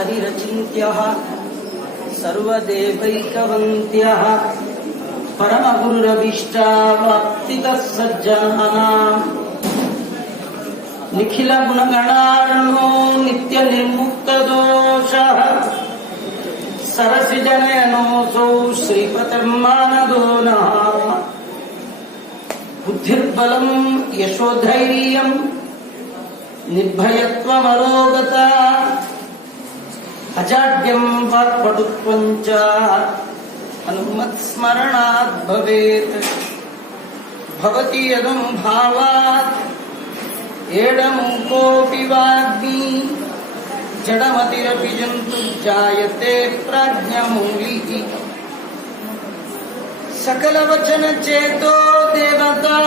ಹರಿರಚಿಂತ್ಯಃ ಸರ್ವದೇವೈಕವಂತ್ಯಃ ಪರಮಗುರುರಭೀಷ್ಟಾವಾಪ್ತಿತಃ ಸಜ್ಜನಾನಾಂ ನಿಖಿಲ ಗುಣಗಣಾರ್ಣೋ ನಿತ್ಯ ನಿರ್ಮುಕ್ತದೋಷಃ ಸರಸಿಜನಯನೋऽಸೌ ಶ್ರೀಪತಿರ್ಮಾನದೋ ನಃ ಬುದ್ಧಿರ್ಬಲಂ ಯಶೋಧೈರ್ಯಂ ನಿರ್ಭಯತ್ವಮರೋಗತ ಅಜಾಡ್ಯಂ ವಾಕ್ಪಟುತ್ವಂಚ ಹನುಮತ್ಸ್ಮರಣಾತ್ ಭವೇತ್ ಭವತಿ ಯದಂ ಭಾವಾತ್ ಏಡಮುಕೋಪಿ ವಾಗ್ಮಿ ಜಡಮತಿರಪಿ ಜಂತು ಜಾಯತೆ ಪ್ರಾಜ್ಞಮೂಲಿಃ ಸಕಲವಚನ ಚೇತೋ ದೇವತಾ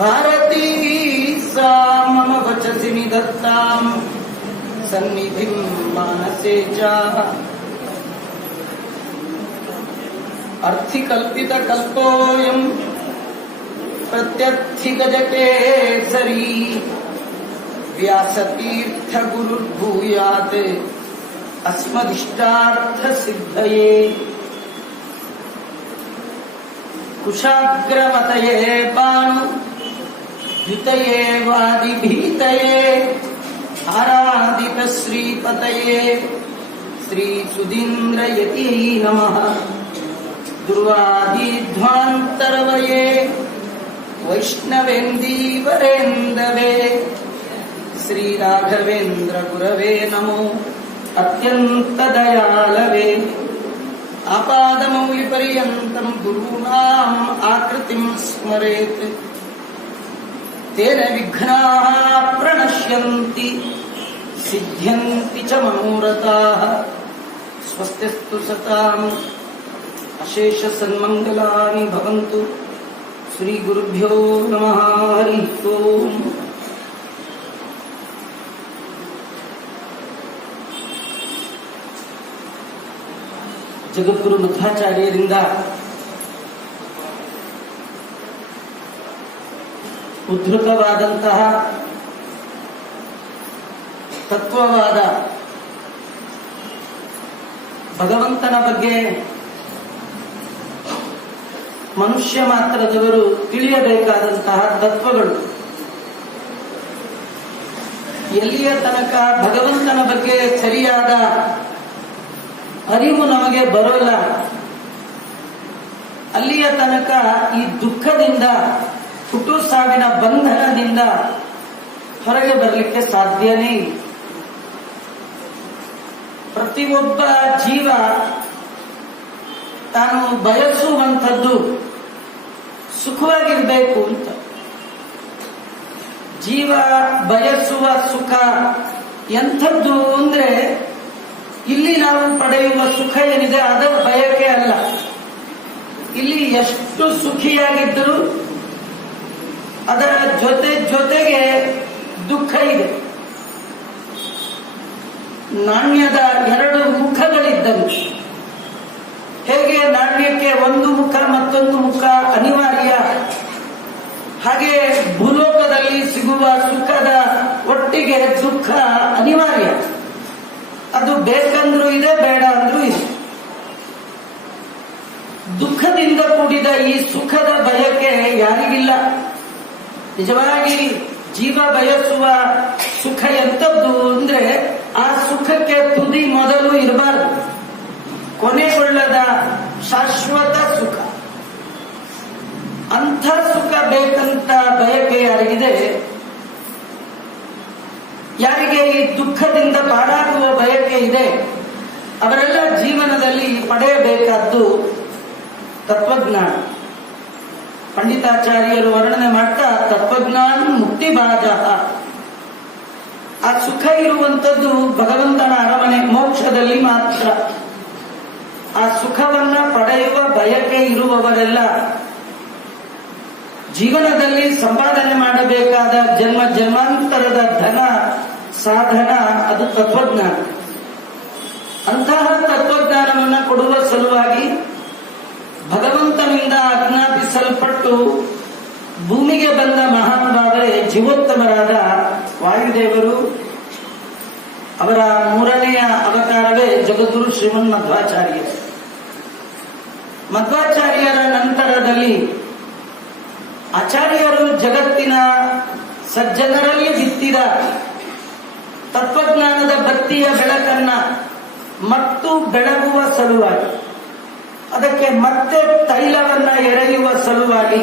ಭಾರತೀ ಸಾ ಮಮ ವಚಸಿ ನಿಧತ್ತಾಂ ಸನ್ನಿಧಿಂ ಮಾನಸೇ ಚ ಅರ್ಥಿಕಲ್ಪಿತಕಲ್ಪೋऽಯಂ ಪ್ರತ್ಯರ್ಥಿಗಜಕೇಸರಿ ವ್ಯಾಸತೀರ್ಥಗುರುರ್ಭೂಯಾತ್ ಅಸ್ಮದಿಷ್ಟಾರ್ಥಸಿದ್ಧಯೇ ಕುಶಾಗ್ರಮತಯೇ ಬಾನು ದ್ಯುತಯೇ ವಾದಿಭೀತಯೇ ಆರಾಧಿತ ಶ್ರೀಪತಯೇ ಶ್ರೀ ಸುಧೀಂದ್ರಯತಿಯೈ ನಮಃ ದುರ್ವಾದಿಧ್ವಾಂತರವಯೇ ವೈಷ್ಣವೇಂದೀವರೇಂದವೇ ಶ್ರೀ ರಾಘವೇಂದ್ರ ಗುರವೇ ನಮೋ ಅತ್ಯಂತ ದಯಾಳವೇ ಆಪಾದಮೌಲಿ ಪರ್ಯಂತಂ ಗುರುಣಾಂ ಆಕೃತಿಂ ಸ್ಮರೇತ್ ತೇನ ವಿಘ್ನಾಃ ಪ್ರಣಶ್ಯಂತಿ ಸಿದ್ಧ್ಯಂತಿ ಚ ಮನೋರಥಾಃ ಸ್ವಸ್ತಿಸ್ತು ಸತಾಂ ಅಶೇಷ ಸನ್ಮಂಗಲಾನಿ ಭವಂತು. ಶ್ರೀ ಗುರುಭ್ಯೋ ನಮಃ. ಹರಿ ಓಂ. ಜಗದ್ಗುರು ಮಧ್ವಾಚಾರ್ಯರಿಂದ ಉದ್ಧೃತವಾದಂತಹ ತತ್ವವಾದ ಭಗವಂತನ ಬಗ್ಗೆ ಮನುಷ್ಯ ಮಾತ್ರದವರು ತಿಳಿಯಬೇಕಾದಂತಹ ತತ್ವಗಳು ಎಲ್ಲಿಯ ತನಕ ಭಗವಂತನ ಬಗ್ಗೆ ಸರಿಯಾದ ಅರಿವು ನಮಗೆ ಬರೋಲ್ಲ, ಅಲ್ಲಿಯ ತನಕ ಈ ದುಃಖದಿಂದ, ಹುಟ್ಟು ಸಾವಿನ ಬಂಧನದಿಂದ ಹೊರಗೆ ಬರಲಿಕ್ಕೆ ಸಾಧ್ಯನೇ ಇಲ್ಲ. ಪ್ರತಿಯೊಬ್ಬ ಜೀವ ತಾನು ಬಯಸುವಂಥದ್ದು ಸುಖವಾಗಿರ್ಬೇಕು ಅಂತ. ಜೀವ ಬಯಸುವ ಸುಖ ಎಂಥದ್ದು ಅಂದ್ರೆ ಇಲ್ಲಿ ನಾವು ಪಡೆಯುವ ಸುಖ ಏನಿದೆ ಅದರ ಬಯಕೆ ಅಲ್ಲ. ಇಲ್ಲಿ ಎಷ್ಟು ಸುಖಿಯಾಗಿದ್ದರೂ ಅದರ ಜೊತೆಗೆ ದುಃಖ ಇದೆ. ನಾಣ್ಯದ ಎರಡು ಮುಖಗಳಿದ್ದವು. ಹೇಗೆ ನಾಣ್ಯಕ್ಕೆ ಒಂದು ಮುಖ ಮತ್ತೊಂದು ಮುಖ ಅನಿವಾರ್ಯ, ಹಾಗೆ ಭೂಲೋಕದಲ್ಲಿ ಸಿಗುವ ಸುಖದ ಒಟ್ಟಿಗೆ ದುಃಖ ಅನಿವಾರ್ಯ. ಅದು ಬೇಕಂದ್ರೂ ಇದೆ, ಬೇಡ ಅಂದ್ರೂ ಇದೆ. ದುಃಖದಿಂದ ಕೂಡಿದ ಈ ಸುಖದ ಬಯಕೆ ಯಾರಿಗಿಲ್ಲ. ನಿಜವಾಗಿ ಜೀವ ಬಯಸುವ ಸುಖ ಎಂಥದ್ದು ಅಂದ್ರೆ ಆ ಸುಖಕ್ಕೆ ತುದಿ ಮೊದಲು ಇರಬಾರದು, ಕೊನೆಗೊಳ್ಳದ ಶಾಶ್ವತ ಸುಖ. ಅಂಥ ಸುಖ ಬೇಕಂತ ಬಯಕೆ ಯಾರಿಗಿದೆ, ಯಾರಿಗೆ ಈ ದುಃಖದಿಂದ ಪಾರಾಗುವ ಬಯಕೆ ಇದೆ, ಅವರೆಲ್ಲ ಜೀವನದಲ್ಲಿ ಪಡೆಯಬೇಕಾದ್ದು ತತ್ವಜ್ಞಾನ. ಪಂಡಿತಾಚಾರ್ಯರು ವರ್ಣನೆ ಮಾಡ್ತಾ ತತ್ವಜ್ಞಾನ ಮುಕ್ತಿ ಬಾಜ. ಆ ಸುಖ ಇರುವಂಥದ್ದು ಭಗವಂತನ ಅರಮನೆ ಮೋಕ್ಷದಲ್ಲಿ ಮಾತ್ರ. ಆ ಸುಖವನ್ನ ಪಡೆಯುವ ಬಯಕೆ ಇರುವವರೆಲ್ಲ ಜೀವನದಲ್ಲಿ ಸಂಪಾದನೆ ಮಾಡಬೇಕಾದ ಜನ್ಮ ಜನ್ಮಾಂತರದ ಧನ ಸಾಧನ ಅದು ತತ್ವಜ್ಞಾನ. ಅಂತಹ ತತ್ವಜ್ಞಾನವನ್ನು ಕೊಡುವ ಸಲುವಾಗಿ ಭಗವಂತನಿಂದ ಆಜ್ಞಾಪಿಸಲ್ಪಟ್ಟು ಭೂಮಿಗೆ ಬಂದ ಮಹಾನುಭಾವರೇ ಜೀವೋತ್ತಮರಾದ ವಾಯುದೇವರು, ಅವರ ಮೂರನೆಯ ಅವತಾರವೇ ಜಗದ್ಗುರು ಶ್ರೀಮನ್ ಮಧ್ವಾಚಾರ್ಯರು. ಮಧ್ವಾಚಾರ್ಯರ ನಂತರದಲ್ಲಿ ಆಚಾರ್ಯರು ಜಗತ್ತಿನ ಸಜ್ಜನರಲ್ಲಿ ಬಿತ್ತಿದ ತತ್ವಜ್ಞಾನದ ಬತ್ತಿಯ ಬೆಳಕನ್ನ ಮತ್ತು ಬೆಳಗುವ ಸಲುವಾಗಿ, ಅದಕ್ಕೆ ಮತ್ತೆ ತೈಲವನ್ನ ಎರೆಯುವ ಸಲುವಾಗಿ,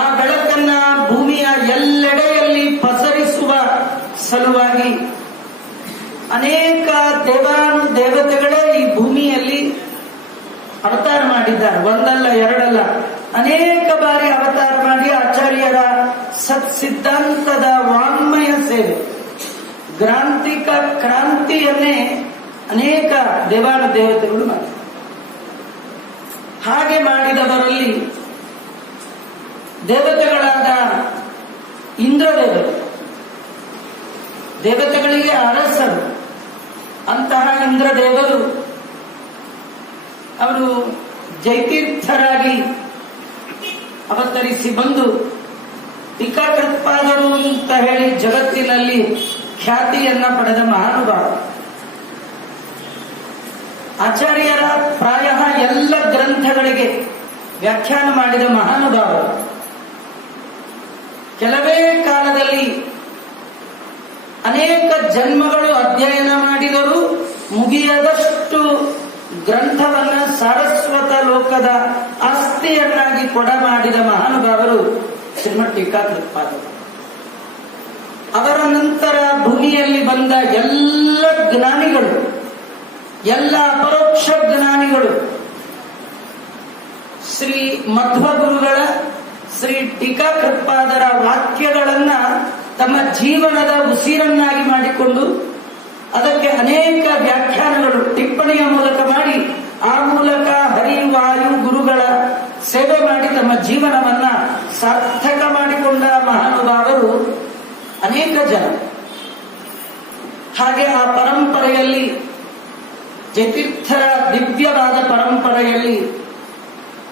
ಆ ಬೆಳಕನ್ನ ಭೂಮಿಯ ಎಲ್ಲೆಡೆಯಲ್ಲಿ ಪಸರಿಸುವ ಸಲುವಾಗಿ ಅನೇಕ ದೇವತೆಗಳೇ ಈ ಭೂಮಿಯಲ್ಲಿ ಅವತಾರ ಮಾಡಿದ್ದಾರೆ. ಒಂದಲ್ಲ ಎರಡಲ್ಲ, ಅನೇಕ ಬಾರಿ ಅವತಾರ ಮಾಡಿ ಆಚಾರ್ಯರ ಸತ್ಸಿದ್ಧಾಂತದ ವಾಂಗ್ಮಯ ಸೇವೆ, ಗ್ರಾಂತಿಕ ಕ್ರಾಂತಿಯನ್ನೇ ಅನೇಕ ದೇವತೆಗಳು ಮಾಡಿದ್ದಾರೆ. ಹಾಗೆ ಮಾಡಿದವರಲ್ಲಿ ದೇವತೆಗಳಾದ ಇಂದ್ರದೇವರು, ದೇವತೆಗಳಿಗೆ ಅರಸರು, ಅಂತಹ ಇಂದ್ರದೇವರು ಅವರು ಜೈತೀರ್ಥರಾಗಿ ಅವತರಿಸಿ ಬಂದು ಟೀಕಾಕೃತ್ಪಾದರು ಅಂತ ಹೇಳಿ ಜಗತ್ತಿನಲ್ಲಿ ಖ್ಯಾತಿಯನ್ನ ಪಡೆದ ಮಹಾನುಭಾವ. ಆಚಾರ್ಯರ ಪ್ರಾಯ ಎಲ್ಲ ಗ್ರಂಥಗಳಿಗೆ ವ್ಯಾಖ್ಯಾನ ಮಾಡಿದ ಮಹಾನುಭಾವರು. ಕೆಲವೇ ಕಾಲದಲ್ಲಿ ಅನೇಕ ಜನ್ಮಗಳು ಅಧ್ಯಯನ ಮಾಡಿದರೂ ಮುಗಿಯದಷ್ಟು ಗ್ರಂಥವನ್ನ ಸಾರಸ್ವತ ಲೋಕದ ಆಸ್ತಿಯನ್ನಾಗಿ ಕೊಡಮಾಡಿದ ಮಹಾನುಭಾವರು ಶ್ರೀಮದ್ ಟೀಕಾಕೃತ್ಪಾದರು. ಅವರ ನಂತರ ಭೂಮಿಯಲ್ಲಿ ಬಂದ ಎಲ್ಲ ಜ್ಞಾನಿಗಳು, ಎಲ್ಲ ಅಪರೋಕ್ಷ ಜ್ಞಾನಿಗಳು ಶ್ರೀ ಮಧ್ವಗುರುಗಳ, ಶ್ರೀ ಟೀಕಾಕೃತ್ಪಾದರ ವಾಕ್ಯಗಳನ್ನ ತಮ್ಮ ಜೀವನದ ಉಸಿರನ್ನಾಗಿ ಮಾಡಿಕೊಂಡು ಅದಕ್ಕೆ ಅನೇಕ ವ್ಯಾಖ್ಯಾನಗಳು, ಟಿಪ್ಪಣಿಯ ಮೂಲಕ ಮಾಡಿ, ಆ ಮೂಲಕ ಹರಿವಾಯು ಗುರುಗಳ ಸೇವೆ ಮಾಡಿ ತಮ್ಮ ಜೀವನವನ್ನ ಸಾರ್ಥಕ ಮಾಡಿಕೊಂಡ ಮಹಾನುಭಾವರು ಅನೇಕ ಜನ. ಹಾಗೆ ಆ ಪರಂಪರೆಯಲ್ಲಿ, ಜತೀರ್ಥರ ದಿವ್ಯವಾದ ಪರಂಪರೆಯಲ್ಲಿ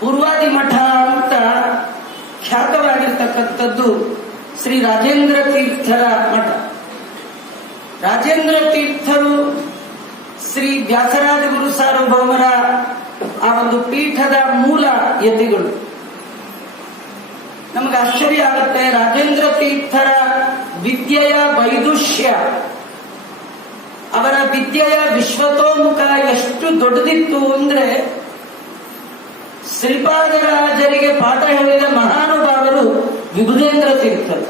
ಪೂರ್ವಾದಿ ಮಠ ಅಂತ ಖ್ಯಾತವಾಗಿರ್ತಕ್ಕಂಥದ್ದು ಶ್ರೀ ರಾಜೇಂದ್ರ ತೀರ್ಥರ ಮಠ. ರಾಜೇಂದ್ರ ತೀರ್ಥರು ಶ್ರೀ ವ್ಯಾಸರಾಜ ಗುರು ಸಾರ್ವಭೌಮರ ಆ ಒಂದು ಪೀಠದ ಮೂಲ ಯತಿಗಳು. ನಮಗೆ ಆಶ್ಚರ್ಯ ಆಗುತ್ತೆ, ರಾಜೇಂದ್ರ ತೀರ್ಥರ ವಿದ್ಯೆಯ ವೈದುಷ್ಯ, ಅವರ ವಿದ್ಯೆಯ ವಿಶ್ವತೋಮುಖ ಎಷ್ಟು ದೊಡ್ಡದಿತ್ತು ಅಂದ್ರೆ, ಶ್ರೀಪಾದರಾಜರಿಗೆ ಪಾಠ ಹೇಳಿದ ಮಹಾನುಭಾವರು ವಿಭುಧೇಂದ್ರ ತೀರ್ಥರು,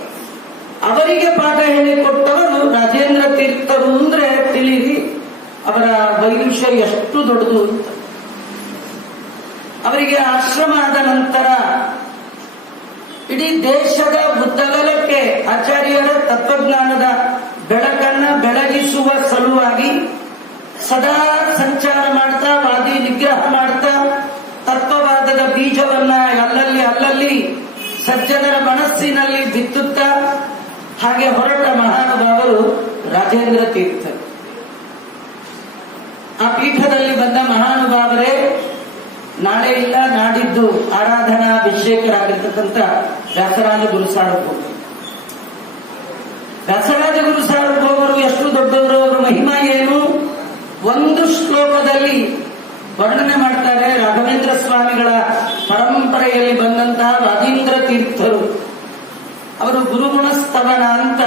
ಅವರಿಗೆ ಪಾಠ ಹೇಳಿಕೊಟ್ಟವರು ರಾಜೇಂದ್ರ ತೀರ್ಥರು ಅಂದ್ರೆ ತಿಳಿರಿ ಅವರ ವೈದುಷ್ಯ ಎಷ್ಟು ದೊಡ್ಡದು ಅಂತ. ಅವರಿಗೆ ಆಶ್ರಮ ಆದ ನಂತರ ಇಡೀ ದೇಶದ ಉದ್ದಗಲಕ್ಕೆ ಆಚಾರ್ಯರ ತತ್ವಜ್ಞಾನದ ಬೆಳಕನ್ನ ಬೆಳಗಿಸುವ ಸಲುವಾಗಿ ಸದಾ ಸಂಚಾರ ಮಾಡ್ತಾ, ವಾದಿ ನಿಗ್ರಹ ಮಾಡ್ತಾ, ತತ್ವವಾದದ ಬೀಜವನ್ನ ಅಲ್ಲಲ್ಲಿ ಸಜ್ಜನರ ಮನಸ್ಸಿನಲ್ಲಿ ಬಿತ್ತುತ್ತಾ ಹಾಗೆ ಹೊರಟ ಮಹಾನುಭಾವರು ರಾಜೇಂದ್ರ ತೀರ್ಥರು. ಆ ಪೀಠದಲ್ಲಿ ಬಂದ ಮಹಾನುಭಾವರೇ ನಾಳೆ ಇಲ್ಲ ನಾಡಿದ್ದು ಆರಾಧನಾಭಿಷೇಕರಾಗಿರ್ತಕ್ಕಂಥ ವ್ಯಾಸರಾಜ ಗುರು ಸಾರ್ವಭೌಮರು. ವ್ಯಾಸರಾಜ ಗುರು ಸಾರ್ವಭೌಮರು ಎಷ್ಟು ದೊಡ್ಡವರು, ಅವರ ಮಹಿಮಾ ಏನು, ಒಂದು ಶ್ಲೋಕದಲ್ಲಿ ವರ್ಣನೆ ಮಾಡ್ತಾರೆ. ರಾಘವೇಂದ್ರ ಸ್ವಾಮಿಗಳ ಪರಂಪರೆಯಲ್ಲಿ ಬಂದಂತಹ ವಾದೀಂದ್ರ ತೀರ್ಥರು, ಅವರು ಗುರುಗುಣಸ್ತವನ ಅಂತ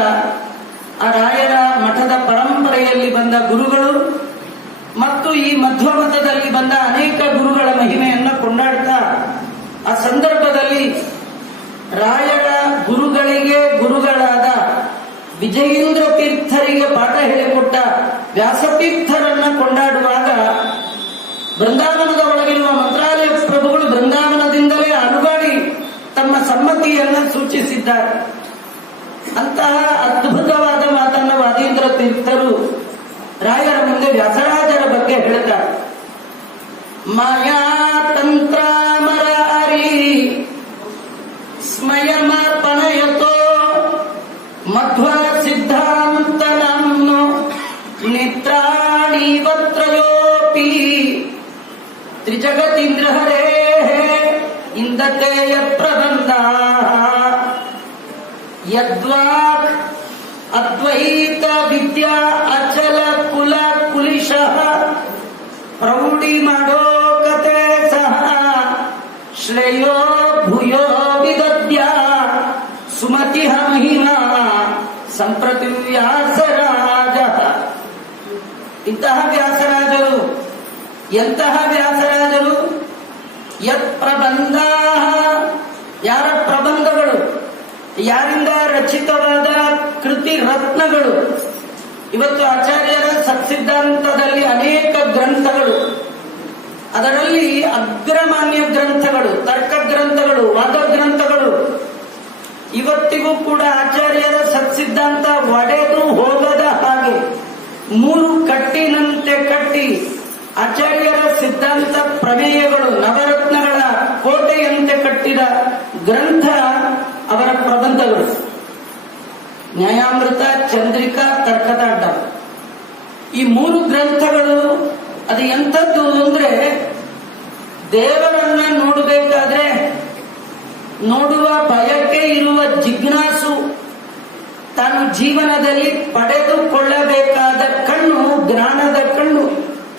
ಆ ರಾಯರ ಮಠದ ಪರಂಪರೆಯಲ್ಲಿ ಬಂದ ಗುರುಗಳು ಮತ್ತು ಈ ಮಧ್ವ ಮತದಲ್ಲಿ ಬಂದ ಅನೇಕ ಗುರುಗಳ ಮಹಿಮೆಯನ್ನು ಕೊಂಡಾಡ್ತಾ, ಆ ಸಂದರ್ಭದಲ್ಲಿ ರಾಯರ ಗುರುಗಳಿಗೆ ಗುರುಗಳಾದ ವಿಜಯೇಂದ್ರ ತೀರ್ಥರಿಗೆ ಪಾಠ ಹೇಳಿಕೊಟ್ಟ ವ್ಯಾಸತೀರ್ಥರನ್ನ ಕೊಂಡಾಡುವಾಗ ಬೃಂದಾವನದ ಒಳಗಿರುವ ಮಂತ್ರಾಲಯ ಪ್ರಭುಗಳು ಬೃಂದಾವನದಿಂದಲೇ ಅನುಗಾಡಿ ತಮ್ಮ ಸಮ್ಮತಿಯನ್ನ ಸೂಚಿಸಿದ್ದಾರೆ. ಅಂತಹ ಅದ್ಭುತವಾದ ಮಾತನ್ನ ವಾದೀಂದ್ರ ತೀರ್ಥರು ರಾಯರ ಮುಂದೆ ವ್ಯಾಸರಾಜರ ಬಗ್ಗೆ ಹೇಳ್ತಾರೆ. ಮಾಯಾ ತಂತ್ರಾಮರಾರಿ ಸ್ಮಯಮಪನಯತೋ ಮಧ್ವ ಸಿದ್ಧಾಂತ ನಮ್ಮೋ ನೇತ್ರಾಣಿವತ್ರಯೋಪಿ ತ್ರಿಜಗತೀಂದ್ರ ಹರೇ ಇಂದತೆಯ ಪ್ರಬಂಧ ಯದ್ವಾಕ್ ಅದ್ವೈತ ವಿದ್ಯಾ ಅಚಲ ಕುಲ ಕುಲಿಶಃ ಪ್ರೌಢಿ ಮಾಡೋ ಕತೆ ಸಹ ಶ್ರೇಯೋ ಭೂಯೋ ವಿದದ್ಯ ಸುಮತಿ ಮಹಿಮಾ ಸಂಪ್ರತಿ ವ್ಯಾಸರಾಜ. ಇಂತಹ ವ್ಯಾಸರಾಜರು ಎಂತಹ ವ್ಯಾಸರಾಜರು? ಯತ್ ಪ್ರಬಂಧ, ಯಾರ ಪ್ರಬಂಧಗಳು, ಯಾರಿಂದ ರಚಿತವಾದ ಕೃತಿ ರತ್ನಗಳು. ಇವತ್ತು ಆಚಾರ್ಯರ ಸತ್ಸಿದ್ಧಾಂತದಲ್ಲಿ ಅನೇಕ ಗ್ರಂಥಗಳು, ಅದರಲ್ಲಿ ಅಗ್ರಮಾನ್ಯ ಗ್ರಂಥಗಳು, ತರ್ಕ ಗ್ರಂಥಗಳು, ವಾದ ಗ್ರಂಥಗಳು. ಇವತ್ತಿಗೂ ಕೂಡ ಆಚಾರ್ಯರ ಸತ್ಸಿದ್ಧಾಂತ ಒಡೆದು ಹೋಗದ ಹಾಗೆ ಮೂರು ಕಟ್ಟಿನಂತೆ ಕಟ್ಟಿ ಆಚಾರ್ಯರ ಸಿದ್ಧಾಂತ ಪ್ರಮೇಯಗಳು ನವರತ್ನಗಳ ಕೋಟೆಯಂತೆ ಕಟ್ಟಿದ ಗ್ರಂಥ ಅವರ ಪ್ರಬಂಧಗಳು. ನ್ಯಾಯಾಮೃತ, ಚಂದ್ರಿಕಾ, ತರ್ಕದಾಡ್ಡ, ಈ ಮೂರು ಗ್ರಂಥಗಳು ಅದು ಎಂಥದ್ದು ಅಂದ್ರೆ, ದೇವರನ್ನ ನೋಡಬೇಕಾದ್ರೆ ನೋಡುವ ಬಯಕೆ ಇರುವ ಜಿಜ್ಞಾಸು ತಾನು ಜೀವನದಲ್ಲಿ ಪಡೆದುಕೊಳ್ಳಬೇಕಾದ ಕಣ್ಣು, ಜ್ಞಾನದ ಕಣ್ಣು,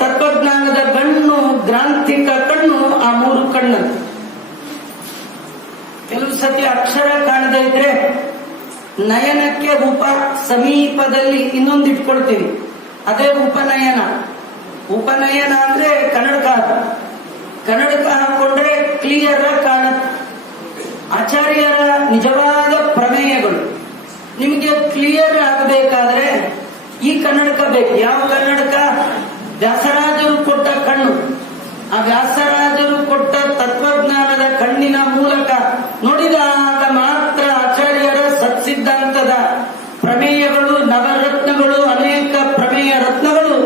ತತ್ವಜ್ಞಾನದ ಕಣ್ಣು, ಗ್ರಾಂಥಿಕ ಕಣ್ಣು, ಆ ಮೂರು ಕಣ್ಣು. ಕೆಲವು ಸತಿ ಅಕ್ಷರ ಕಾಣದೇ ಇದ್ರೆ ನಯನಕ್ಕೆ ಉಪ ಸಮೀಪದಲ್ಲಿ ಇನ್ನೊಂದು ಇಟ್ಕೊಳ್ತೀವಿ, ಅದೇ ಉಪನಯನ. ಉಪನಯನ ಅಂದ್ರೆ ಕನ್ನಡಕ ಹಾಕೊಂಡ್ರೆ ಕ್ಲಿಯರ್ ಕಾಣುತ್ತೆ. ಆಚಾರ್ಯರ ನಿಜವಾದ ಪ್ರಮೇಯಗಳು ನಿಮಗೆ ಕ್ಲಿಯರ್ ಆಗಬೇಕಾದ್ರೆ ಈ ಕನ್ನಡಕ ಬೇಕು. ಯಾವ ಕನ್ನಡಕ? ವ್ಯಾಸರಾಜರು ಕೊಟ್ಟ ಕಣ್ಣು. ಆ ವ್ಯಾಸರಾಜರು ಕೊಟ್ಟ ತತ್ವಜ್ಞಾನದ ಕಣ್ಣಿನ ಮೂಲಕ ನೋಡಿದಾಗ ಮಾತ್ರ ಆಚಾರ್ಯರ ಸತ್ಸಿದ್ಧಾಂತದ ಪ್ರಮೇಯಗಳು, ನವರತ್ನಗಳು, ಅನೇಕ ಪ್ರಮೇಯ ರತ್ನಗಳು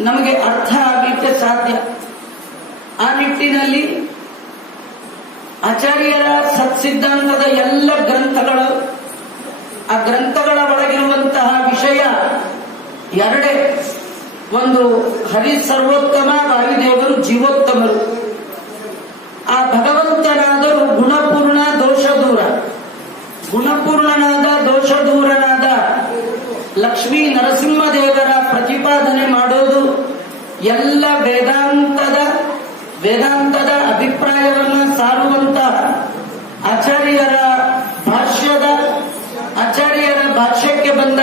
ನಮಗೆ ಅರ್ಥ ಆಗಲಿಕ್ಕೆ ಸಾಧ್ಯ. ಆ ನಿಟ್ಟಿನಲ್ಲಿ ಆಚಾರ್ಯರ ಸತ್ಸಿದ್ಧಾಂತದ ಎಲ್ಲ ಗ್ರಂಥಗಳು, ಆ ಗ್ರಂಥಗಳ ಒಳಗಿರುವಂತಹ ವಿಷಯ ಎರಡೇ. ಒಂದು ಹರಿ ಸರ್ವೋತ್ತಮ, ವಾಯುದೇವರು ಜೀವೋತ್ತಮರು. ಆ ಭಗವಂತನಾದರೂ ಗುಣಪೂರ್ಣ, ದೋಷ ದೂರ. ಗುಣಪೂರ್ಣನಾದ, ದೋಷ ದೂರನಾದ ಲಕ್ಷ್ಮೀ ನರಸಿಂಹದೇವರ ಪ್ರತಿಪಾದನೆ ಮಾಡೋದು ಎಲ್ಲ ವೇದಾಂತದ ಅಭಿಪ್ರಾಯವನ್ನು ಸಾರುವಂತಹ ಆಚಾರ್ಯರ ಭಾಷ್ಯಕ್ಕೆ ಬಂದ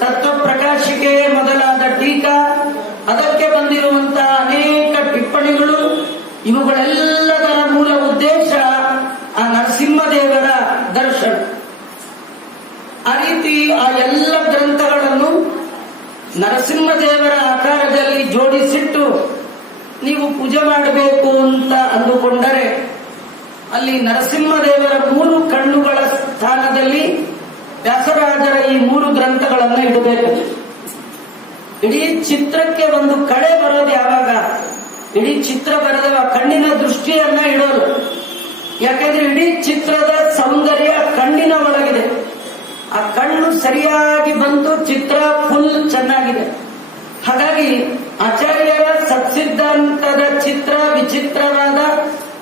ತತ್ವ ಪ್ರಕಾಶಿಕೆಯೇ ಮೊದಲಾದ ಟೀಕಾ, ಅದಕ್ಕೆ ಬಂದಿರುವಂತಹ ಅನೇಕ ಟಿಪ್ಪಣಿಗಳು, ಇವುಗಳೆಲ್ಲದರ ಮೂಲ ಉದ್ದೇಶ ಆ ನರಸಿಂಹದೇವರ ದರ್ಶನ. ಆ ರೀತಿ ಆ ಎಲ್ಲ ಗ್ರಂಥಗಳನ್ನು ನರಸಿಂಹದೇವರ ಆಕಾರದಲ್ಲಿ ಜೋಡಿಸಿಟ್ಟು ನೀವು ಪೂಜೆ ಮಾಡಬೇಕು ಅಂತ ಅಂದುಕೊಂಡರೆ ಅಲ್ಲಿ ನರಸಿಂಹದೇವರ ಮೂರು ಕಣ್ಣುಗಳ ಸ್ಥಾನದಲ್ಲಿ ವ್ಯಾಸರಾಜರ ಈ ಮೂರು ಗ್ರಂಥಗಳನ್ನು ಇಡಬೇಕು. ಇಡೀ ಚಿತ್ರಕ್ಕೆ ಒಂದು ಕಳೆ ಬರೋದು ಯಾವಾಗ? ಇಡೀ ಚಿತ್ರ ಬರೆದ ಕಣ್ಣಿನ ದೃಷ್ಟಿಯನ್ನ ಇಡೋದು. ಯಾಕೆಂದ್ರೆ ಇಡೀ ಚಿತ್ರದ ಸೌಂದರ್ಯ ಕಣ್ಣಿನ ಒಳಗಿದೆ. ಆ ಕಣ್ಣು ಸರಿಯಾಗಿ ಬಂದು ಚಿತ್ರ ಫುಲ್ ಚೆನ್ನಾಗಿದೆ. ಹಾಗಾಗಿ ಆಚಾರ್ಯರ ಸತ್ಸಿದ್ಧಾಂತದ ಚಿತ್ರ ವಿಚಿತ್ರವಾದ,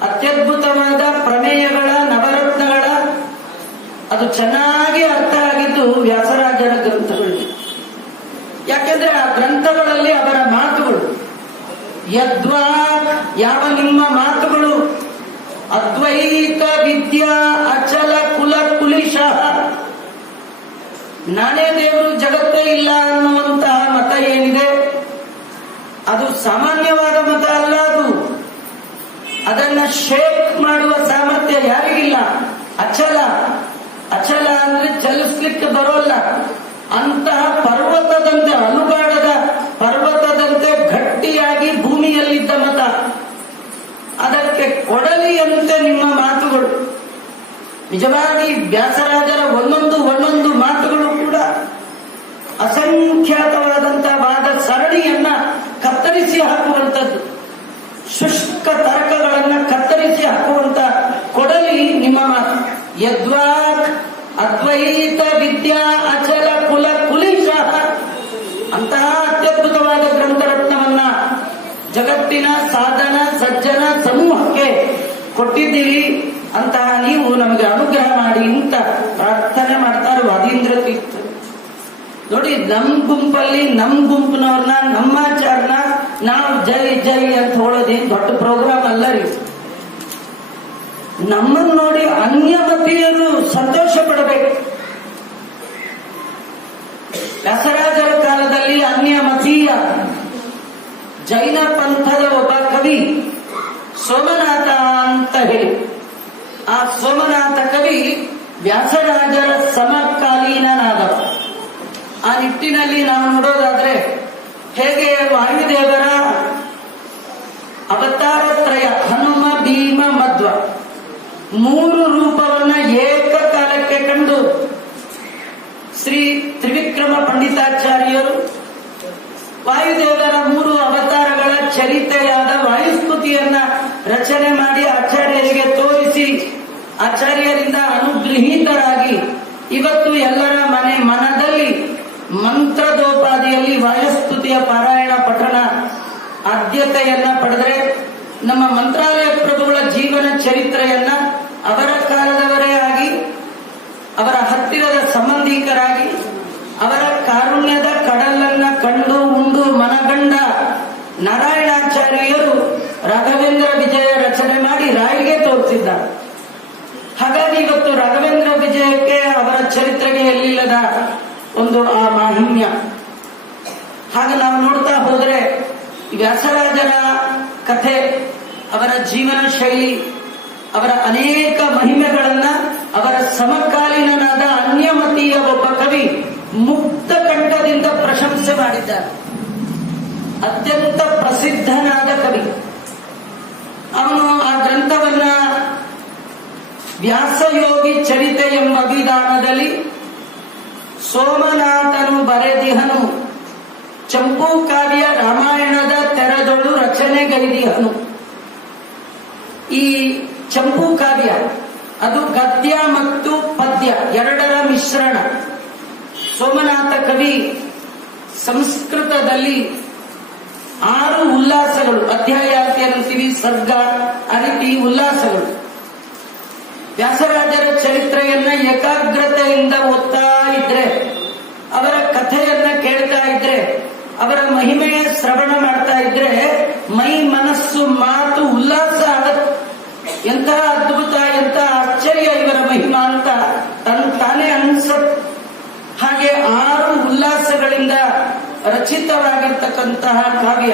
ಅತ್ಯದ್ಭುತವಾದ ಪ್ರಮೇಯಗಳ, ನವರತ್ನಗಳ ಅದು ಚೆನ್ನಾಗಿ ಅರ್ಥ ಆಗಿದ್ದು ವ್ಯಾಸರಾಜರ ಗ್ರಂಥಗಳಿಗೆ. ಯಾಕೆಂದ್ರೆ ಆ ಗ್ರಂಥಗಳಲ್ಲಿ ಅವರ ಮಾತುಗಳು ಯದ್ವಾ, ಯಾವ ನಿಮ್ಮ ಮಾತುಗಳು, ಅದ್ವೈತ ವಿದ್ಯಾ ಅಚಲ ಕುಲ ಕುಲಿಶಃ, ನಾನೇ ದೇವರು ಜಗತ್ತೇ ಇಲ್ಲ ಅನ್ನುವಂತಹ ಮತ ಏನಿದೆ ಅದು ಸಾಮಾನ್ಯವಾದ ಮತ ಅಲ್ಲ. ಅದನ್ನ ಶೇಕ್ ಮಾಡುವ ಸಾಮರ್ಥ್ಯ ಯಾರಿಗಿಲ್ಲ. ಅಚಲ ಅಂದ್ರೆ ಚಲಿಸ್ಲಿಕ್ಕೆ ಬರೋಲ್ಲ. ಅಂತಹ ಪರ್ವತದಂತೆ, ಅಲುಗಾಡದ ಪರ್ವತದಂತೆ ಗಟ್ಟಿಯಾಗಿ ಭೂಮಿಯಲ್ಲಿದ್ದ ಮತ. ಅದಕ್ಕೆ ಕೊಡಲಿಯಂತೆ ನಿಮ್ಮ ಮಾತುಗಳು. ನಿಜವಾಗಿ ವ್ಯಾಸರಾಜರ ಒಂದೊಂದು ಮಾತುಗಳು ಕೂಡ ಅಸಂಖ್ಯಾತವಾದಂತಹ ವಾದ ಸರಣಿಯನ್ನ ಕತ್ತರಿಸಿ ಹಾಕುವಂಥದ್ದು, ಶುಷ್ಕ ತರ್ಕಗಳನ್ನ ಕತ್ತರಿಸಿ ಹಾಕುವಂತ ಕೊಡಲಿ ನಿಮ್ಮ ಮಾತು. ಯದ್ವಾಕ್ ಅದ್ವೈತ ವಿದ್ಯಾ ಅಚಲ ಕುಲ ಕುಲಿಶಃ, ಅಂತಹ ಅತ್ಯದ್ಭುತವಾದ ಗ್ರಂಥರತ್ನವನ್ನ ಜಗತ್ತಿನ ಸಾಧನ ಸಜ್ಜನ ಸಮೂಹಕ್ಕೆ ಕೊಟ್ಟಿದ್ದೀರಿ. ಅಂತಹ ನೀವು ನಮಗೆ ಅನುಗ್ರಹ ಮಾಡಿ ಅಂತ ಪ್ರಾರ್ಥನೆ ಮಾಡ್ತಾರೆ ವಾದೀಂದ್ರ ತೀರ್ಥ. ನೋಡಿ, ನಮ್ ಗುಂಪಲ್ಲಿ ನಮ್ ಗುಂಪಿನವ್ರನ್ನ ನಮ್ಮಾಚಾರನ ನಾವು ಜೈ ಜೈ ಅಂತ ಹೇಳೋದೇನ್ ದೊಡ್ಡ ಪ್ರೋಗ್ರಾಮ್ ಅಲ್ಲ ರೀ. ನಮ್ಮನ್ನು ನೋಡಿ ಅನ್ಯಮತೀಯರು ಸಂತೋಷ ಪಡಬೇಕು. ವ್ಯಾಸರಾಜರ ಕಾಲದಲ್ಲಿ ಅನ್ಯಮತೀಯ ಜೈನ ಪಂಥದ ಒಬ್ಬ ಕವಿ ಸೋಮನಾಥ ಅಂತ ಹೇಳಿ, ಆ ಸೋಮನಾಥ ಕವಿ ವ್ಯಾಸರಾಜರ ಸಮಕಾಲೀನನಾದವ. ಆ ನಿಟ್ಟಿನಲ್ಲಿ ನಾವು ನೋಡೋದಾದ್ರೆ, ಹೇಗೆ ವಾಯುದೇವರ ಅವತಾರತ್ರಯ ಹನುಮ ಭೀಮ ಮಧ್ವ 3 ರೂಪವನ್ನ ಏಕಕಾಲಕ್ಕೆ ಕಂಡು ಶ್ರೀ ತ್ರಿವಿಕ್ರಮ ಪಂಡಿತಾಚಾರ್ಯರು ವಾಯುದೇವರ 3 ಅವತಾರಗಳ ಚರಿತೆಯಾದ ವಾಯುಸ್ತುತಿಯನ್ನ ರಚನೆ ಮಾಡಿ ಆಚಾರ್ಯರಿಗೆ ತೋರಿಸಿ, ಆಚಾರ್ಯರಿಂದ ಅನುಗೃಹೀತರಾಗಿ ಇವತ್ತು ಎಲ್ಲರ ಮನದಲ್ಲಿ ಮಂತ್ರದೋಪಾದಿಯಲ್ಲಿ ವಾಯುಸ್ತುತಿಯ ಪಾರಾಯಣ ಪಠಣ ಆದ್ಯತೆಯನ್ನ ಪಡೆದರೆ, ನಮ್ಮ ಮಂತ್ರಾಲಯ ಪ್ರಭುಗಳ ಜೀವನ ಚರಿತ್ರೆಯನ್ನ ಅವರ ಕಾಲದವರೇ ಆಗಿ, ಅವರ ಹತ್ತಿರದ ಸಂಬಂಧಿಕರಾಗಿ, ಅವರ ಕಾರುಣ್ಯದ ಕಡಲನ್ನ ಕಂಡು ಉಂಡು ಮನಗಂಡ ನಾರಾಯಣಾಚಾರ್ಯರು ರಾಘವೇಂದ್ರ ವಿಜಯ ರಚನೆ ಮಾಡಿ ರಾಯಿಗೆ ತೋರಿಸಿದ್ದಾರೆ. ಹಾಗಾಗಿ ಇವತ್ತು ರಾಘವೇಂದ್ರ ವಿಜಯಕ್ಕೆ ಅವರ ಚರಿತ್ರೆಗೆ ಎಲ್ಲಿಲ್ಲದ ಒಂದು ಆ ಮಾಹಿಮ್ಯ. ಹಾಗೆ ನಾವು ನೋಡ್ತಾ ಹೋದರೆ ವ್ಯಾಸರಾಜರ ಕಥೆ, ಅವರ ಜೀವನ ಶೈಲಿ, ಅವರ ಅನೇಕ ಮಹಿಮೆಗಳನ್ನ ಅವರ ಸಮಕಾಲೀನನಾದ ಅನ್ಯಮತೀಯ ಒಬ್ಬ ಕವಿ ಮುಕ್ತ ಕಂಠದಿಂದ ಪ್ರಶಂಸೆ ಮಾಡಿದ್ದಾರೆ. ಅತ್ಯಂತ ಪ್ರಸಿದ್ಧನಾದ ಕವಿ ಅವನು. ಆ ಗ್ರಂಥವನ್ನ ವ್ಯಾಸಯೋಗಿ ಚರಿತೆ ಎಂಬ ವಿಧಾನದಲ್ಲಿ ಸೋಮನಾಥನು ಬರೆದಿಹನು, ಚಂಪೂ ಕಾವ್ಯ ರಾಮಾಯಣದ ತೆರದೊಳು ರಚನೆಗೈದಿಹನು. ಈ ಚಂಪೂ ಕಾವ್ಯ ಅದು ಗದ್ಯ ಮತ್ತು ಪದ್ಯ ಎರಡರ ಮಿಶ್ರಣ. ಸೋಮನಾಥ ಕವಿ ಸಂಸ್ಕೃತದಲ್ಲಿ 6 ಉಲ್ಲಾಸಗಳು, ಅಧ್ಯಾಯ ಅಂತ ಅಂತೀವಿ, ಸರ್ಗ, ಆ ರೀತಿ ಉಲ್ಲಾಸಗಳು. ವ್ಯಾಸರಾಜರ ಚರಿತ್ರೆಯನ್ನ ಏಕಾಗ್ರತೆಯಿಂದ ಓದ್ತಾ ಇದ್ರೆ, ಅವರ ಕಥೆಯನ್ನ ಕೇಳ್ತಾ ಇದ್ರೆ, ಅವರ ಮಹಿಮೆಯ ಶ್ರವಣ ಮಾಡ್ತಾ ಇದ್ರೆ ಮೈ ಮನಸ್ಸು ಮಾತು ಉಲ್ಲಾಸ ಆಗತ್ತೆ. ಎಂತಹ ಅದ್ಭುತ, ಎಂತಹ ಆಶ್ಚರ್ಯ ಇವರ ಮಹಿಮಾ ಅಂತ ತಾನೇ ಅನ್ಸತ್. ಹಾಗೆ 6 ಉಲ್ಲಾಸಗಳಿಂದ ರಚಿತವಾಗಿರ್ತಕ್ಕಂತಹ ಕಾವ್ಯ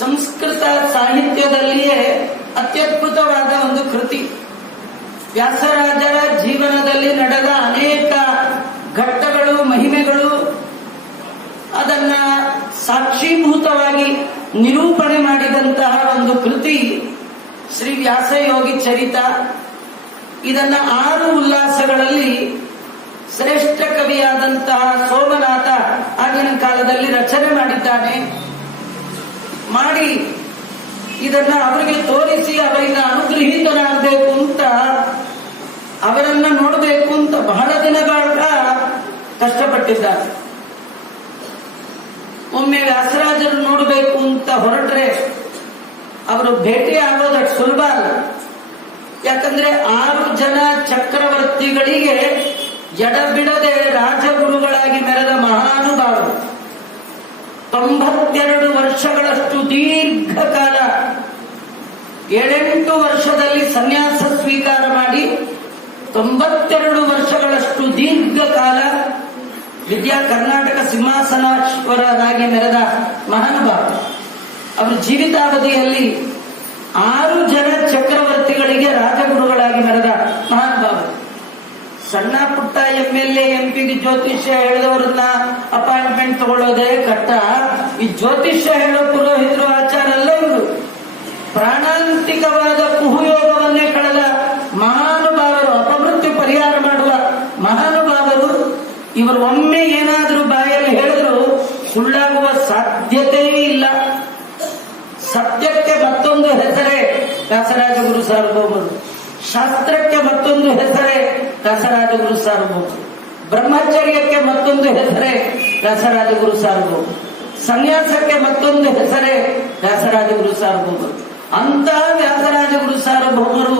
ಸಂಸ್ಕೃತ ಸಾಹಿತ್ಯದಲ್ಲಿಯೇ ಅತ್ಯದ್ಭುತವಾದ ಒಂದು ಕೃತಿ. ವ್ಯಾಸರಾಜರ ಜೀವನದಲ್ಲಿ ನಡೆದ ಅನೇಕ ಘಟ್ಟಗಳು, ಮಹಿಮೆಗಳು, ಅದನ್ನ ಸಾಕ್ಷೀಭೂತವಾಗಿ ನಿರೂಪಣೆ ಮಾಡಿದಂತಹ ಒಂದು ಕೃತಿ ಶ್ರೀ ವ್ಯಾಸಯೋಗಿ ಚರಿತ. ಇದನ್ನ 6 ಉಲ್ಲಾಸಗಳಲ್ಲಿ ಶ್ರೇಷ್ಠ ಕವಿಯಾದಂತಹ ಸೋಮನಾಥ ಆಗಿನ ಕಾಲದಲ್ಲಿ ರಚನೆ ಮಾಡಿದ್ದಾನೆ. ಮಾಡಿ ಇದನ್ನ ಅವರಿಗೆ ತೋರಿಸಿ ಅವರಿಂದ ಅನುಗೃಹೀತನಾಗಬೇಕು ಅಂತ, ಅವರನ್ನ ನೋಡಬೇಕು ಅಂತ ಬಹಳ ದಿನಗಳ ಕಷ್ಟಪಟ್ಟಿದ್ದಾರೆ. ಒಮ್ಮೆ ವ್ಯಾಸರಾಜರು ನೋಡಬೇಕು ಅಂತ ಹೊರಟ್ರೆ ಅವರು ಭೇಟಿ ಆಗೋದಷ್ಟು ಸುಲಭ ಅಲ್ಲ. ಯಾಕಂದ್ರೆ 6 ಜನ ಚಕ್ರವರ್ತಿಗಳಿಗೆ ಎಡಬಿಡದೆ ರಾಜಗುರುಗಳಾಗಿ ಮೆರೆದ ಮಹಾನುಭಾವರು. 92 ವರ್ಷಗಳಷ್ಟು ದೀರ್ಘಕಾಲ, 7-8 ವರ್ಷದಲ್ಲಿ ಸನ್ಯಾಸ ಸ್ವೀಕಾರ ಮಾಡಿ 92 ವರ್ಷಗಳಷ್ಟು ದೀರ್ಘಕಾಲ ವಿದ್ಯಾ ಕರ್ನಾಟಕ ಸಿಂಹಾಸನೇಶ್ವರರಾಗಿ ಮೆರೆದ ಮಹಾನುಭಾವ. ಅವರ ಜೀವಿತಾವಧಿಯಲ್ಲಿ 6 ಜನ ಚಕ್ರವರ್ತಿಗಳಿಗೆ ರಾಜಗುರುಗಳಾಗಿ ಮೆರೆದ ಮಹಾನುಭಾವ. ಸಣ್ಣ ಪುಟ್ಟ MLA MP ಜ್ಯೋತಿಷ್ಯ ಹೇಳಿದವರನ್ನ ಅಪಾಯಿಂಟ್ಮೆಂಟ್ ತಗೊಳ್ಳೋದೇ ಕಷ್ಟ. ಈ ಜ್ಯೋತಿಷ್ಯ ಹೇಳೋ ಪುರೋಹಿತರು ಆಚಾರ ಅಲ್ಲ ಇವರು. ಪ್ರಾಣಾಂತಿಕವಾದ ಕುಹುಯೋಗವನ್ನೇ ಕಳೆದ ಮಹಾನುಭಾವರು, ಅಪಮೃತ್ಯು ಪರಿಹಾರ ಮಾಡುವ ಮಹಾನುಭಾವರು. ಇವರು ಒಮ್ಮೆ ಏನಾದರೂ ಬಾಯಲ್ಲಿ ಹೇಳಿದ್ರು ಸುಳ್ಳಾಗುವ ಸಾಧ್ಯತೆಯೇ ಇಲ್ಲ. ಸತ್ಯಕ್ಕೆ ಮತ್ತೊಂದು ಹೆಸರೇ ವ್ಯಾಸರಾಜ ಗುರು ಸಾರ್ವಭೌಮರು, ಶಾಸ್ತ್ರಕ್ಕೆ ಮತ್ತೊಂದು ಹೆಸರೇ ವ್ಯಾಸರಾಜ ಗುರು ಸಾರ್ವಭೌಮರು, ಬ್ರಹ್ಮಚರ್ಯಕ್ಕೆ ಮತ್ತೊಂದು ಹೆಸರೇ ವ್ಯಾಸರಾಜ ಗುರು ಸಾರ್ವಭೌಮರು, ಸನ್ಯಾಸಕ್ಕೆ ಮತ್ತೊಂದು ಹೆಸರೇ ವ್ಯಾಸರಾಜ ಗುರು ಸಾರ್ವಭೌಮರು. ಅಂತ ವ್ಯಾಸರಾಜ ಗುರು ಸಾರ್ವಭೌಮರು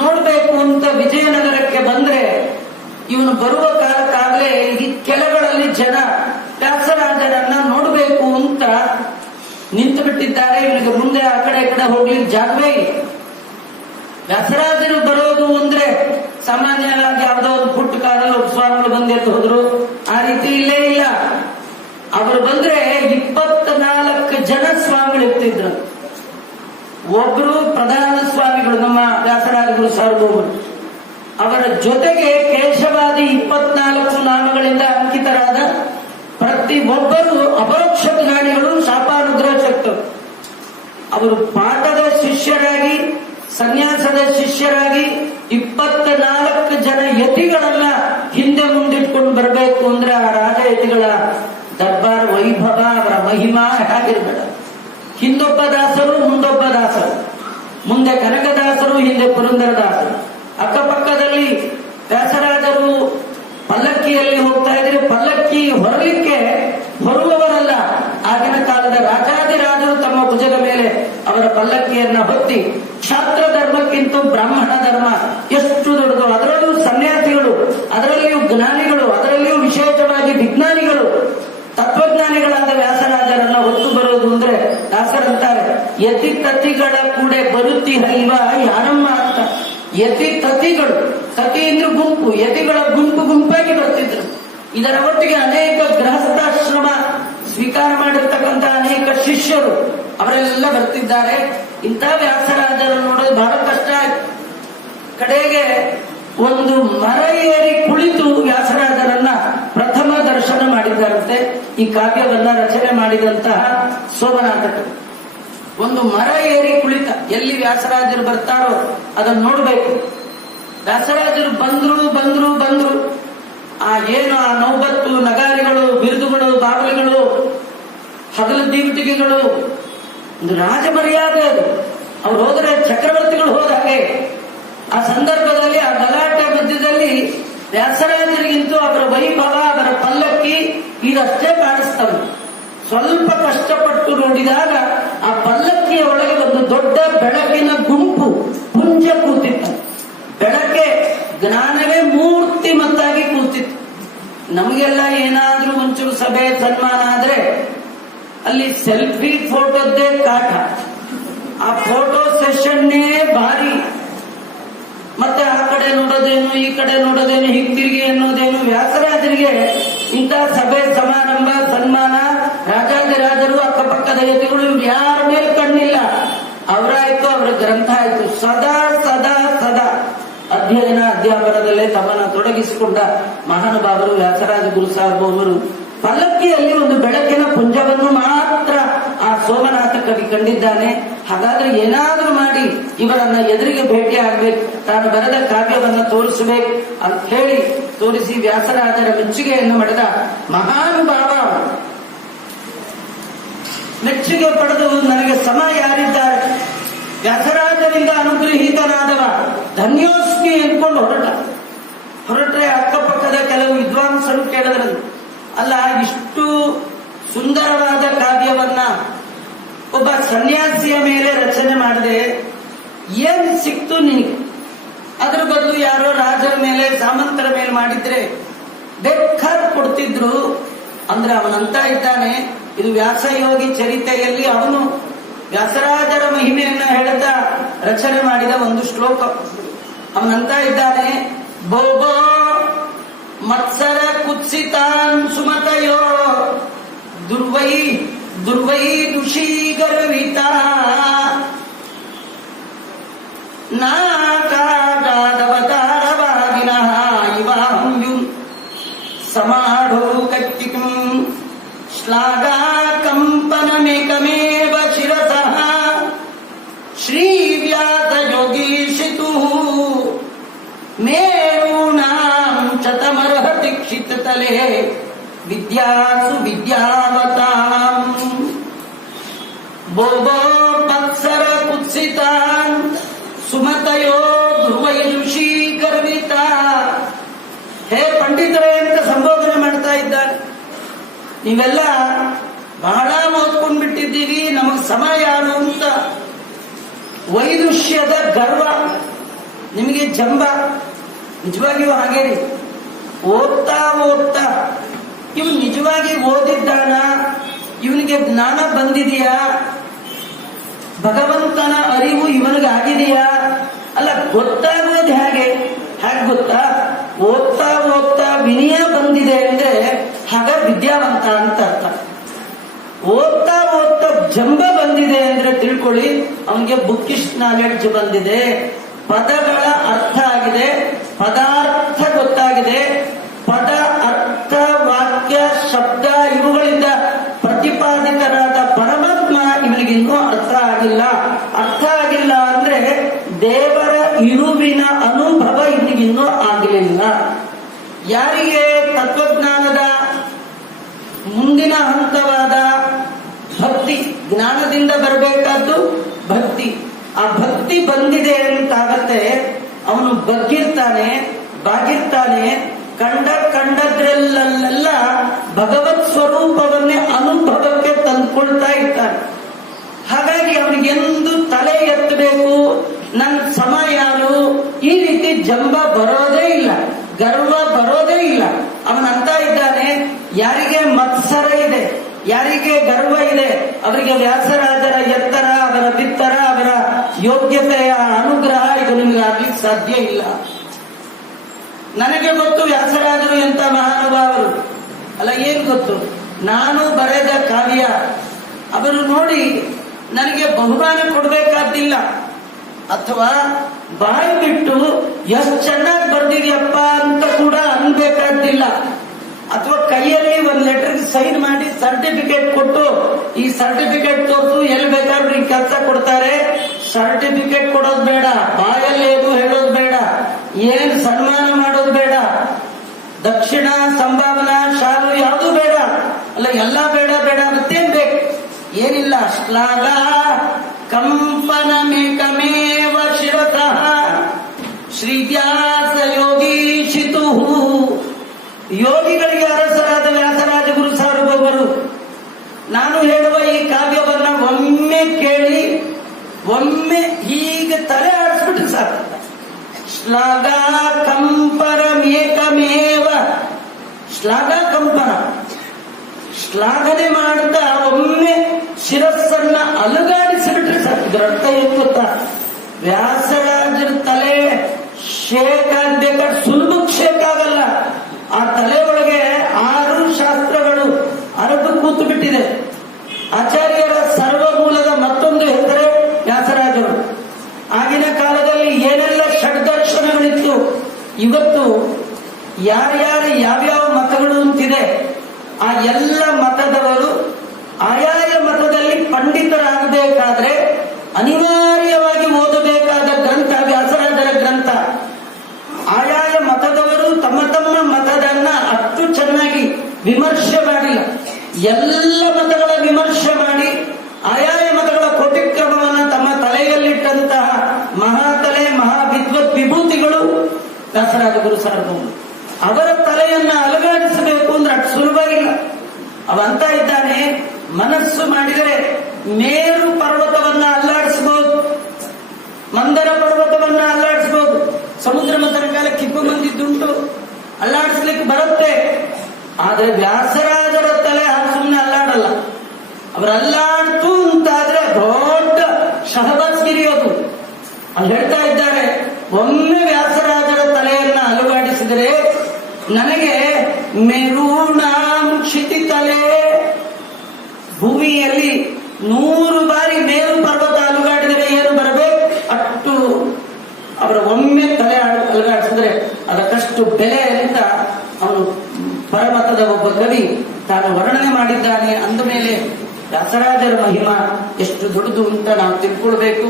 ನೋಡ್ಬೇಕು ಅಂತ ವಿಜಯನಗರಕ್ಕೆ ಬಂದ್ರೆ ಇವನು ಬರುವ ಕಾಲಕ್ಕಾಗಲೇ ಈ ಕೆಳಗಳಲ್ಲಿ ಜನ ವ್ಯಾಸರಾಜರನ್ನ ನೋಡ್ಬೇಕು ಅಂತ ನಿಂತು ಬಿಟ್ಟಿದ್ದಾರೆ. ಇವನಿಗೆ ಮುಂದೆ ಆ ಕಡೆ ಈ ಕಡೆ ಹೋಗ್ಲಿಕ್ಕೆ ಜಾಗವೇ ಇಲ್ಲ. ವ್ಯಾಸರಾಜರು ಬರೋದು ಅಂದ್ರೆ ಸಾಮಾನ್ಯವಾಗಿ ಯಾವುದೋ ಒಂದು ಪುಟ್ಟ ಕಾರಲ್ಲಿ ಒಬ್ಬ ಸ್ವಾಮಿಗಳು ಬಂದೆದ್ದು ಹೋದ್ರು, ಆ ರೀತಿ ಇಲ್ಲೇ ಇಲ್ಲ. ಅವರು ಬಂದ್ರೆ 24 ಜನ ಸ್ವಾಮಿಗಳು ಇರ್ತಿದ್ರು. ಒಬ್ರು ಪ್ರಧಾನ ಸ್ವಾಮಿಗಳು ನಮ್ಮ ವ್ಯಾಸರಾಜರು ಸಾರ್ವಭೌಮರು, ಅವರ ಜೊತೆಗೆ ಕೇಶವಾದಿ 24 ನಾಮಗಳಿಂದ ಅಂಕಿತರಾದ ಪ್ರತಿ ಒಬ್ಬರು ಅಪರೋಕ್ಷ ಜ್ಞಾನಿಗಳು, ಶಾಪಾನುಗ್ರಹ ಶಕ್ತರು. ಅವರು ಪಾಠದ ಶಿಷ್ಯರಾಗಿ, ಸನ್ಯಾಸದ ಶಿಷ್ಯರಾಗಿ 24 ಜನ ಯತಿಗಳನ್ನ ಹಿಂದೆ ಮುಂದಿಟ್ಕೊಂಡು ಬರಬೇಕು ಅಂದ್ರೆ ಆ ರಾಜ ಯತಿಗಳ ದರ್ಬಾರ್ ವೈಭವ, ಅವರ ಮಹಿಮಾ ಹೇಗಿರ್ಬೇಡ. ಹಿಂದೊಬ್ಬ ದಾಸರು, ಮುಂದೊಬ್ಬ ದಾಸರು, ಮುಂದೆ ಕನಕದಾಸರು, ಹಿಂದೆ ಪುರಂದರದಾಸರು. ಅಕ್ಕಪಕ್ಕದಲ್ಲಿ ವ್ಯಾಸರಾಜರು ಪಲ್ಲಕ್ಕಿಯಲ್ಲಿ ಹೋಗ್ತಾ ಇದ್ರೆ ಪಲ್ಲಕ್ಕಿ ಹೊರಲಿಕ್ಕೆ ಹೊರುವವರಲ್ಲ. ಆಗಿನ ಕಾಲದ ರಾಜಾದಿರಾಜರು ತಮ್ಮ ಭುಜದ ಮೇಲೆ ಅವರ ಪಲ್ಲಕ್ಕಿಯನ್ನ ಹೊತ್ತಿ, ಕ್ಷಾತ್ರ ಧರ್ಮಕ್ಕಿಂತ ಬ್ರಾಹ್ಮಣ ಧರ್ಮ ಎಷ್ಟು ದೊಡ್ಡದು, ಅದರಲ್ಲೂ ಸನ್ಯಾಸಿಗಳು, ಅದರಲ್ಲಿಯೂ ಜ್ಞಾನಿಗಳು, ಅದರಲ್ಲಿಯೂ ವಿಶೇಷವಾಗಿ ವಿಜ್ಞಾನಿಗಳು, ತತ್ವಜ್ಞಾನಿಗಳಾದ ವ್ಯಾಸರಾಜರನ್ನ ಹೊತ್ತು ಬರೋದು ಅಂದ್ರೆ ದಾಸರಂತಾರೆ, ಯತಿ ತತಿಗಳ ಕೂಡ ಬರುತ್ತಿ ಹೈವ ಯಾರಮ್ಮ ಅಂತ. ಯತಿ ತತಿಗಳು, ತತಿ ಅಂದ್ರೆ ಗುಂಪು, ಯತಿಗಳ ಗುಂಪು ಗುಂಪಾಗಿ ಬರ್ತಿದ್ರು. ಇದರ ಒಟ್ಟಿಗೆ ಅನೇಕ ಗೃಹಸ್ಥಾಶ್ರಮ ಸ್ವೀಕಾರ ಮಾಡಿರ್ತಕ್ಕಂಥ ಅನೇಕ ಶಿಷ್ಯರು ಅವರೆಲ್ಲ ಬರ್ತಿದ್ದಾರೆ. ಇಂಥ ವ್ಯಾಸರಾಜರನ್ನು ನೋಡೋದು ಬಹಳ ಕಷ್ಟ ಆಯ್ತು. ಕಡೆಗೆ ಒಂದು ಮರ ಏರಿ ಕುಳಿತು ವ್ಯಾಸರಾಜರನ್ನ ಪ್ರಥಮ ದರ್ಶನ ಮಾಡಿದ್ದಾರಂತೆ. ಈ ಕಾವ್ಯವನ್ನ ರಚನೆ ಮಾಡಿದಂತಹ ಸೋಮನಾಥಕರು ಒಂದು ಮರ ಏರಿ ಕುಳಿತ, ಎಲ್ಲಿ ವ್ಯಾಸರಾಜರು ಬರ್ತಾರೋ ಅದನ್ನು ನೋಡ್ಬೇಕು. ವ್ಯಾಸರಾಜರು ಬಂದ್ರು ಏನು ಆ ನೌಬತ್ತು, ನಗಾರಿಗಳು, ಬಿರುದುಗಳು, ಬಾವಲಿಗಳು, ಹಗಲು ದೀವಟಿಗೆಗಳು, ಒಂದು ರಾಜ ಮರ್ಯಾದೆ ಅದು. ಅವ್ರು ಹೋದ್ರೆ ಚಕ್ರವರ್ತಿಗಳು ಹೋದ ಹಾಗೆ. ಆ ಸಂದರ್ಭದಲ್ಲಿ ಆ ಗಲಾಟೆ ಮಧ್ಯದಲ್ಲಿ ವ್ಯಾಸರಾಜರಿಗಿಂತೂ ಅವರ ವೈಭವ, ಅವರ ಪಲ್ಲಕ್ಕಿ ಇದಷ್ಟೇ ಕಾಣಿಸ್ತವೆ. ಸ್ವಲ್ಪ ಕಷ್ಟಪಟ್ಟು ನೋಡಿದಾಗ ಆ ಪಲ್ಲಕ್ಕಿಯ ಒಳಗೆ ಒಂದು ದೊಡ್ಡ ಬೆಳಕಿನ ಗುಂಪು ಪುಂಜ ಕೂತಿತ್ತು. ಬೆಳಕೆ ಜ್ಞಾನವೇ ಮೂರ್ತಿಮತ್ತಾಗಿ ಕೂತಿತ್ತು. ನಮಗೆಲ್ಲ ಏನಾದ್ರೂ ಒಂಚೂರು ಸಭೆ ಸನ್ಮಾನ ಆದ್ರೆ ಅಲ್ಲಿ ಸೆಲ್ಫಿ ಫೋಟೋದ್ದೇ ಕಾಟ, ಆ ಫೋಟೋ ಸೆಷನ್ನೇ ಭಾರಿ. ಮತ್ತೆ ಆ ಕಡೆ ನೋಡೋದೇನು, ಈ ಕಡೆ ನೋಡೋದೇನು, ಹೀಗೆ ತಿರುಗಿ ಅನ್ನೋದೇನು. ವ್ಯಾಸರಾಜರಿಗೆ ಇಂಥ ಸಭೆ ಸಮಾರಂಭ ಸನ್ಮಾನ, ರಾಜಾದಿರಾಜರು, ಅಕ್ಕಪಕ್ಕದ ಯತಿಗಳು ಯಾರ ಮೇಲೆ ಕಣ್ಣಿಲ್ಲ. ಅವರಾಯ್ತು, ಅವರ ಗ್ರಂಥ ಆಯ್ತು. ಸದಾ ಸದಾ ಸದಾ ಅಧ್ಯಯನ ಅಧ್ಯಾಪನದಲ್ಲೇ ತಮ್ಮನ್ನು ತೊಡಗಿಸಿಕೊಂಡ ಮಹಾನುಭಾವರು ವ್ಯಾಸರಾಜ ಗುರು ಸಾರ್ವಭೌಮರು. ಪಲ್ಲಕ್ಕಿಯಲ್ಲಿ ಒಂದು ಬೆಳಕಿನ ಪುಂಜವನ್ನು ಮಾತ್ರ ಆ ಸೋಮನಾಥ ಕವಿ ಕಂಡಿದ್ದಾನೆ. ಹಾಗಾದ್ರೆ ಏನಾದ್ರೂ ಮಾಡಿ ಇವರನ್ನ ಎದುರಿಗೆ ಭೇಟಿ ಆಗ್ಬೇಕು, ತಾನು ಬರೆದ ಕಾವ್ಯವನ್ನ ತೋರಿಸಬೇಕು ಅಂತ ಹೇಳಿ ತೋರಿಸಿ ವ್ಯಾಸರಾಜರ ಮೆಚ್ಚುಗೆಯನ್ನು ಪಡೆದ ಮಹಾನುಭಾವ. ಮೆಚ್ಚುಗೆ ಪಡೆದು ನನಗೆ ಸಮ ಯಾರಿದ್ದಾರೆ, ವ್ಯಾಸರಾಜರಿಂದ ಅನುಗ್ರಹೀತನಾದವ ಧನ್ಯೋಸ್ಮಿ ಎಂದ್ಕೊಂಡು ಹೊರಟ್ರೆ ಅಕ್ಕಪಕ್ಕದ ಕೆಲವು ವಿದ್ವಾಂಸರು ಕೇಳಿದ್ರು, ಅಲ್ಲ ಇಷ್ಟು ಸುಂದರವಾದ ಕಾವ್ಯವನ್ನ ಒಬ್ಬ ಸನ್ಯಾಸಿಯ ಮೇಲೆ ರಚನೆ ಮಾಡಿದೆ, ಏನ್ ಸಿಕ್ತು ನಿನಗೆ? ಅದ್ರ ಬದಲು ಯಾರೋ ರಾಜರ ಮೇಲೆ, ಸಾಮಂತರ ಮೇಲೆ ಮಾಡಿದ್ರೆ ಬೇಕಾದ್ ಕೊಡ್ತಿದ್ರು ಅಂದ್ರೆ ಅವನಂತ ಇದ್ದಾನೆ. ಇದು ವ್ಯಾಸಯೋಗಿ ಚರಿತೆಯಲ್ಲಿ ಅವನು ವ್ಯಾಸರಾಜರ ಮಹಿಮೆಯನ್ನ ಹೇಳ್ತಾ ರಚನೆ ಮಾಡಿದ ಒಂದು ಶ್ಲೋಕ. ಅವನಂತ ಇದ್ದಾನೆ, ಬೋಬೋ ಮತ್ಸರ ಕುತ್ಸಿತಾನ್ ಸುಮತಯೋ ದುರ್ವೈ ದುಷೀಗರ್ವಿತ ನಾಕಾಗಾದವತಾರವಾಗಿನಃ ಇವಾಹ್ಯುಂ ಸಮಾಢೋ ಕತ್ತಿಕಂ ಶ್ಲಾಘಾ ಕಂಪನಮೇಕಮೇವ ಶಿರಸಃ ಶ್ರೀವ್ಯಾಸ ಯೋಗೀಶಿತು ಮೇರೂಣಾಂ ಶತಮರ್ಹತಿ ಕ್ಷಿತತಲೆ ವಿದ್ಯಾಸು ವಿದ್ಯಾವತಾಂ ಬೋಬೋ ಮತ್ಸರ ಕುತ್ಸಿತಾನ್ ಸುಮತಯೋ ಧ್ರುವೈಷಿ ಗರ್ವಿತ. ಹೇ ಪಂಡಿತರೇ ಅಂತ ಸಂಬೋಧನೆ ಮಾಡ್ತಾ ಇದ್ದಾರೆ. ನೀವೆಲ್ಲ ಬಹಳ ಓದ್ಕೊಂಡ್ಬಿಟ್ಟಿದ್ದೀರಿ, ನಮಗ್ ಸಮ ಯಾರು ಅಂತ. ವೈದುಷ್ಯದ ಗರ್ವ, ನಿಮಗೆ ಜಂಬ ನಿಜವಾಗಿಯೂ ಹಾಗೆ ರೀ. ಓದ್ತಾ ಓದ್ತಾ ಇವನು ನಿಜವಾಗಿ ಓದಿದ್ದಾನ, ಇವನಿಗೆ ಜ್ಞಾನ ಬಂದಿದೆಯಾ, ಭಗವಂತನ ಅರಿವು ಇವನಿಗಾಗಿದೆಯಾ? ಅಲ್ಲ, ಗೊತ್ತಾಗೋದು ಹೇಗೆ ಗೊತ್ತಾ? ಓದ್ತಾ ಓದ್ತಾ ವಿನಯ ಬಂದಿದೆ ಅಂದ್ರೆ ಹಾಗ ವಿದ್ಯಾವಂತ ಅಂತ ಅರ್ಥ. ಓದ್ತಾ ಓದ್ತಾ ಜಂಬ ಬಂದಿದೆ ಅಂದ್ರೆ ತಿಳ್ಕೊಳ್ಳಿ, ಅವನಿಗೆ ಬುಕ್ಕಿಶ್ ನಾಲೆಡ್ಜ್ ಬಂದಿದೆ, ಪದಗಳ ಅರ್ಥ ಆಗಿದೆ, ಪದಾರ್ಥ ಗೊತ್ತಾಗಿದೆ, ಪದ ಅರ್ಥ ವಾಕ್ಯ ಶಬ್ದ ಇವುಗಳಿಂದ ಪ್ರತಿಪಾದಿತರಾದ ಪರಮಾತ್ಮ ಇವನಿಗಿನ್ನೂ ಅರ್ಥ ಆಗಿಲ್ಲ. ಅರ್ಥ ಆಗಿಲ್ಲ ಅಂದ್ರೆ ದೇವರ ಇರುವಿನ ಅನುಭವ ಇವನಿಗಿನ್ನೂ ಆಗಲಿಲ್ಲ. ಯಾರಿಗೆ ತತ್ವಜ್ಞಾನದ ಮುಂದಿನ ಹಂತವಾದ ಭಕ್ತಿ, ಜ್ಞಾನದಿಂದ ಬರಬೇಕಾದ್ದು ಭಕ್ತಿ, ಆ ಭಕ್ತಿ ಬಂದಿದೆ ಅಂತಾಗತ್ತೆ, ಅವನು ಬಗ್ಗಿರ್ತಾನೆ, ಬಾಗಿರ್ತಾನೆ, ಕಂಡದ್ರಲ್ಲೆಲ್ಲ ಭಗವತ್ ಸ್ವರೂಪವನ್ನೇ ಅನುಭವಕ್ಕೆ ತಂದುಕೊಳ್ತಾ ಇರ್ತಾನೆ. ಹಾಗಾಗಿ ಅವನಿಗೆಂದು ತಲೆ ಎತ್ತಬೇಕು, ನನ್ನ ಸಮ ಯಾರು, ಈ ರೀತಿ ಜಂಬ ಬರೋದೇ ಇಲ್ಲ, ಗರ್ವ ಬರೋದೇ ಇಲ್ಲ. ಅವನಂತ ಇದ್ದಾನೆ, ಯಾರಿಗೆ ಮತ್ಸರ ಇದೆ, ಯಾರಿಗೆ ಗರ್ವ ಇದೆ, ಅವರಿಗೆ ವ್ಯಾಸರಾಜರ ಎತ್ತರ, ಅವರ ಬಿತ್ತರ, ಅವರ ಯೋಗ್ಯತೆಯ ಅನುಗ್ರಹ ಇದು ನಿಮಗೆ ಆಗ್ಲಿಕ್ಕೆ ಸಾಧ್ಯ ಇಲ್ಲ. ನನಗೆ ಗೊತ್ತು ವ್ಯಾಸರಾಜರು ಎಂತ ಮಹಾನುಭಾವರು ಅಲ್ಲ, ಏನ್ ಗೊತ್ತು, ನಾನು ಬರೆದ ಕಾವ್ಯ ಅವರು ನೋಡಿ ನನಗೆ ಬಹುಮಾನ ಕೊಡಬೇಕಾದಿಲ್ಲ, ಅಥವಾ ಬಾಯಿ ಬಿಟ್ಟು ಎಷ್ಟು ಚೆನ್ನಾಗಿ ಬರ್ದಿದ್ಯಪ್ಪ ಅಂತ ಕೂಡ ಅನ್ಬೇಕಾದಿಲ್ಲ, ಅಥವಾ ಕೈಯಲ್ಲಿ ಒಂದು ಲೆಟರ್ಗೆ ಸೈನ್ ಮಾಡಿ ಸರ್ಟಿಫಿಕೇಟ್ ಕೊಟ್ಟು ಈ ಸರ್ಟಿಫಿಕೇಟ್ ತೋರಿಸು, ಎಲ್ಲಿ ಬೇಕಾದ್ರೂ ಈ ಕೆಲಸ ಕೊಡ್ತಾರೆ, ಸರ್ಟಿಫಿಕೇಟ್ ಕೊಡೋದು ಬೇಡ, ಬಾಯಲ್ಲಿ ಏನು ಹೇಳೋದು ಬೇಡ, ಏನ್ ಸನ್ಮಾನ ಮಾಡೋದು ಬೇಡ, ದಕ್ಷಿಣ ಸಂಭಾವನಾ ಶಾಲು ಯಾವುದು ಬೇಡ, ಅಲ್ಲ ಎಲ್ಲ ಬೇಡ ಬೇಡ, ಮತ್ತೇನ್ ಬೇಕು, ಏನಿಲ್ಲ. ಶ್ಲಾಘ ಕಂಪನ ಮೇಕಮೇವ ಶಿರತಃ ಶ್ರೀವ್ಯಾಸ ಯೋಗೀಶಿತು. ಯೋಗಿಗಳಿಗೆ ಅರಸರಾದ ವ್ಯಾಸರಾಜ ಗುರು ಸಾರ್ವಭೌಮರು ನಾನು ಹೇಳುವ ಈ ಕಾವ್ಯವನ್ನ ಒಮ್ಮೆ ಕೇಳಿ, ಒಮ್ಮೆ ಹೀಗೆ ತಲೆ ಆಡಿಸ್ಬಿಟ್ರೆ ಸಾಕು. ಶ್ಲಾಘ ಕಂಪನ ಮೇಕಮೇವ, ಶ್ಲಾಘ ಕಂಪನ, ಶ್ಲಾಘನೆ ಮಾಡ್ತಾ ಒಮ್ಮೆ ಶಿರಸ್ಸನ್ನ ಅಲುಗಾಡಿಸಿಬಿಟ್ರೆ ಸಾಕು. ಇದರ ಅರ್ಥ ಏನು ಗೊತ್ತಾ? ವ್ಯಾಸರಾಜರ ತಲೆ ಶೇಕ್ ಆಗ್ಬೇಕಾದ್ರೆ ಸುಲಭಕ್ಕೆ ಶೇಕ್ ಆಗಲ್ಲ, ಆ ತಲೆ ಒಳಗೆ 6 ಶಾಸ್ತ್ರಗಳು ಅರಬು ಕೂತು ಬಿಟ್ಟಿದೆ. ಆಚಾರ್ಯರ ಸರ್ವಮೂಲದ ಮತ್ತೊಂದು ಹೆಸರೇ ವ್ಯಾಸರಾಜರು. ಆಗಿನ ಕಾಲದಲ್ಲಿ ಏನೆಲ್ಲ ಷಡ್ದರ್ಶನಗಳಿತ್ತು, ಇವತ್ತು ಯಾರ್ಯಾರು ಯಾವ್ಯಾವ ಮತಗಳು ಅಂತಿದೆ, ಆ ಎಲ್ಲ ಮತದವರು ಆಯಾಯ ಮತದಲ್ಲಿ ಪಂಡಿತರಾಗಬೇಕಾದ್ರೆ ಅನಿವಾರ್ಯವಾಗಿ ಓದಬೇಕಾದ ಗ್ರಂಥ ವ್ಯಾಸರಾಜರ ಗ್ರಂಥ. ಆಯಾಯ ಮತದವರು ತಮ್ಮ ತಮ್ಮ ಮತದನ್ನ ಅಷ್ಟು ಚೆನ್ನಾಗಿ ವಿಮರ್ಶೆ ಮಾಡಿಲ್ಲ, ಎಲ್ಲ ಮತಗಳ ವಿಮರ್ಶೆ ಮಾಡಿ ಆಯಾಯ ಮತಗಳ ಪ್ರತಿಕ್ರಮವನ್ನು ತಮ್ಮ ತಲೆಯಲ್ಲಿಟ್ಟಂತಹ ಮಹಾತಲೆ ಮಹಾವಿದ್ವತ್ ವಿಭೂತಿಗಳು ವ್ಯಾಸರಾಜ ಗುರು ಸಾರ್ವಭೌಮರು. ಅವರ ತಲೆಯನ್ನ ಅಲುಗಾಡಿಸಬೇಕು ಅಂದ್ರೆ ಅಷ್ಟು ಸುಲಭವಾಗಿಲ್ಲ. ಅವಂತ ಇದ್ದಾನೆ, ಮನಸ್ಸು ಮಾಡಿದರೆ ಮೇರು ಪರ್ವತವನ್ನ ಅಲ್ಲಾಡಿಸಬಹುದು, ಮಂದರ ಪರ್ವತವನ್ನ ಅಲ್ಲಾಡಿಸಬಹುದು, ಸಮುದ್ರ ಮಥನ ಕಾಲ ಕಿಪ್ಪು ಬಂದಿದ್ದುಂಟು, ಅಲ್ಲಾಡಿಸ್ಲಿಕ್ಕೆ ಬರುತ್ತೆ. ಆದ್ರೆ ವ್ಯಾಸರಾಜರ ತಲೆ ಸುಮ್ಮನೆ ಅಲ್ಲಾಡಲ್ಲ. ಅವರು ಅಲ್ಲಾಡ್ತು ಅಂತಾದ್ರೆ ದೊಡ್ಡ ಶಹಬಾಸ್ಗಿರಿ ಅದು. ಅಲ್ಲಿ ಹೇಳ್ತಾ ಇದ್ದಾರೆ, ಒಮ್ಮೆ ವ್ಯಾಸರಾಜರ ತಲೆಯನ್ನ ಅಲುಗಾಡಿಸಿದರೆ ನನಗೆ ಮೇರೂಣಾಂ ಕ್ಷಿತಿ ತಲೆ, ಭೂಮಿಯಲ್ಲಿ 100 ಬಾರಿ ಮೇರು ಪರ್ವತ ಅಲುಗಾಡಿದರೆ ಏನು ಬರಬೇಕು ಅಷ್ಟು ಅವರ ಒಮ್ಮೆ ತಲೆ ಅಲುಗಾಡಿಸಿದ್ರೆ ಅದಕ್ಕಷ್ಟು ಬೆಲೆ ಅಂತ ಅವನು ಪರಮತದ ಒಬ್ಬ ಕವಿ ತಾನು ವರ್ಣನೆ ಮಾಡಿದ್ದಾನೆ. ಅಂದ ಮೇಲೆ ವ್ಯಾಸರಾಜರ ಮಹಿಮಾ ಎಷ್ಟು ದೊಡ್ಡದು ಅಂತ ನಾವು ತಿಳ್ಕೊಳ್ಬೇಕು.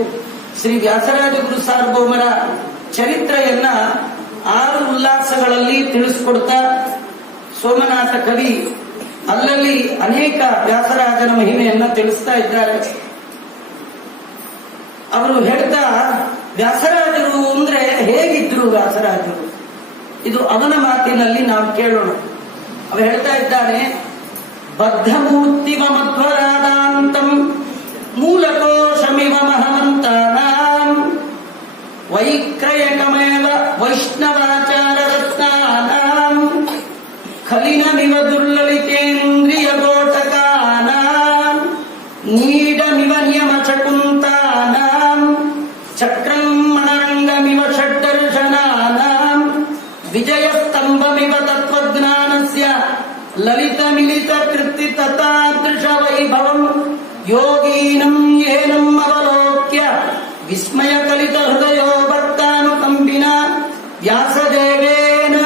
ಶ್ರೀ ವ್ಯಾಸರಾಜ ಗುರು ಸಾರ್ವಭೌಮರ ಚರಿತ್ರೆಯನ್ನ 6 ಉಲ್ಲಾಸಗಳಲ್ಲಿ ತಿಳಿಸ್ಕೊಡ್ತಾ ಸೋಮನಾಥ ಕವಿ ಅಲ್ಲಲ್ಲಿ ಅನೇಕ ವ್ಯಾಸರಾಜನ ಮಹಿಮೆಯನ್ನ ತಿಳಿಸ್ತಾ ಇದ್ದಾರೆ. ಅವರು ಹೇಳ್ತಾ, ವ್ಯಾಸರಾಜರು ಅಂದ್ರೆ ಹೇಗಿದ್ರು ವ್ಯಾಸರಾಜರು, ಇದು ಅವನ ಮಾತಿನಲ್ಲಿ ನಾವು ಕೇಳೋಣ. ಅವರು ಹೇಳ್ತಾ ಇದ್ದಾರೆ, ಬದ್ಧಮೂರ್ತಿವ ಮಧ್ವರಾದಾಂತಂ ಮೂಲಕೋಶಮಿವ ಮಹಮಂತಾನಾಂ ವೈಕ್ರಯಕಮೇವ ವೈಷ್ಣವಾಚಾರ ರತ್ನಾನಾಂ ಖಲಿನಮಿವ ದುರ್ಲಲಿತೇಂದ್ರಿಯ ಗೋಟಕಾನಾಂ ನೀಡಮಿವ ನಿಯಮ ಶಕುಂತಾನಾಂ ಚಕ್ರಂ ಮಣರಂಗಮಿವ ಷಡ್ದರ್ಶನಾನಾಂ ವಿಜಯಸ್ತಂಭಮಿವ ತತ್ವಜ್ಞಾನಸ್ಯ ಲಲಿತ ಮಿಲಿತ ಕೃತಿ ತತಾದೃಶ ವೈಭವಂ ಯೋಗೀನಂ ಏನಂ ಅವಲೋಕ್ಯ ವಿಸ್ಮಯ ಕಲಿತ ಹೃದಯೋ ಭಕ್ತಾನುಕಂಪಿನ ವ್ಯಾಸದೇವೇನ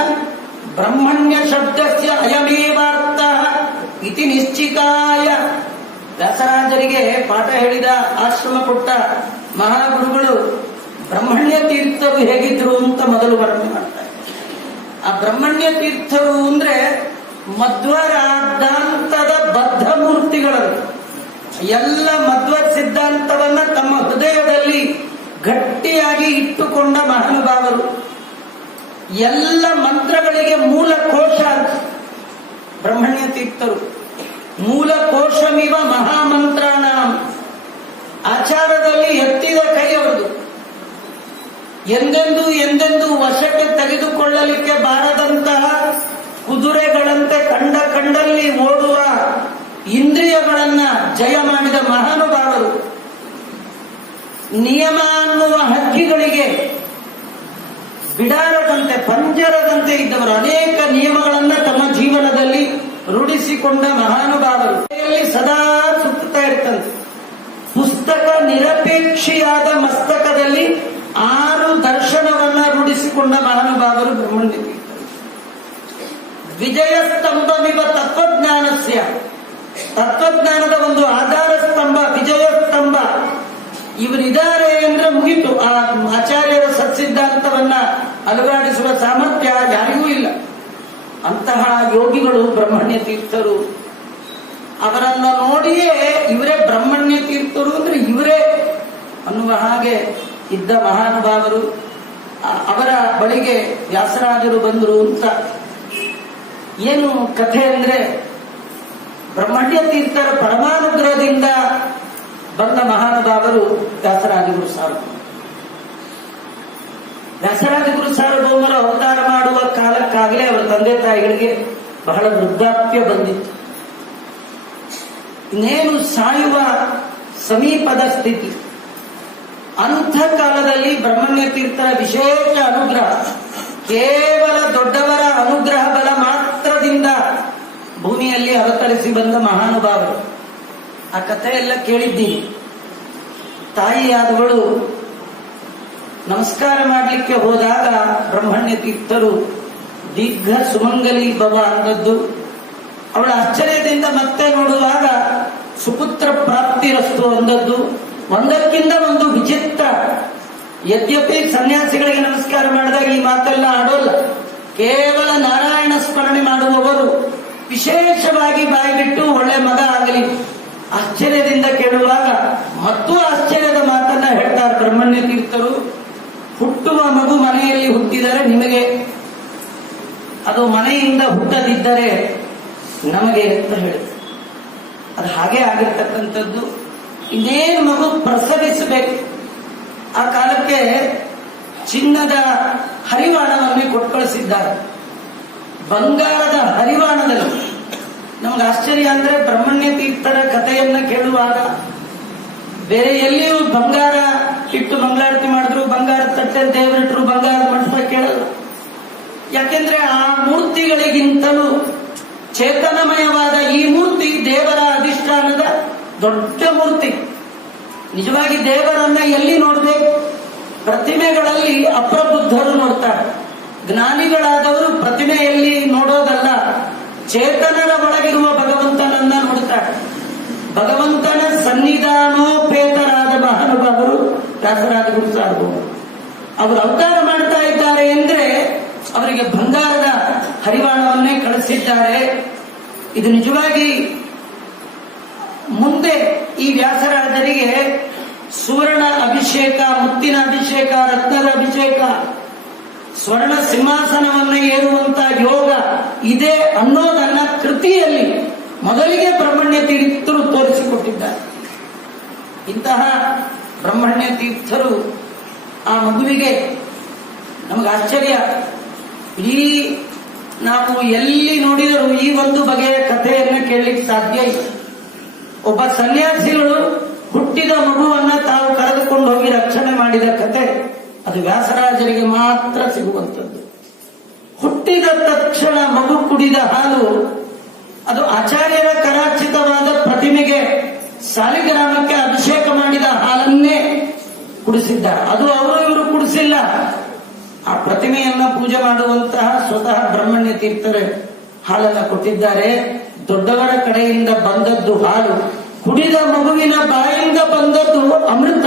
ಬ್ರಹ್ಮಣ್ಯ ಶಬ್ದಸ್ಯ ಅಯಮೇವಾರ್ಥಃ ಇತಿ ನಿಶ್ಚಿತಾಯ. ವ್ಯಾಸರಾಜರಿಗೆ ಪಾಠ ಹೇಳಿದ ಆಶ್ರಮ ಕೊಟ್ಟ ಮಹಾಗುರುಗಳು ಬ್ರಹ್ಮಣ್ಯ ತೀರ್ಥರು ಹೇಗಿದ್ರು ಅಂತ ಮೊದಲು ವರ್ಣನೆ ಮಾಡ್ತಾರೆ. ಆ ಬ್ರಹ್ಮಣ್ಯ ತೀರ್ಥರು ಅಂದ್ರೆ ಮಧ್ವರಾದ್ದಾಂತದ ಬದ್ಧ ಮೂರ್ತಿಗಳು. ಎಲ್ಲ ಮಧ್ವ ಸಿದ್ಧಾಂತವನ್ನ ತಮ್ಮ ಹೃದಯದಲ್ಲಿ ಗಟ್ಟಿಯಾಗಿ ಇಟ್ಟುಕೊಂಡ ಮಹಾನುಭಾವರು. ಎಲ್ಲ ಮಂತ್ರಗಳಿಗೆ ಮೂಲ ಕೋಶ ಬ್ರಹ್ಮಣ್ಯ ತೀರ್ಥರು. ಮೂಲ ಕೋಶಮಿವ ಮಹಾಮಂತ್ರಾಣ. ಆಚಾರದಲ್ಲಿ ಎತ್ತಿದ ಕೈ ಅವರದು. ಎಂದೆಂದೂ ವಶಕ್ಕೆ ತೆಗೆದುಕೊಳ್ಳಲಿಕ್ಕೆ ಬಾರದಂತಹ ಕುದುರೆಗಳಂತೆ ಕಂಡಲ್ಲಿ ಓಡುವ ಇಂದ್ರಿಯಗಳನ್ನ ಜಯ ಮಾಡಿದ ಮಹಾನುಭಾವರು. ನಿಯಮ ಅನ್ನುವ ಹಕ್ಕಿಗಳಿಗೆ ಬಿಡಾರದಂತೆ ಪಂಜರದಂತೆ ಇದ್ದವರು. ಅನೇಕ ನಿಯಮಗಳನ್ನ ತಮ್ಮ ಜೀವನದಲ್ಲಿ ರೂಢಿಸಿಕೊಂಡ ಮಹಾನುಭಾವರು. ಸದಾ ಸುತ್ತಾ ಇರ್ತಂತೆ. ಪುಸ್ತಕ ನಿರಪೇಕ್ಷಿಯಾದ ಮಸ್ತಕದಲ್ಲಿ 6 ದರ್ಶನವನ್ನ ರೂಢಿಸಿಕೊಂಡ ಮಹಾನುಭಾವರು ಬ್ರಹ್ಮಣ್ಯ ತೀರ್ಥರು. ವಿಜಯ ಸ್ತಂಭವಿವ ತತ್ವಜ್ಞಾನಸ್ಯ. ತತ್ವಜ್ಞಾನದ ಒಂದು ಆಧಾರ ಸ್ತಂಭ ವಿಜಯ ಸ್ತಂಭ. ಇವರಿದ್ದಾರೆ ಅಂದ್ರೆ ಮುಗಿತು. ಆ ಆಚಾರ್ಯರ ಸತ್ಸಿದ್ಧಾಂತವನ್ನ ಅಲುಗಾಡಿಸುವ ಸಾಮರ್ಥ್ಯ ಯಾರಿಗೂ ಇಲ್ಲ. ಅಂತಹ ಯೋಗಿಗಳು ಬ್ರಹ್ಮಣ್ಯ ತೀರ್ಥರು. ಅವರನ್ನ ನೋಡಿಯೇ ಇವರೇ ಬ್ರಹ್ಮಣ್ಯ ತೀರ್ಥರು ಅಂದ್ರೆ ಇವರೇ ಅನ್ನುವ ಹಾಗೆ ಇದ್ದ ಮಹಾನುಭಾವರು. ಅವರ ಬಳಿಗೆ ವ್ಯಾಸರಾಜರು ಬಂದರು ಅಂತ. ಏನು ಕಥೆ ಅಂದ್ರೆ, ಬ್ರಹ್ಮಣ್ಯ ತೀರ್ಥರ ಪರಮಾನುಗ್ರಹದಿಂದ ಬಂದ ಮಹಾನುಭಾವರು ವ್ಯಾಸರಾಜಗುರು ಸಾರ್ವಭೌಮರು. ವ್ಯಾಸರಾಜಗುರು ಸಾರ್ವಭೌಮರು ಅವತಾರ ಮಾಡುವ ಕಾಲಕ್ಕಾಗಲೇ ಅವರ ತಂದೆ ತಾಯಿಗಳಿಗೆ ಬಹಳ ವೃದ್ಧಾಪ್ಯ ಬಂದಿತ್ತು. ಇನ್ನೇನು ಸಾಯುವ ಸಮೀಪದ ಸ್ಥಿತಿ. ಅಂಥ ಕಾಲದಲ್ಲಿ ಬ್ರಹ್ಮಣ್ಯ ತೀರ್ಥರ ವಿಶೇಷ ಅನುಗ್ರಹ, ಕೇವಲ ದೊಡ್ಡವರ ಅನುಗ್ರಹ ಬಲ ಮಾತ್ರದಿಂದ ಭೂಮಿಯಲ್ಲಿ ಅವತರಿಸಿ ಬಂದ ಮಹಾನುಭಾವರು. ಆ ಕಥೆಯೆಲ್ಲ ಕೇಳಿದ್ದೀನಿ. ತಾಯಿಯಾದವಳು ನಮಸ್ಕಾರ ಮಾಡಲಿಕ್ಕೆ ಹೋದಾಗ ಬ್ರಹ್ಮಣ್ಯ ತೀರ್ಥರು ದೀರ್ಘ ಸುಮಂಗಲಿ ಭವ ಅಂದದ್ದು. ಅವಳ ಆಶ್ಚರ್ಯದಿಂದ ಮತ್ತೆ ನೋಡುವಾಗ ಸುಪುತ್ರ ಪ್ರಾಪ್ತಿರಸ್ತು ಅಂದದ್ದು. ಒಂದಕ್ಕಿಂತ ಒಂದು ವಿಚಿತ್ರ. ಯದ್ಯಪಿ ಸನ್ಯಾಸಿಗಳಿಗೆ ನಮಸ್ಕಾರ ಮಾಡಿದಾಗ ಈ ಮಾತೆಲ್ಲ ಆಡೋಲ್ಲ. ಕೇವಲ ನಾರಾಯಣ ಸ್ಮರಣೆ ಮಾಡುವವರು ವಿಶೇಷವಾಗಿ ಬಾಯಿಬಿಟ್ಟು ಒಳ್ಳೆ ಮಗ ಆಗಲಿ ಆಶ್ಚರ್ಯದಿಂದ ಕೇಳುವಾಗ ಮತ್ತು ಆಶ್ಚರ್ಯದ ಮಾತನ್ನ ಹೇಳ್ತಾರೆ ಬ್ರಹ್ಮಣ್ಯ ತೀರ್ಥರು. ಹುಟ್ಟುವ ಮಗು ಮನೆಯಲ್ಲಿ ಹುಟ್ಟಿದರೆ ನಿಮಗೆ, ಅದು ಮನೆಯಿಂದ ಹುಟ್ಟದಿದ್ದರೆ ನಮಗೆ ಅಂತ ಹೇಳಿ. ಅದು ಹಾಗೆ ಆಗಿರ್ತಕ್ಕಂಥದ್ದು. ಇನ್ನೇನು ಮಗು ಪ್ರಸವಿಸಬೇಕು. ಆ ಕಾಲಕ್ಕೆ ಚಿನ್ನದ ಹರಿವಾಣವನ್ನು ಕೊಟ್ಟು ಕಳಿಸಿದ್ದಾರೆ. ಬಂಗಾರದ ಹರಿವಾಣದಲ್ಲಿ ನಮ್ಗೆ ಆಶ್ಚರ್ಯ ಅಂದ್ರೆ, ಬ್ರಹ್ಮಣ್ಯ ತೀರ್ಥರ ಕಥೆಯನ್ನ ಕೇಳುವಾಗ ಬೇರೆ ಎಲ್ಲಿಯೂ ಬಂಗಾರ ಇಟ್ಟು ಮಂಗಳಾರತಿ ಮಾಡಿದ್ರು, ಬಂಗಾರದ ತಟ್ಟೆ ದೇವರಿಟ್ಟರು, ಬಂಗಾರದ ಮಂಟಪ ಕೇಳಲ್ಲ. ಯಾಕೆಂದ್ರೆ ಆ ಮೂರ್ತಿಗಳಿಗಿಂತಲೂ ಚೇತನಮಯವಾದ ಈ ಮೂರ್ತಿ ದೇವರ ಅಧಿಷ್ಠಾನದ ದೊಡ್ಡ ಮೂರ್ತಿ. ನಿಜವಾಗಿ ದೇವರನ್ನ ಎಲ್ಲಿ ನೋಡ್ಬೇಕು? ಪ್ರತಿಮೆಗಳಲ್ಲಿ ಅಪ್ರಬುದ್ಧರು ನೋಡ್ತಾರೆ. ಜ್ಞಾನಿಗಳಾದವರು ಪ್ರತಿಮೆಯಲ್ಲಿ ನೋಡೋದಲ್ಲ, ಚೇತನರ ಒಳಗಿರುವ ಭಗವಂತನನ್ನ ನೋಡ್ತಾರೆ. ಭಗವಂತನ ಸನ್ನಿಧಾನೋಪೇತರಾದ ಮಹಾನುಭಾವರು ವ್ಯಾಸರಾಜಗುರು ಸಾರ್ವಭೌಮರು. ಅವರು ಅವತಾರ ಮಾಡ್ತಾ ಇದ್ದಾರೆ ಅಂದ್ರೆ ಅವರಿಗೆ ಬಂಗಾರದ ಹರಿವಾಣವನ್ನೇ ಕಳಿಸಿದ್ದಾರೆ. ಇದು ನಿಜವಾಗಿ ಮುಂದೆ ಈ ವ್ಯಾಸರಾಜರಿಗೆ ಸುವರ್ಣ ಅಭಿಷೇಕ, ಮುತ್ತಿನ ಅಭಿಷೇಕ, ರತ್ನದ ಅಭಿಷೇಕ, ಸ್ವರ್ಣ ಸಿಂಹಾಸನವನ್ನು ಏರುವಂತ ಯೋಗ ಇದೆ ಅನ್ನೋದನ್ನ ಕೃತಿಯಲ್ಲಿ ಮೊದಲಿಗೆ ಬ್ರಹ್ಮಣ್ಯ ತೀರ್ಥರು ತೋರಿಸಿಕೊಟ್ಟಿದ್ದಾರೆ. ಇಂತಹ ಬ್ರಹ್ಮಣ್ಯ ತೀರ್ಥರು ಆ ಮಗುವಿಗೆ ನಮಗೆ ಆಶ್ಚರ್ಯ. ಇಡೀ ನಾವು ಎಲ್ಲಿ ನೋಡಿದರೂ ಈ ಒಂದು ಬಗೆಯ ಕಥೆಯನ್ನ ಕೇಳಲಿಕ್ಕೆ ಸಾಧ್ಯ ಇಲ್ಲ. ಒಬ್ಬ ಸನ್ಯಾಸಿಗಳು ಹುಟ್ಟಿದ ಮಗುವನ್ನ ತಾವು ಕರೆದುಕೊಂಡು ಹೋಗಿ ರಕ್ಷಣೆ ಮಾಡಿದ ಕಥೆ ಅದು ವ್ಯಾಸರಾಜರಿಗೆ ಮಾತ್ರ ಸಿಗುವಂಥದ್ದು. ಹುಟ್ಟಿದ ತಕ್ಷಣ ಮಗು ಕುಡಿದ ಹಾಲು ಅದು ಆಚಾರ್ಯರ ಕರಾಚಿತವಾದ ಪ್ರತಿಮೆಗೆ ಸಾಲಿಗ್ರಾಮಕ್ಕೆ ಅಭಿಷೇಕ ಮಾಡಿದ ಹಾಲನ್ನೇ ಕುಡಿಸಿದ್ದಾರೆ. ಅದು ಅವರು ಇವರು ಕುಡಿಸಿಲ್ಲ. ಆ ಪ್ರತಿಮೆಯನ್ನ ಪೂಜೆ ಮಾಡುವಂತಹ ಸ್ವತಃ ಬ್ರಹ್ಮಣ್ಯ ತೀರ್ಥರೇ ಹಾಲನ್ನ ಕೊಟ್ಟಿದ್ದಾರೆ. ದೊಡ್ಡವರ ಕಡೆಯಿಂದ ಬಂದದ್ದು ಹಾಲು, ಕುಡಿದ ಮಗುವಿನ ಬಾಯಿಂದ ಬಂದದ್ದು ಅಮೃತ,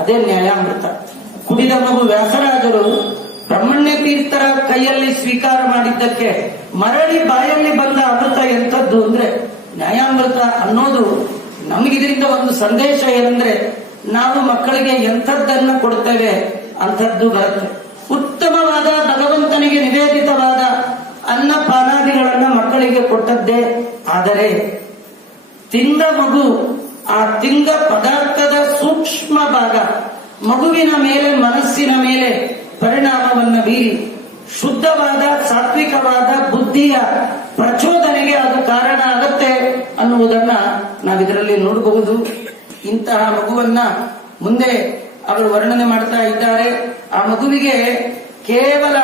ಅದೇ ನ್ಯಾಯಾಮೃತ. ಕುಡಿದ ಮಗು ವ್ಯಾಸರಾಜರು ಬ್ರಹ್ಮಣ್ಯ ತೀರ್ಥರ ಕೈಯಲ್ಲಿ ಸ್ವೀಕಾರ ಮಾಡಿದ್ದಕ್ಕೆ ಮರಳಿ ಬಾಯಲ್ಲಿ ಬಂದ ಅಮೃತ ಎಂಥದ್ದು ಅಂದ್ರೆ ನ್ಯಾಯಾಮೃತ ಅನ್ನೋದು. ನಮಗಿದ್ರಿಂದ ಒಂದು ಸಂದೇಶ ಏನಂದ್ರೆ ನಾವು ಮಕ್ಕಳಿಗೆ ಎಂಥದ್ದನ್ನ ಕೊಡ್ತೇವೆ ಅಂಥದ್ದು ಬರುತ್ತೆ. ಉತ್ತಮವಾದ ಭಗವಂತನಿಗೆ ನಿವೇದಿತವಾದ ಅನ್ನ ಪಾನಾದಿಗಳನ್ನ ಮಕ್ಕಳಿಗೆ ಕೊಟ್ಟದ್ದೇ. ಆದರೆ ತಿಂದ ಮಗು ಆ ತಿಂದ ಪದಾರ್ಥದ ಸೂಕ್ಷ್ಮ ಭಾಗ ಮಗುವಿನ ಮೇಲೆ ಮನಸ್ಸಿನ ಮೇಲೆ ಪರಿಣಾಮವನ್ನು ಬೀರಿ ಶುದ್ಧವಾದ ಸಾತ್ವಿಕವಾದ ಬುದ್ಧಿಯ ಪ್ರಚೋದನೆಗೆ ಅದು ಕಾರಣ ಆಗತ್ತೆ ಅನ್ನುವುದನ್ನ ನಾವಿದರಲ್ಲಿ ನೋಡಬಹುದು. ಇಂತಹ ಮಗುವನ್ನ ಮುಂದೆ ಅವರು ವರ್ಣನೆ ಮಾಡ್ತಾ ಇದ್ದಾರೆ. ಆ ಮಗುವಿಗೆ ಕೇವಲ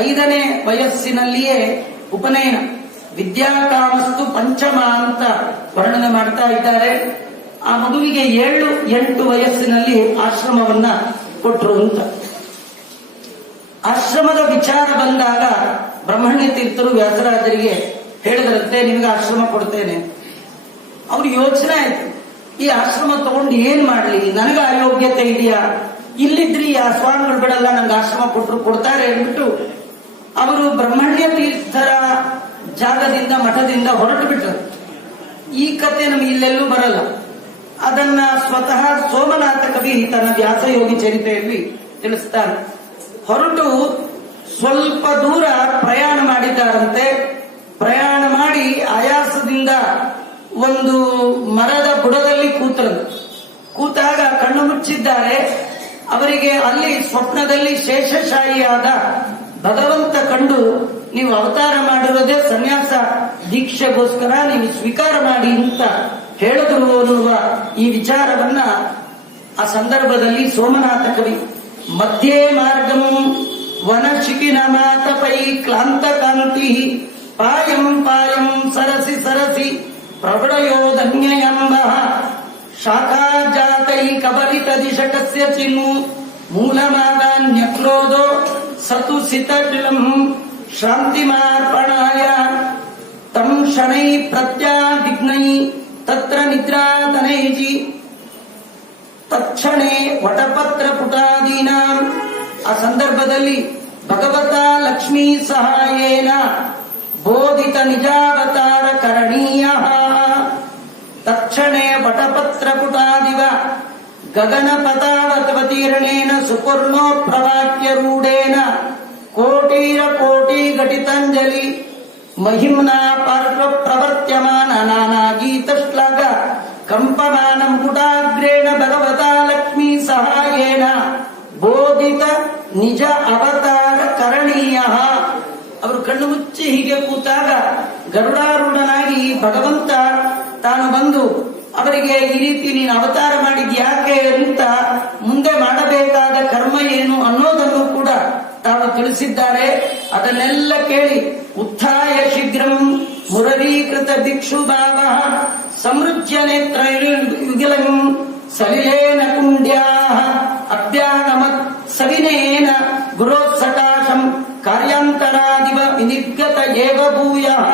5ನೇ ವಯಸ್ಸಿನಲ್ಲಿಯೇ ಉಪನಯನ, ವಿದ್ಯಾಕಾಮಸ್ತು ಪಂಚಮ ಅಂತ ವರ್ಣನೆ ಮಾಡ್ತಾ ಇದ್ದಾರೆ. ಆ ಮಗುವಿಗೆ 7-8 ವಯಸ್ಸಿನಲ್ಲಿ ಆಶ್ರಮವನ್ನ ಕೊಟ್ಟರು ಅಂತ. ಆಶ್ರಮದ ವಿಚಾರ ಬಂದಾಗ ಬ್ರಹ್ಮಣ್ಯ ತೀರ್ಥರು ವ್ಯಾಸರಾಜರಿಗೆ ಹೇಳಿದ್ರಂತೆ, ನಿಮಗೆ ಆಶ್ರಮ ಕೊಡ್ತೇನೆ. ಅವ್ರ ಯೋಚನೆ ಆಯ್ತು, ಈ ಆಶ್ರಮ ತಗೊಂಡು ಏನ್ ಮಾಡ್ಲಿ, ನನಗೆ ಅಯೋಗ್ಯತೆ ಇದೆಯಾ, ಇಲ್ಲಿದ್ರಿ ಆ ಸ್ವಾಮಿಗಳು ಬಿಡಲ್ಲ, ನಂಗೆ ಆಶ್ರಮ ಕೊಟ್ಟರು ಕೊಡ್ತಾರೆ ಅಂದ್ಬಿಟ್ಟು ಅವರು ಬ್ರಹ್ಮಣ್ಯ ತೀರ್ಥರ ಜಾಗದಿಂದ ಮಠದಿಂದ ಹೊರಟು ಬಿಟ್ಟರು. ಈ ಕಥೆ ನಮಗೆ ಇಲ್ಲೆಲ್ಲೂ ಬರಲ್ಲ. ಅದನ್ನ ಸ್ವತಃ ಸೋಮನಾಥ ಕವಿ ತನ್ನ ವ್ಯಾಸಯೋಗಿ ಚರಿತೆಯಲ್ಲಿ ತಿಳಿಸ್ತಾರೆ. ಹೊರಟು ಸ್ವಲ್ಪ ದೂರ ಪ್ರಯಾಣ ಮಾಡಿದ್ದಾರಂತೆ. ಪ್ರಯಾಣ ಮಾಡಿ ಆಯಾಸದಿಂದ ಒಂದು ಮರದ ಬುಡದಲ್ಲಿ ಕೂತಾಗ ಕಣ್ಣು ಮುಚ್ಚಿದ್ದಾರೆ. ಅವರಿಗೆ ಅಲ್ಲಿ ಸ್ವಪ್ನದಲ್ಲಿ ಶೇಷಶಾಹಿಯಾದ ಭಗವಂತ ಕಂಡು, ನೀವು ಅವತಾರ ಮಾಡಿರೋದೇ ಸನ್ಯಾಸ ದೀಕ್ಷೆಗೋಸ್ಕರ, ನೀವು ಸ್ವೀಕಾರ ಮಾಡಿ ಅಂತ ಹೇಳಿದ್ರು ಅನ್ನುವ ಈ ವಿಚಾರವನ್ನ ಆ ಸಂದರ್ಭದಲ್ಲಿ ಸೋಮನಾಥ ಕವಿ ಮಧ್ಯೆ ಮಾರ್ಗಂ ವನಶಿಖಿನ ಮಾತಪೈ ಕ್ಲಾಂತ ಕಾಂತಿ ಪಾಯಂ ಪಾಯಂ ಸರಸಿ ಸರಸಿ ಪ್ರವಡಯೋಧನ್ಯಯಂಬ ಶಾಖಾ ಜಾತೈ ಕಬಲಿತ ದಿಶಕಸ್ಯ ಚಿನ್ನು ಮೂಲಮಾದಾನ್ಯಕ್ರೋಧೋ ಸತು ಸಿತಟಿಲಂ ಶಾಂತಿಮಾರ್ಪಣಾಯ ತಂ ಶನೈ ಪ್ರತ್ಯಾದಿಗ್ನೈ ತತ್ರ ನಿದ್ರಾತನೈಜಿ ತಕ್ಷಣೇ ವಟಪತ್ರ ಪುಟಾದೀನಾಂ. ಆ ಸಂದರ್ಭದಲ್ಲಿ ಭಗವತ ಲಕ್ಷ್ಮೀ ಸಹಾಯೇನ ಬೋಧಿತ ನಿಜಾವತಾರ ಕರಣೀಯ ತಕ್ಷಣೇ ವಟಪತ್ರ ಪುಟಾದಿವ ಗಗನ ಪತಾವತೀರ್ಣೇನ ಸುಪೂರ್ಣೋ ಪ್ರವಾಕ್ಯರೂಢೇನ ಕೋಟೀರ ಕೋಟಿ ಘಟಿತಾಂಜಲಿ ಮಹಿಮ್ನಾ ಪಾರ್ಶ್ವ ಪ್ರವರ್ತ್ಯಮಾನ ನಾನಾ ಗೀತ ಶ್ಲಾಘ ಕಂಪಮಾನಂ ಪುಟಾಗ್ರೇಣ ಭಗವತ ಲಕ್ಷ್ಮೀ ಸಹಾಯೇನ ಬೋಧಿತ ನಿಜ ಅವತಾರ ಕರಣೀಯ. ಅವರು ಕಣ್ಣು ಮುಚ್ಚಿ ಹೀಗೆ ಕೂತಾಗ ಗರುಡಾರೂಢನಾಗಿ ಭಗವಂತ ತಾನು ಬಂದು ಅವರಿಗೆ ಈ ರೀತಿ ನೀನು ಅವತಾರ ಮಾಡಿದ್ಯಾಕೆ ಅಂತ, ಮುಂದೆ ಮಾಡಬೇಕಾದ ಕರ್ಮ ಏನು ಅನ್ನೋದನ್ನು ಕೂಡ ತಾವು ತಿಳಿಸಿದ್ದಾರೆ. ಅದನ್ನೆಲ್ಲ ಕೇಳಿ ಉತ್ಥಾಯ ಶೀಘ್ರಂ ಮುರರೀಕೃತ ಭಿಕ್ಷು ಭಾವ ಸಮೃಜ್ಯ ನೇತ್ರ ಯುಗಲಂ ಸಲಿಲೇನ ಕುಂಡ್ಯಾ ಅಭ್ಯಾಗಮತ್ ಸವಿನೇನ ಗುರೋತ್ಸಕಾಶಂ ಕಾರ್ಯಾಂತರಾದಿವ ವಿನಿರ್ಗತ ಏವ ಭೂಯಃ.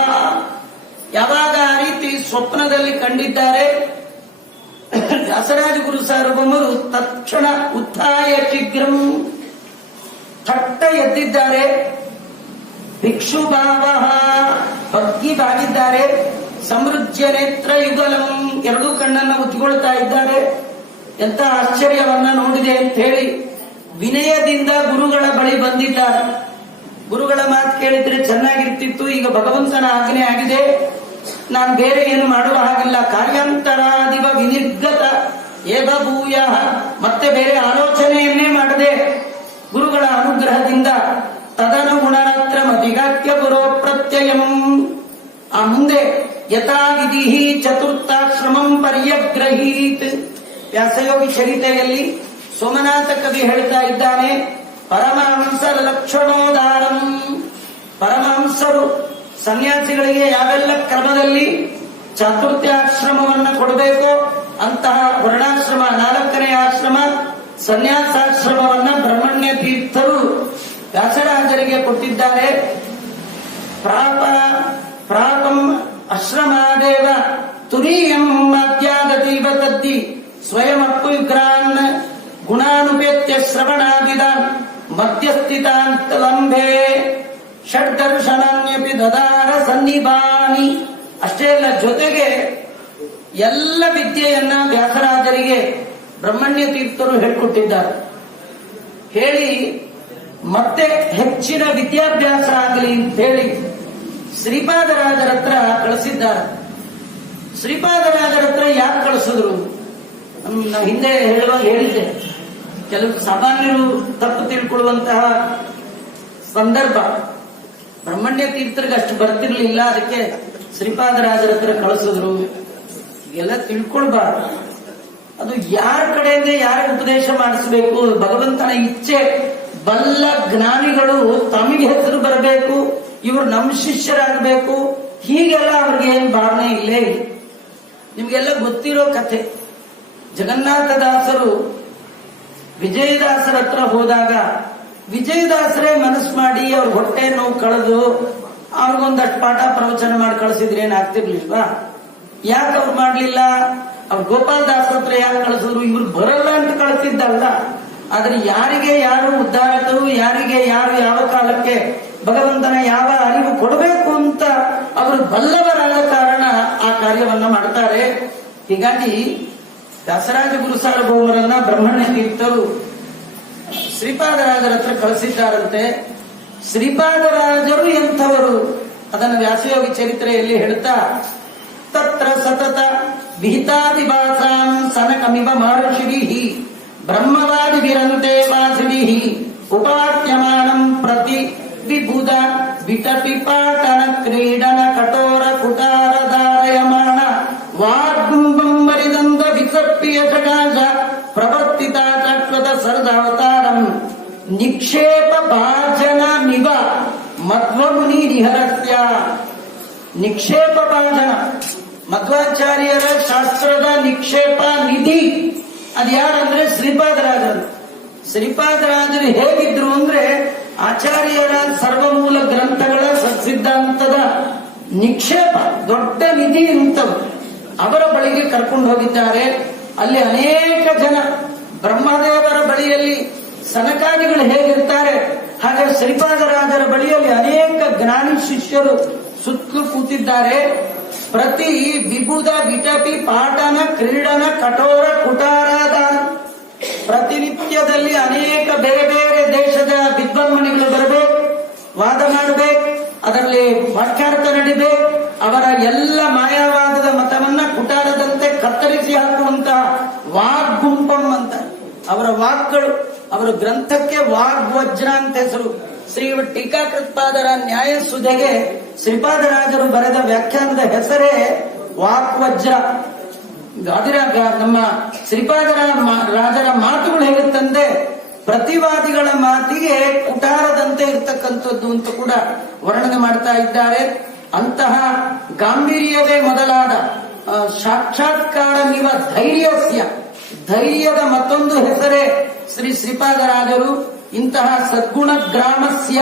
ಯಾವಾಗ ಆ ರೀತಿ ಸ್ವಪ್ನದಲ್ಲಿ ಕಂಡಿದ್ದಾರೆ, ವ್ಯಾಸರಾಜ ಗುರು ಸಾರ್ವಭೌಮರು ತಕ್ಷಣ ಉತ್ಥಾಯ ಶೀಘ್ರಂ ಥಟ್ಟ ಎದ್ದಿದ್ದಾರೆ. ಭಿಕ್ಷು ಭಾವ ಬಗ್ಗಿ ಬಾಗಿದ್ದಾರೆ. ಸಮೃದ್ಧ ನೇತ್ರ ಯುಗಲಂ ಎರಡೂ ಕಣ್ಣನ್ನು ಉಜ್ಕೊಳ್ತಾ ಇದ್ದಾರೆ. ಎಂತ ಆಶ್ಚರ್ಯವನ್ನ ನೋಡಿದೆ ಅಂತ ಹೇಳಿ ವಿನಯದಿಂದ ಗುರುಗಳ ಬಳಿ ಬಂದಿದ್ದಾರೆ. ಗುರುಗಳ ಮಾತು ಕೇಳಿದ್ರೆ ಚೆನ್ನಾಗಿರ್ತಿತ್ತು, ಈಗ ಭಗವಂತನ ಆಜ್ಞೆ ಆಗಿದೆ, ನಾನು ಬೇರೆ ಏನು ಮಾಡುವ ಹಾಗಿಲ್ಲ. ಕಾರ್ಯಾಂತರಾದಿವ ವಿನಿರ್ಗತ ಏವ ಭೂಯ, ಮತ್ತೆ ಬೇರೆ ಆಲೋಚನೆಯನ್ನೇ ಮಾಡದೆ ಗುರುಗಳ ಅನುಗ್ರಹದಿಂದ ತದನುಗುಣರತ್ರ ಮತಿಗಾತ್ಯ ಗುರೋ ಪ್ರತ್ಯಯಂ, ಆ ಮುಂದೆ ಯಥಾವಿಧಿ ಚತುರ್ಥಾಶ್ರಮಂ ಪರ್ಯಗ್ರಹೀತ್. ವ್ಯಾಸಯೋಗಿ ಚರಿತೆಯಲ್ಲಿ ಸೋಮನಾಥ ಕವಿ ಹೇಳ್ತಾ ಇದ್ದಾನೆ, ಪರಮಹಂಸರ ಲಕ್ಷಣೋದಾರಂ. ಪರಮಹಂಸರು ಸನ್ಯಾಸಿಗಳಿಗೆ ಯಾವೆಲ್ಲ ಕ್ರಮದಲ್ಲಿ ಚಾತುರ್ಥ್ಯಾಶ್ರಮವನ್ನು ಕೊಡಬೇಕು ಅಂತಹ ವರ್ಣಾಶ್ರಮ 4ನೇ ಆಶ್ರಮ ಸನ್ಯಾಸಾಶ್ರಮವನ್ನ ಬ್ರಹ್ಮಣ್ಯ ತೀರ್ಥರು ವ್ಯಾಸರಾಜರಿಗೆ ಕೊಟ್ಟಿದ್ದಾರೆ. ಪ್ರಾಪಂ ಅಶ್ರಮಾದೇವ ತುರೀಯಂ ಮಾಧ್ಯಾದೀವ ತದ್ದಿ ಸ್ವಯಂ ಅಪ್ಪುಗ್ರಾನ್ ಗುಣಾನುಪೇತ್ಯ ಶ್ರವಣಾದಿದಾನ್ ಮಧ್ಯಸ್ಥಿತಾಂತ ಲಂಬೆ ಷಡ್ದರ್ಶನಾನ್ಯಪಿ ದದಾರ ಸನ್ನಿಭಾನಿ. ಅಷ್ಟೇ ಅಲ್ಲ, ಜೊತೆಗೆ ಎಲ್ಲ ವಿದ್ಯೆಯನ್ನ ವ್ಯಾಸರಾಜರಿಗೆ ಬ್ರಹ್ಮಣ್ಯ ತೀರ್ಥರು ಹೇಳಿಕೊಟ್ಟಿದ್ದಾರೆ. ಹೇಳಿ ಮತ್ತೆ ಹೆಚ್ಚಿನ ವಿದ್ಯಾಭ್ಯಾಸ ಆಗಲಿ ಅಂತ ಹೇಳಿ ಶ್ರೀಪಾದರಾಜರ ಹತ್ರ ಕಳಿಸಿದ್ದಾರೆ. ಶ್ರೀಪಾದರಾಜರ ಹತ್ರ ಯಾಕೆ ಕಳಿಸಿದ್ರು? ನಾವು ಹಿಂದೆ ಹೇಳುವಾಗ ಹೇಳಿದ್ದೆ, ಕೆಲವು ಸಾಮಾನ್ಯರು ತಪ್ಪು ತಿಳ್ಕೊಳ್ಳುವಂತಹ ಸಂದರ್ಭ. ಬ್ರಹ್ಮಣ್ಯ ತೀರ್ಥರಿಗೆ ಅಷ್ಟು ಬರ್ತಿರ್ಲಿಲ್ಲ, ಅದಕ್ಕೆ ಶ್ರೀಪಾದರಾಜರ ಹತ್ರ ಕಳಿಸಿದ್ರು. ಎಲ್ಲ ತಿಳ್ಕೊಳ್ಬಾರ್ದು. ಅದು ಯಾರ ಕಡೆಯಿಂದ ಯಾರಿಗೆ ಉಪದೇಶ ಮಾಡಿಸಬೇಕು, ಭಗವಂತನ ಇಚ್ಛೆ. ಬಲ್ಲ ಜ್ಞಾನಿಗಳು ತಮಗೆ ಹೆಸರು ಬರಬೇಕು, ಇವರು ನಮ್ಮ ಶಿಷ್ಯರಾಗಬೇಕು, ಹೀಗೆಲ್ಲ ಅವ್ರಿಗೆ ಏನ್ ಭಾವನೆ ಇಲ್ಲೇ ಇಲ್ಲ. ನಿಮ್ಗೆಲ್ಲ ಗೊತ್ತಿರೋ ಕಥೆ. ಜಗನ್ನಾಥದಾಸರು ವಿಜಯದಾಸರ ಹತ್ರ ಹೋದಾಗ ವಿಜಯದಾಸರೇ ಮನಸ್ಸು ಮಾಡಿ ಅವ್ರ ಹೊಟ್ಟೆ ನೋವು ಕಳೆದು ಅವ್ರಿಗೊಂದಷ್ಟು ಪಾಠ ಪ್ರವಚನ ಮಾಡಿ ಕಳಿಸಿದ್ರೆ ಏನಾಗ್ತಿರ್ಲಿಲ್ವಾ? ಯಾಕೆ ಅವ್ರು ಮಾಡ್ಲಿಲ್ಲ? ಅವ್ರು ಗೋಪಾಲದಾಸ ಹತ್ರ ಯಾಕೆ ಕಳಿಸಿದ್ರು? ಇವ್ರು ಬರಲ್ಲ ಅಂತ ಕಳಿಸಿದ್ದಲ್ಲ, ಆದ್ರೆ ಯಾರಿಗೆ ಯಾರು ಉದ್ಧಾರಕರು, ಯಾರಿಗೆ ಯಾರು ಯಾವ ಕಾಲಕ್ಕೆ ಭಗವಂತನ ಯಾವ ಅರಿವು ಕೊಡಬೇಕು ಅಂತ ಅವರು ಬಲ್ಲವರಾದ ಕಾರಣ ಆ ಕಾರ್ಯವನ್ನ ಮಾಡ್ತಾರೆ. ಹೀಗಾಗಿ ದಾಸರಾಜ ಗುರು ಸಾರ್ವಭೌಮರನ್ನ ಬ್ರಹ್ಮಣ್ಯ ತೀರ್ಥರು ಶ್ರೀಪಾದರಾಜರ ಹತ್ರ ಕಳಿಸಿದ್ದಾರಂತೆ. ಶ್ರೀಪಾದರಾಜರು ಎಂಥವರು ಅದನ್ನು ವ್ಯಾಸಯೋಗಿ ಚರಿತ್ರೆಯಲ್ಲಿ ಹೇಳ್ತಾ, ತತ್ರ ಸತತ ವಿಹಿತಾದಿವಾಸಾಂ ಸನಕಮಿವ ಮಹರ್ಷಿಭಿಃ ಬ್ರಹ್ಮವಾದಿಭಿರಂತೆ ವಾಸಿಭಿಃ ಉಪಾಟ್ಯಮಾನಂ ಪ್ರತಿ ವಿಬುಧ ವಿಟಪಿ ಪಾಟನ ಕ್ರೀಡನ ಕಠೋರ ಕುಟಾರ ಧಾರಯಮಾಣ ವಾಗ್ಗುಂಬಂ ಮರಿದಂದ ವಿಸಪ್ಪಿಯ ಸಕಾಶ ಪ್ರವರ್ತಿತ ಚಕ್ರದ ಸರ್ದಾವತಾರಂ ನಿಕ್ಷೇಪ ಭಾಜನಮಿವ ಮಧ್ವಮುನಿ ನಿಹರತ್ಯ. ನಿಕ್ಷೇಪ ಭಾಜನ ಮಧ್ವಾಚಾರ್ಯರ ಶಾಸ್ತ್ರದ ನಿಕ್ಷೇಪ ನಿಧಿ ಅದ್ಯಾರಂದ್ರೆ ಶ್ರೀಪಾದರಾಜರು. ಶ್ರೀಪಾದರಾಜರು ಹೇಗಿದ್ರು ಅಂದ್ರೆ ಆಚಾರ್ಯರ ಸರ್ವಮೂಲ ಗ್ರಂಥಗಳ ಸತ್ಸಿದ್ಧಾಂತದ ನಿಕ್ಷೇಪ, ದೊಡ್ಡ ನಿಧಿ ಅಂತವರು. ಅವರ ಬಳಿಗೆ ಕರ್ಕೊಂಡು ಹೋಗಿದ್ದಾರೆ. ಅಲ್ಲಿ ಅನೇಕ ಜನ, ಬ್ರಹ್ಮದೇವರ ಬಳಿಯಲ್ಲಿ ಸನಕಾದಿಗಳು ಹೇಗಿರ್ತಾರೆ ಹಾಗೆ ಶ್ರೀಪಾದರಾಜರ ಬಳಿಯಲ್ಲಿ ಅನೇಕ ಜ್ಞಾನಿ ಶಿಷ್ಯರು ಸುತ್ತಲೂ ಕೂತಿದ್ದಾರೆ. ಪ್ರತಿ ವಿಬುಧ ವಿಟಪಿ ಪಾಠನ ಕ್ರೀಡನ ಕಠೋರ ಕುಟಾರಾದ ಪ್ರತಿನಿತ್ಯದಲ್ಲಿ ಅನೇಕ ಬೇರೆ ಬೇರೆ ದೇಶದ ವಿದ್ವಾನ್ಮಣಿಗಳು ಬರಬೇಕು, ವಾದ ಮಾಡಬೇಕು, ಅದರಲ್ಲಿ ವಾಕ್ಯಾರ್ಥ ನಡಿಬೇಕು. ಅವರ ಎಲ್ಲ ಮಾಯಾವಾದದ ಮತವನ್ನ ಕುಟಾರದಂತೆ ಕತ್ತರಿಸಿ ಹಾಕುವಂತಹ ವಾಗ್ಗುಂಪಂ ಅಂತ ಅವರ ವಾಕ್ಗಳು. ಅವರ ಗ್ರಂಥಕ್ಕೆ ವಾಗ್ವಜ್ರ ಅಂತ ಹೆಸರು. ಶ್ರೀ ಟೀಕಾಕೃತ್ಪಾದರ ನ್ಯಾಯ ಸುಧೆಗೆ ಶ್ರೀಪಾದರಾಜರು ಬರೆದ ವ್ಯಾಖ್ಯಾನದ ಹೆಸರೇ ವಾಗ್ವಜ್ರ. ಅದರ ನಮ್ಮ ಶ್ರೀಪಾದರಾಜರ ಮಾತುಗಳು ಹೇಗುತ್ತಂದ್ರೆ ಪ್ರತಿವಾದಿಗಳ ಮಾತಿಗೆ ಕುಟಾರದಂತೆ ಇರ್ತಕ್ಕಂಥದ್ದು ಅಂತ ಕೂಡ ವರ್ಣನೆ ಮಾಡ್ತಾ ಇದ್ದಾರೆ. ಅಂತಹ ಗಾಂಭೀರ್ಯವೇ ಮೊದಲಾದ ಸಾಕ್ಷಾತ್ಕಾರ ನಿವ ಧೈರ್ಯಸ್ಯ, ಧೈರ್ಯದ ಮತ್ತೊಂದು ಹೆಸರೇ ಶ್ರೀ ಶ್ರೀಪಾದರಾಜರು. ಇಂತಹ ಸದ್ಗುಣ ಗ್ರಾಮಸ್ಯ,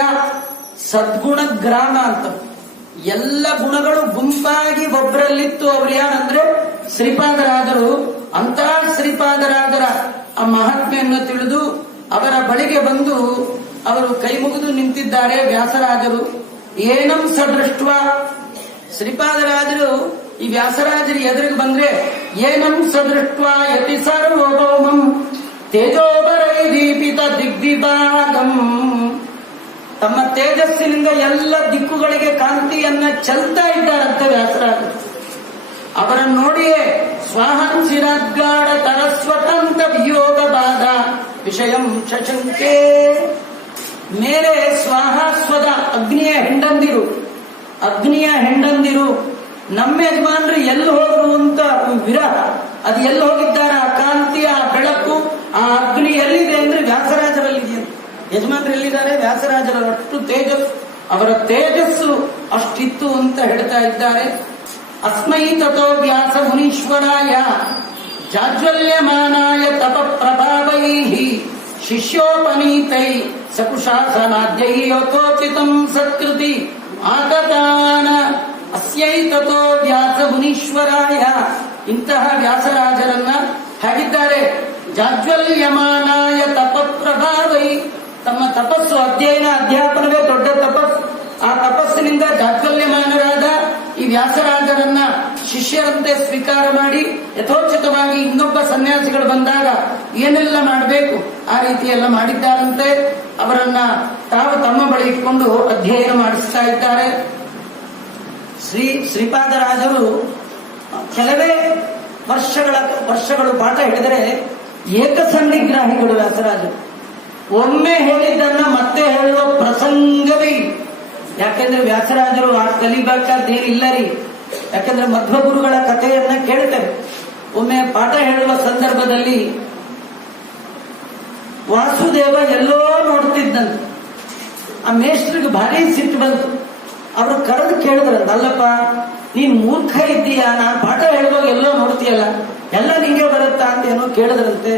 ಸದ್ಗುಣ ಗ್ರಾಮ ಅಂತ ಎಲ್ಲ ಗುಣಗಳು ಗುಂಪಾಗಿ ಒಬ್ಬರಲ್ಲಿತ್ತು. ಅವರು ಯಾರಂದ್ರೆ ಶ್ರೀಪಾದರಾಜರು. ಅಂತಹ ಶ್ರೀಪಾದರಾಜರ ಆ ಮಹಾತ್ಮೆಯನ್ನು ತಿಳಿದು ಅವರ ಬಳಿಗೆ ಬಂದು ಅವರು ಕೈ ಮುಗಿದು ನಿಂತಿದ್ದಾರೆ ವ್ಯಾಸರಾಜರು. ಏನಂ ಸದೃಷ್ಟ ಶ್ರೀಪಾದರಾಜರು ಈ ವ್ಯಾಸರಾಜರು ಎದುರಿಗೆ ಬಂದ್ರೆ ಏನಂ ಸದೃಷ್ಟ ಯತಿ ಸಾರ್ವಭೌಮಂ ತೇಜೋಬರೈ ದೀಪಿತ ದಿಗ್ವಿಭಾಗಂ, ತಮ್ಮ ತೇಜಸ್ಸಿನಿಂದ ಎಲ್ಲ ದಿಕ್ಕುಗಳಿಗೆ ಕಾಂತಿಯನ್ನ ಚೆಲ್ತಾ ಇದ್ದಾರಂತೆ ವ್ಯಾಸರಾಜರು. ಅವರನ್ನು ನೋಡಿಯೇ ಸ್ವಾಹಂಸಿರದ್ಗಾಢ ತರಸ್ವತಂತ ವಿಯೋಗ ಬಾಧ ವಿಷಯಂ ಶಶಂಕೆ. ಮೇಲೆ ಸ್ವಾಹಾಸ್ವದ ಅಗ್ನಿಯ ಹೆಂಡಂದಿರು ನಮ್ಮ ಯಜಮಾನ್ರು ಎಲ್ಲಿ ಹೋದ್ರು ಅಂತ ವಿರಹ, ಅದು ಎಲ್ಲಿ ಹೋಗಿದ್ದಾರೆ? ಆ ಕಾಂತಿ, ಆ ಬೆಳಕು, ಆ ಅಗ್ನಿ ಎಲ್ಲಿದೆ ಅಂದ್ರೆ ವ್ಯಾಸರಾಜರಲ್ಲಿದೆ. ಯಜಮಾನ್ರು ಎಲ್ಲಿದ್ದಾರೆ? ವ್ಯಾಸರಾಜರಷ್ಟು ತೇಜಸ್ಸು, ಅವರ ತೇಜಸ್ಸು ಅಷ್ಟಿತ್ತು ಅಂತ ಹೇಳ್ತಾ ಇದ್ದಾರೆ. ಅಸ್ಮೈ ತಥೋ ವ್ಯಾಸ ಮುನೀಶ್ವರಾಯ ಜಾಜ್ವಲ್ಯಮಾನಾಯ ತಪ ಪ್ರಭಾವೈ ಶಿಷ್ಯೋಪನೀತೈ ಸಕುಶಾಸನಾದ್ಯೈ ಯಥೋಚಿತಂ ಸತ್ಕೃತಿ ಆಗತಾನ ಅಸ್ಯೈ ತಥೋ ವ್ಯಾಸ ಮುನೀಶ್ವರಾಯ. ಇಂತಹ ವ್ಯಾಸರಾಜರನ್ನ ಹೇಗಿದ್ದಾರೆ? ಜಾಜ್ವಲ್ಯಮಾನಾಯ ತಪ ಪ್ರಭಾವೈ, ತಮ್ಮ ತಪಸ್ಸು ಅಧ್ಯಯನ ಅಧ್ಯಾಪನವೇ ದೊಡ್ಡ ತಪಸ್ಸು. ಆ ತಪಸ್ಸಿನಿಂದ ಜಾಜ್ವಲ್ಯಮಾನರಾದ ಈ ವ್ಯಾಸರಾಜರನ್ನ ಶಿಷ್ಯರಂತೆ ಸ್ವೀಕಾರ ಮಾಡಿ ಯಥೋಚಿತವಾಗಿ ಇನ್ನೊಬ್ಬ ಸನ್ಯಾಸಿಗಳು ಬಂದಾಗ ಏನೆಲ್ಲ ಮಾಡಬೇಕು ಆ ರೀತಿಯೆಲ್ಲ ಮಾಡಿದ್ದಾರಂತೆ. ಅವರನ್ನ ತಾವು ತಮ್ಮ ಬಳಿ ಇಟ್ಕೊಂಡು ಅಧ್ಯಯನ ಮಾಡಿಸ್ತಾ ಇದ್ದಾರೆ. ಶ್ರೀಪಾದರಾಜರು ಕೆಲವೇ ವರ್ಷಗಳು ಪಾಠ ಹೇಳಿದರೆ ಏಕಸಂಧಿಗ್ರಾಹಿಗಳು ವ್ಯಾಸರಾಜರು. ಒಮ್ಮೆ ಹೇಳಿದ್ದನ್ನ ಮತ್ತೆ ಹೇಳುವ ಪ್ರಸಂಗವೇ. ಯಾಕೆಂದ್ರೆ ವ್ಯಾಸರಾಜರು ಆ ಕಲಿಬೇಕಾದ್ದೇನಿಲ್ಲ ರೀ. ಯಾಕೆಂದ್ರೆ ಮಧ್ವ ಗುರುಗಳ ಕಥೆಯನ್ನ ಕೇಳ್ತೇವೆ. ಒಮ್ಮೆ ಪಾಠ ಹೇಳುವ ಸಂದರ್ಭದಲ್ಲಿ ವಾಸುದೇವ ಎಲ್ಲೋ ನೋಡ್ತಿದ್ದಂತೆ. ಆ ಮೇಷ್ಟ್ರಿಗೆ ಭಾರಿ ಸಿಟ್ಟು ಬಂತು. ಅವರು ಕರೆದು ಕೇಳಿದ್ರಂತ, ಅಲ್ಲಪ್ಪ ನೀನ್ ಮೂರ್ಖ ಇದ್ದೀಯಾ, ನಾನು ಪಾಠ ಹೇಳುವಾಗ ಎಲ್ಲೋ ನೋಡ್ತೀಯಲ್ಲ, ಎಲ್ಲ ನಿಂಗೆ ಬರುತ್ತಾ ಅಂತ ಏನೋ ಕೇಳಿದ್ರಂತೆ.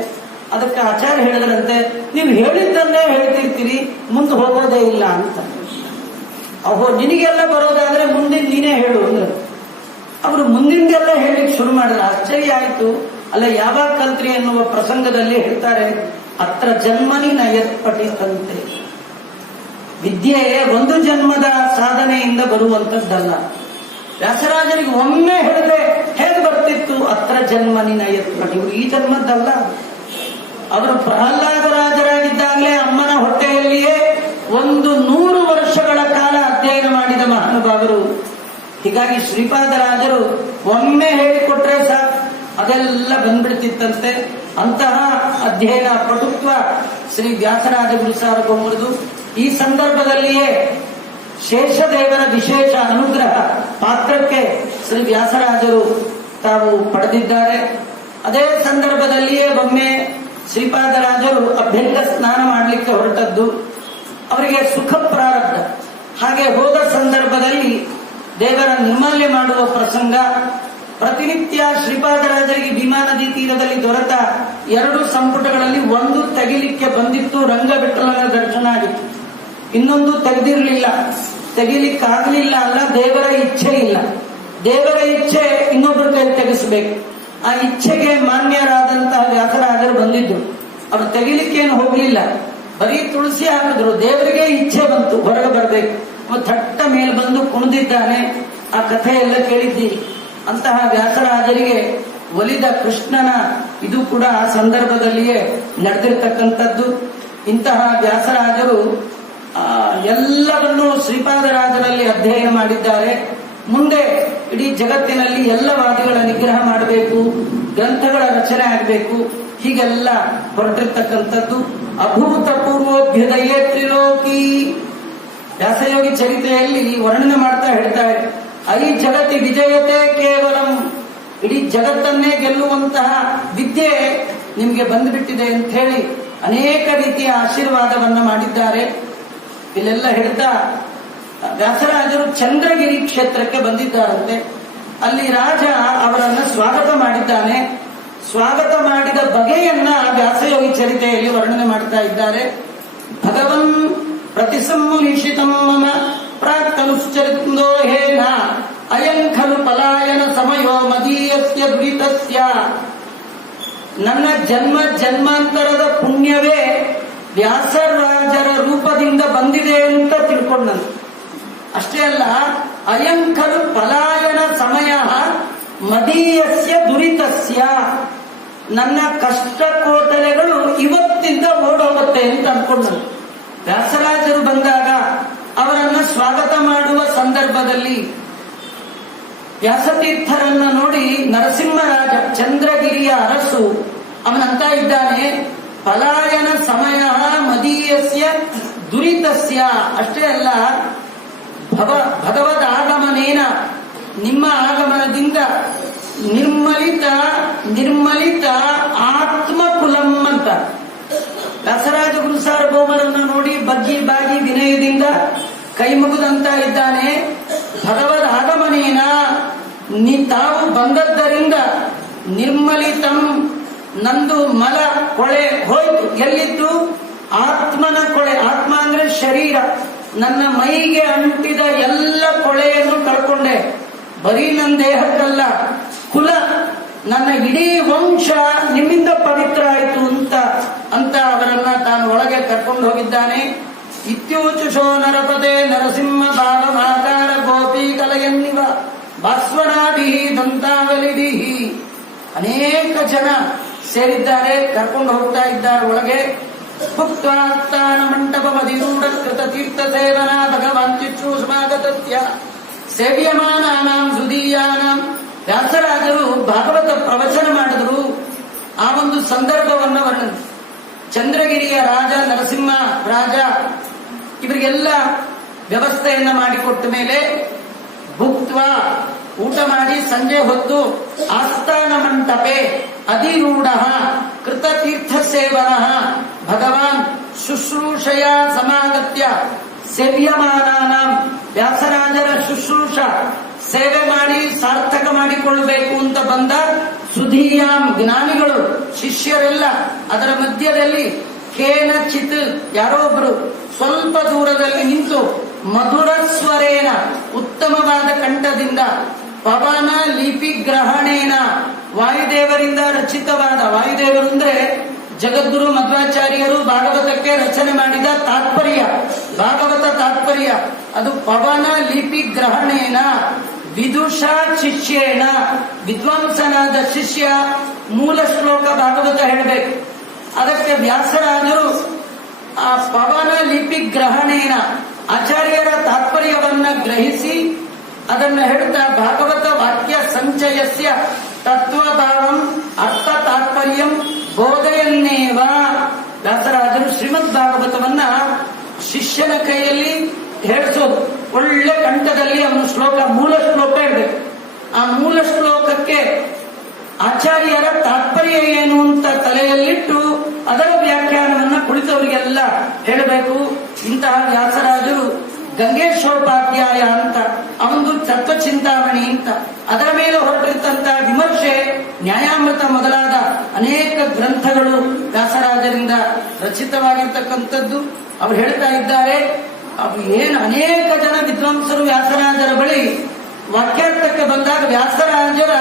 ಅದಕ್ಕೆ ಆಚಾರ್ಯ ಹೇಳಿದ್ರಂತೆ, ನೀವು ಹೇಳಿದ್ದನ್ನೇ ಹೇಳ್ತಿರ್ತೀರಿ, ಮುಂದೆ ಹೋಗೋದೇ ಇಲ್ಲ ಅಂತ. ಅಹೋ, ನಿನಗೆಲ್ಲ ಬರೋದಾದ್ರೆ ಮುಂದಿನ ನೀನೇ ಹೇಳು ಅಂದ್ರೆ ಅವರು ಮುಂದಿಂದೆಲ್ಲ ಹೇಳಲಿಕ್ಕೆ ಶುರು ಮಾಡಿದ್ರೆ ಆಶ್ಚರ್ಯ ಆಯ್ತು. ಅಲ್ಲ, ಯಾವಾಗ ಕಲ್ತ್ರಿ ಎನ್ನುವ ಪ್ರಸಂಗದಲ್ಲಿ ಹೇಳ್ತಾರೆ, ಅತ್ರ ಜನ್ಮನಿ ನಯತ್ಪಟಿತಂತೆ. ವಿದ್ಯೆ ಒಂದು ಜನ್ಮದ ಸಾಧನೆಯಿಂದ ಬರುವಂತದ್ದಲ್ಲ. ವ್ಯಾಸರಾಜರಿಗೆ ಒಮ್ಮೆ ಹೇಳಿದ್ರೆ ಹೇಗೆ ಬರ್ತಿತ್ತು? ಅತ್ರ ಜನ್ಮನಿ ನಯತ್ಪಟಿ, ಈ ಜನ್ಮದ್ದಲ್ಲ. ಅವರು ಪ್ರಹ್ಲಾದರಾಜರಾಗಿದ್ದಾಗಲೇ ಅಮ್ಮನ ಹೊಟ್ಟೆಯಲ್ಲಿಯೇ 100 ವರ್ಷಗಳ ಕಾಲ ಅಧ್ಯಯನ ಮಾಡಿದ ಮಹಾನುಭಾವರು. ಹೀಗಾಗಿ ಶ್ರೀಪಾದರಾಜರು ಒಮ್ಮೆ ಹೇಳಿಕೊಟ್ರೆ ಸಾಕು, ಅದೆಲ್ಲ ಬಂದ್ಬಿಡ್ತಿತ್ತಂತೆ. ಅಂತಹ ಅಧ್ಯಯನ ಪಟುತ್ವ ಶ್ರೀ ವ್ಯಾಸರಾಜ ಗುರುಸಾರ್ವಭೌಮರದು. ಈ ಸಂದರ್ಭದಲ್ಲಿಯೇ ಶೇಷದೇವರ ವಿಶೇಷ ಅನುಗ್ರಹ ಪಾತ್ರಕ್ಕೆ ಶ್ರೀ ವ್ಯಾಸರಾಜರು ತಾವು ಪಡೆದಿದ್ದಾರೆ. ಅದೇ ಸಂದರ್ಭದಲ್ಲಿಯೇ ಒಮ್ಮೆ ಶ್ರೀಪಾದರಾಜರು ಅಭ್ಯಂಗ ಸ್ನಾನ ಮಾಡಲಿಕ್ಕೆ ಹೊರಟದ್ದು. ಅವರಿಗೆ ಸುಖ ಪ್ರಾರಬ್ಧ. ಹಾಗೆ ಹೋದ ಸಂದರ್ಭದಲ್ಲಿ ದೇವರ ನಿರ್ಮಾಲ್ಯ ಮಾಡುವ ಪ್ರಸಂಗ. ಪ್ರತಿನಿತ್ಯ ಶ್ರೀಪಾದರಾಜರಿಗೆ ಭೀಮಾ ನದಿ ತೀರದಲ್ಲಿ ದೊರೆತ 2 ಸಂಪುಟಗಳಲ್ಲಿ ಒಂದು ತೆಗಿಲಿಕ್ಕೆ ಬಂದಿತ್ತು, ರಂಗವಿಠಲನ ದರ್ಶನ ಆಗಿತ್ತು. ಇನ್ನೊಂದು ತೆಗೆದಿರಲಿಲ್ಲ. ತೆಗಿಲಿಕ್ಕಾಗಲಿಲ್ಲ ಅಲ್ಲ, ದೇವರ ಇಚ್ಛೆ ಇಲ್ಲ. ದೇವರ ಇಚ್ಛೆ ಇನ್ನೊಬ್ಬರ ಕೈ ತೆಗೆಸಬೇಕು. ಆ ಇಚ್ಛೆಗೆ ಮಾನ್ಯರಾದಂತಹ ವ್ಯಾಸರಾಜರು ಬಂದಿದ್ರು. ಅವರು ತೆಗಿಲಿಕ್ಕೇನು ಹೋಗ್ಲಿಲ್ಲ, ಬರೀ ತುಳಸಿ ಹಾಕಿದ್ರು. ದೇವರಿಗೆ ಇಚ್ಛೆ ಬಂತು ಹೊರಗೆ ಬರಬೇಕು. ಥಟ್ಟ ಮೇಲೆ ಬಂದು ಕುಣಿದಿದ್ದಾನೆ. ಆ ಕಥೆ ಎಲ್ಲ ಕೇಳಿದ್ದೀರಿ. ಅಂತಹ ವ್ಯಾಸರಾಜರಿಗೆ ಒಲಿದ ಕೃಷ್ಣನ ಇದು ಕೂಡ ಆ ಸಂದರ್ಭದಲ್ಲಿಯೇ ನಡೆದಿರ್ತಕ್ಕಂಥದ್ದು. ಇಂತಹ ವ್ಯಾಸರಾಜರು ಎಲ್ಲವನ್ನೂ ಶ್ರೀಪಾದರಾಜರಲ್ಲಿ ಅಧ್ಯಯನ ಮಾಡಿದ್ದಾರೆ. ಮುಂದೆ ಇಡೀ ಜಗತ್ತಿನಲ್ಲಿ ಎಲ್ಲ ವಾದಿಗಳ ನಿಗ್ರಹ ಮಾಡಬೇಕು, ಗ್ರಂಥಗಳ ರಚನೆ ಆಗಬೇಕು, ಹೀಗೆಲ್ಲ ಹೊರಟಿರ್ತಕ್ಕಂಥದ್ದು. ಅಭೂತಪೂರ್ವೋಭ್ಯುದಯೇ ತ್ರಿಲೋಕಿ ವ್ಯಾಸಯೋಗಿ ಚರಿತ್ರೆಯಲ್ಲಿ ವರ್ಣನೆ ಮಾಡ್ತಾ ಹೇಳ್ತಾರೆ, ಐ ಜಗತಿ ವಿಜಯತೆ ಕೇವಲಂ, ಇಡೀ ಜಗತ್ತನ್ನೇ ಗೆಲ್ಲುವಂತಹ ವಿದ್ಯೆ ನಿಮಗೆ ಬಂದುಬಿಟ್ಟಿದೆ ಅಂತ ಹೇಳಿ ಅನೇಕ ರೀತಿಯ ಆಶೀರ್ವಾದವನ್ನ ಮಾಡಿದ್ದಾರೆ. ಇಲ್ಲೆಲ್ಲ ಹೇಳ್ತಾ ವ್ಯಾಸರಾಜರು ಚಂದ್ರಗಿರಿ ಕ್ಷೇತ್ರಕ್ಕೆ ಬಂದಿದ್ದಾರಂತೆ. ಅಲ್ಲಿ ರಾಜ ಅವರನ್ನ ಸ್ವಾಗತ ಮಾಡಿದ್ದಾನೆ. ಸ್ವಾಗತ ಮಾಡಿದ ಬಗೆಯನ್ನ ವ್ಯಾಸಯೋಗಿ ಚರಿತೆಯಲ್ಲಿ ವರ್ಣನೆ ಮಾಡ್ತಾ ಇದ್ದಾರೆ. ಭಗವನ್ ಪ್ರತಿಸಮ್ಮುನಿಷಿತಂ ಮಮ ಪ್ರಾಕ್ತನುಶ್ಚರಿತೋ ಹೇನ ಅಯಂ ಖಲು ಪಲಾಯನ ಸಮಯೋ ಮದೀಯಸ್ಯ ದುರಿತಸ್ಯ. ನನ್ನ ಜನ್ಮ ಜನ್ಮಾಂತರದ ಪುಣ್ಯವೇ ವ್ಯಾಸರಾಜರ ರೂಪದಿಂದ ಬಂದಿದೆ ಅಂತ ತಿಳ್ಕೊಂಡನು. ಅಷ್ಟೇ ಅಲ್ಲ, ಅಯಂ ಖಲು ಪಲಾಯನ ಸಮಯ ಮದೀಯಸ್ಯ ದುರಿತಸ್ಯ, ನನ್ನ ಕಷ್ಟ ಕೋಟಲೆಗಳು ಇವತ್ತಿಂದ ಓಡೋಗುತ್ತೆ ಅಂತ ಅಂದ್ಕೊಂಡನು. ವ್ಯಾಸರಾಜರು ಬಂದಾಗ ಅವರನ್ನ ಸ್ವಾಗತ ಮಾಡುವ ಸಂದರ್ಭದಲ್ಲಿ ವ್ಯಾಸತೀರ್ಥರನ್ನ ನೋಡಿ ನರಸಿಂಹರಾಜ ಚಂದ್ರಗಿರಿಯ ಅರಸು ಅವನಂತ ಇದ್ದಾನೆ, ಪಲಾಯನ ಸಮಯ ಮದೀಯಸ್ಯ ದುರಿತಸ್ಯ. ಅಷ್ಟೇ ಅಲ್ಲ, ಭಗವದ್ ಆಗಮನೇನ, ನಿಮ್ಮ ಆಗಮನದಿಂದ ನಿರ್ಮಲಿತ ಆತ್ಮಕುಲಂ ಅಂತ ವ್ಯಾಸರಾಜ ಗುರು ಸಾರ್ವಭೌಮರನ್ನ ನೋಡಿ ಬಗ್ಗಿ ಬಾಗಿ ವಿನಯದಿಂದ ಕೈ ಮುಗಿದಂತ ಇದ್ದಾನೆ. ಭಗವದ್ ಆಗಮನೇನ, ತಾವು ಬಂದದ್ದರಿಂದ ನಿರ್ಮಲಿತಂ, ನಂದು ಮಲ ಕೊಳೆ ಹೋಯ್ತು. ಎಲ್ಲಿದ್ದು? ಆತ್ಮನ ಕೊಳೆ. ಆತ್ಮ ಅಂದ್ರೆ ಶರೀರ. ನನ್ನ ಮೈಗೆ ಅಂಟಿದ ಎಲ್ಲ ಕೊಳೆಯನ್ನು ಕಳ್ಕೊಂಡೆ. ಬರೀ ನನ್ನ ದೇಹಕ್ಕಲ್ಲ, ಕುಲ, ನನ್ನ ಇಡೀ ವಂಶ ನಿಮ್ಮಿಂದ ಪವಿತ್ರ ಆಯಿತು ಅಂತ ಅವರನ್ನ ತಾನು ಒಳಗೆ ಕರ್ಕೊಂಡು ಹೋಗಿದ್ದಾನೆ. ಇತ್ಯೂಚುಷೋ ನರಪದೆ ನರಸಿಂಹ ಭಾವಮಾಕಾರ ಗೋಪಿ ಕಲಯನ್ನಿವ ಭಾಸ್ವನಾಭಿ ದಂತಾವಲಿಭಿ. ಅನೇಕ ಜನ ಸೇರಿದ್ದಾರೆ, ಕರ್ಕೊಂಡು ಹೋಗ್ತಾ ಇದ್ದಾರೆ ಒಳಗೆ. ಭುಕ್ತಾಸ್ಥಾನ ಮಂಟಪ ಮಧಿರೂಢ ಕೃತ ತೀರ್ಥ ಸೇವನಾ ಭಗವಾನ್ ಚಿತ್ರೂಷ್ಮಾಗತ್ಯ ಸೇವ್ಯಮಾನಾನಾಂ ಸುದೀಯಾನಾಂ. ವ್ಯಾಸರಾಜರು ಭಾಗವತ ಪ್ರವಚನ ಮಾಡಿದರು. ಆ ಒಂದು ಸಂದರ್ಭವನ್ನು ವರ್ಣನೆ, ಚಂದ್ರಗಿರಿಯ ರಾಜ ನರಸಿಂಹ ರಾಜ ಇವರಿಗೆಲ್ಲ ವ್ಯವಸ್ಥೆಯನ್ನ ಮಾಡಿಕೊಟ್ಟ ಮೇಲೆ ಭುಕ್ತ್ವ, ಊಟ ಮಾಡಿ ಸಂಜೆ ಹೊತ್ತು ಆಸ್ಥಾನ ಮಂಟಪೆ ಅಧಿರೂಢ ಕೃತ ತೀರ್ಥ ಸೇವನ ಭಗವಾನ್ ಶುಶ್ರೂಷೆಯ ಸಮಾಗತ್ಯ ಸೇವ್ಯಮಾನಾನಾಂ. ವ್ಯಾಸರಾಜರ ಶುಶ್ರೂಷ ಸೇವೆ ಮಾಡಿ ಸಾರ್ಥಕ ಮಾಡಿಕೊಳ್ಳಬೇಕು ಅಂತ ಬಂದ ಸುಧೀಯಾಂ ಜ್ಞಾನಿಗಳು ಶಿಷ್ಯರೆಲ್ಲ ಅದರ ಮಧ್ಯದಲ್ಲಿ ಕೇನಚಿತ್ ಯಾರೋ ಒಬ್ರು ಸ್ವಲ್ಪ ದೂರದಲ್ಲಿ ನಿಂತು ಮಧುರ ಸ್ವರೇನ ಉತ್ತಮವಾದ ಕಂಠದಿಂದ ಪವನ ಲಿಪಿ ಗ್ರಹಣೇನ ವಾಯುದೇವರಿಂದ ರಚಿತವಾದ, ವಾಯುದೇವರು ಅಂದ್ರೆ ಜಗದ್ಗುರು ಮಧ್ವಾಚಾರ್ಯರು ಭಾಗವತಕ್ಕೆ ರಚನೆ ಮಾಡಿದ ತಾತ್ಪರ್ಯ, ಭಾಗವತ ತಾತ್ಪರ್ಯ ಅದು ಪವನ ಲಿಪಿ ಗ್ರಹಣೇನ ವಿದುಷಾ ಶಿಷ್ಯೇಣ. ವಿದ್ವಾಂಸನಾದ ಶಿಷ್ಯ ಮೂಲ ಶ್ಲೋಕ ಭಾಗವತ ಹೇಳಬೇಕು. ಅದಕ್ಕೆ ವ್ಯಾಸರಾಜರು ಆ ಪವನ ಲಿಪಿ ಗ್ರಹಣೇನ ಆಚಾರ್ಯರ ತಾತ್ಪರ್ಯವನ್ನ ಗ್ರಹಿಸಿ ಅದನ್ನು ಹೇಳ್ತಾ ಭಾಗವತ ವಾಕ್ಯ ಸಂಚಯಸ್ಯ ತತ್ವಭಾವಂ ಅರ್ಥ ತಾತ್ಪರ್ಯಂ ಬೋಧೆಯನ್ನೇವ. ವ್ಯಾಸರಾಜರು ಶ್ರೀಮದ್ ಭಾಗವತವನ್ನ ಶಿಷ್ಯನ ಕೈಯಲ್ಲಿ ಹೇಳಿಸೋದು, ಒಳ್ಳೆ ಕಂಠದಲ್ಲಿ ಅವನು ಶ್ಲೋಕ, ಮೂಲ ಶ್ಲೋಕ ಹೇಳ್ಬೇಕು. ಆ ಮೂಲ ಶ್ಲೋಕಕ್ಕೆ ಆಚಾರ್ಯರ ತಾತ್ಪರ್ಯ ಏನು ಅಂತ ತಲೆಯಲ್ಲಿಟ್ಟು ಅದರ ವ್ಯಾಖ್ಯಾನವನ್ನ ಕುಳಿತವರಿಗೆಲ್ಲ ಹೇಳಬೇಕು. ಇಂತಹ ವ್ಯಾಸರಾಜರು ಗಂಗೇಶೋಪಾಧ್ಯಾಯ ಅಂತ ಅವನು ತತ್ವಚಿಂತಾಮಣಿ ಅಂತ ಅದರ ಮೇಲೆ ಹೊರಟಿರ್ತಂತಹ ವಿಮರ್ಶೆ, ನ್ಯಾಯಾಮೃತ ಮೊದಲಾದ ಅನೇಕ ಗ್ರಂಥಗಳು ವ್ಯಾಸರಾಜರಿಂದ ರಚಿತವಾಗಿರ್ತಕ್ಕಂಥದ್ದು. ಅವರು ಹೇಳ್ತಾ ಇದ್ದಾರೆ, ಅವು ಏನು ಅನೇಕ ಜನ ವಿದ್ವಾಂಸರು ವ್ಯಾಸರಾಜರ ಬಳಿ ವಾಕ್ಯಾರ್ಥಕ್ಕೆ ಬಂದಾಗ ವ್ಯಾಸರಾಜರ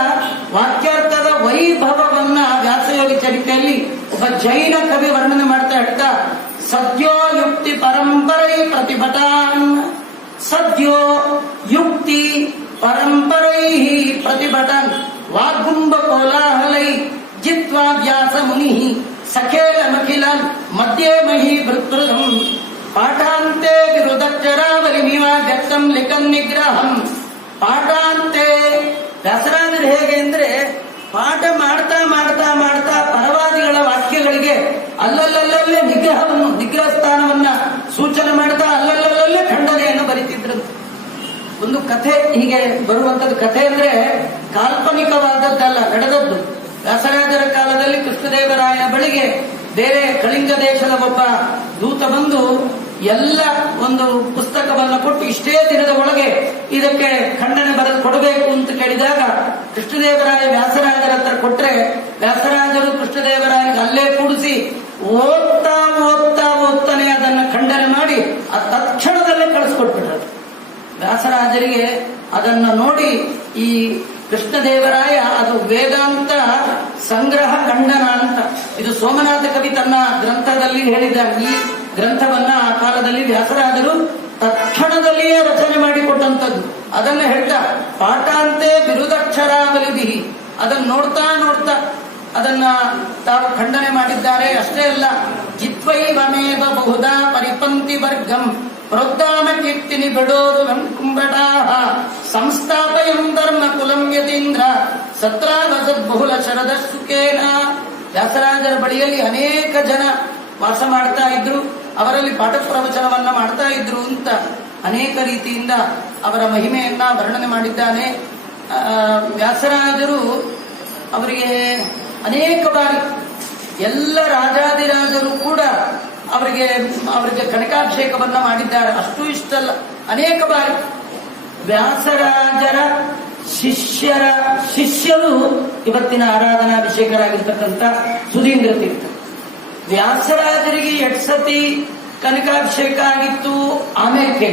ವಾಕ್ಯಾರ್ಥದ ವೈಭವವನ್ನ ವ್ಯಾಸಯೋಗಿ ಚರಿತೆಯಲ್ಲಿ ಒಬ್ಬ ಜೈನ ಕವಿ ವರ್ಣನೆ ಮಾಡ್ತಾ ಹೇಳ್ತಾ, ಸದ್ಯೋ ಯುಕ್ತಿ ಪರಂಪರೈ ಪ್ರತಿಭಟಾನ್, ಸದ್ಯೋ ಯುಕ್ತಿ ಪರಂಪರೈ ಪ್ರತಿಭಟನ್ ವಾಗುಂಬ ಕೋಲಾಹಲೈ ಜಿತ್ವಾ ವ್ಯಾಸ ಮುನಿ ಸಖೇಲಮಖಿಲನ್ ಮಧ್ಯೆ ಮಹಿ ಭೃತೃಂ ಪಾಠಾಂತೆ ವಿರುದಕ್ಷರಾವಲಿಮಿವ ವ್ಯಕ್ತಂ ಲಿಖನ್ ನಿಗ್ರಹಂ. ಪಾಠಾಂತೆ ವ್ಯಾಸರಾಜರು ಹೇಗೆ ಅಂದ್ರೆ ಪಾಠ ಮಾಡ್ತಾ ಮಾಡ್ತಾ ಮಾಡ್ತಾ ಪರವಾದಿಗಳ ವಾಕ್ಯಗಳಿಗೆ ಅಲ್ಲಲ್ಲಲ್ಲೇ ನಿಗ್ರಹ ಸ್ಥಾನವನ್ನ ಸೂಚನೆ ಮಾಡ್ತಾ ಅಲ್ಲಲ್ಲಲ್ಲೇ ಖಂಡನೆಯನ್ನು ಬರೀತಿದ್ರಂತೆ. ಒಂದು ಕಥೆ ಹೀಗೆ ಬರುವಂತದ್ದು. ಕಥೆ ಅಂದ್ರೆ ಕಾಲ್ಪನಿಕವಾದದ್ದಲ್ಲ, ನಡೆದದ್ದು. ವ್ಯಾಸರಾಜರ ಕಾಲದಲ್ಲಿ ಕೃಷ್ಣದೇವರಾಯ ಬಳಿಗೆ ಬೇರೆ ಕಳಿಂಗ ದೇಶದ ಒಬ್ಬ ದೂತ ಬಂದು ಎಲ್ಲ ಒಂದು ಪುಸ್ತಕವನ್ನು ಕೊಟ್ಟು ಇಷ್ಟೇ ದಿನದ ಒಳಗೆ ಇದಕ್ಕೆ ಖಂಡನೆ ಬರೆದು ಕೊಡಬೇಕು ಅಂತ ಕೇಳಿದಾಗ ಕೃಷ್ಣದೇವರಾಯ ವ್ಯಾಸರಾಜರ ಹತ್ರ ಕೊಟ್ರೆ ವ್ಯಾಸರಾಜರು ಕೃಷ್ಣದೇವರಾಯನಿಗೆ ಅಲ್ಲೇ ಕೂಡಿಸಿ ಓದ್ತಾ ಓದ್ತಾ ಓದ್ತಾನೆ ಅದನ್ನ ಖಂಡನೆ ಮಾಡಿ ಆ ತಕ್ಷಣದಲ್ಲೇ ಕಳಿಸ್ಕೊಟ್ಬಿಟ್ರು. ವ್ಯಾಸರಾಜರಿಗೆ ಅದನ್ನ ನೋಡಿ ಈ ಕೃಷ್ಣದೇವರಾಯ ಅದು ವೇದಾಂತ ಸಂಗ್ರಹ ಖಂಡನ ಅಂತ, ಇದು ಸೋಮನಾಥ ಕವಿ ತನ್ನ ಗ್ರಂಥದಲ್ಲಿ ಹೇಳಿದ ಈ ಗ್ರಂಥವನ್ನ ಆ ಕಾಲದಲ್ಲಿ ವ್ಯಾಸರಾಜರು ತಕ್ಷಣದಲ್ಲಿಯೇ ರಚನೆ ಮಾಡಿಕೊಟ್ಟಂಥದ್ದು. ಅದನ್ನ ಹೇಳ್ತಾ ಪಾಠಾಂತೆ ಬಿರುದಕ್ಷರಾವಲಿಭಿ ಅದನ್ನ ನೋಡ್ತಾ ನೋಡ್ತಾ ಅದನ್ನ ತಾವು ಖಂಡನೆ ಮಾಡಿದ್ದಾರೆ. ಅಷ್ಟೇ ಅಲ್ಲ, ಜಿತ್ವೈವಮೇವ ಬಹುಧಾ ಪರಿಪಂಕ್ತಿ ವರ್ಗಂ ಪ್ರೋದ್ಧಾಮ ಕೀರ್ತಿನಿ ಬಿಡೋದು ಕುಂಬಡಾ ಸಂಸ್ಥಾಪಯಂ ಧರ್ಮ ಕುಲಂ ಯತೀಂದ್ರ ಸತ್ರಾವಸದ್ಬಹುಲ ಶರದ ಸುಖೇನ. ವ್ಯಾಸರಾಜರ ಬಳಿಯಲ್ಲಿ ಅನೇಕ ಜನ ವಾಸ ಮಾಡ್ತಾ ಇದ್ರು, ಅವರಲ್ಲಿ ಪಾಠ ಪ್ರವಚನವನ್ನ ಮಾಡ್ತಾ ಇದ್ರು ಅಂತ ಅನೇಕ ರೀತಿಯಿಂದ ಅವರ ಮಹಿಮೆಯನ್ನ ವರ್ಣನೆ ಮಾಡಿದ್ದಾನೆ. ವ್ಯಾಸರಾಜರು ಅವರಿಗೆ ಅನೇಕ ಬಾರಿ ಎಲ್ಲ ರಾಜಾದಿರಾಜರು ಕೂಡ ಅವರಿಗೆ ಕನಕಾಭಿಷೇಕವನ್ನ ಮಾಡಿದ್ದಾರೆ. ಅಷ್ಟು ಇಷ್ಟಲ್ಲ, ಅನೇಕ ಬಾರಿ. ವ್ಯಾಸರಾಜರ ಶಿಷ್ಯರು ಇವತ್ತಿನ ಆರಾಧನಾಭಿಷೇಕರಾಗಿರ್ತಕ್ಕಂಥ ಸುಧೀಂದ್ರ ತೀರ್ಥ. ವ್ಯಾಸರಾಜರಿಗೆ 8 ಸತಿ ಕನಕಾಭಿಷೇಕ ಆಗಿತ್ತು. ಆಮೇಲೆ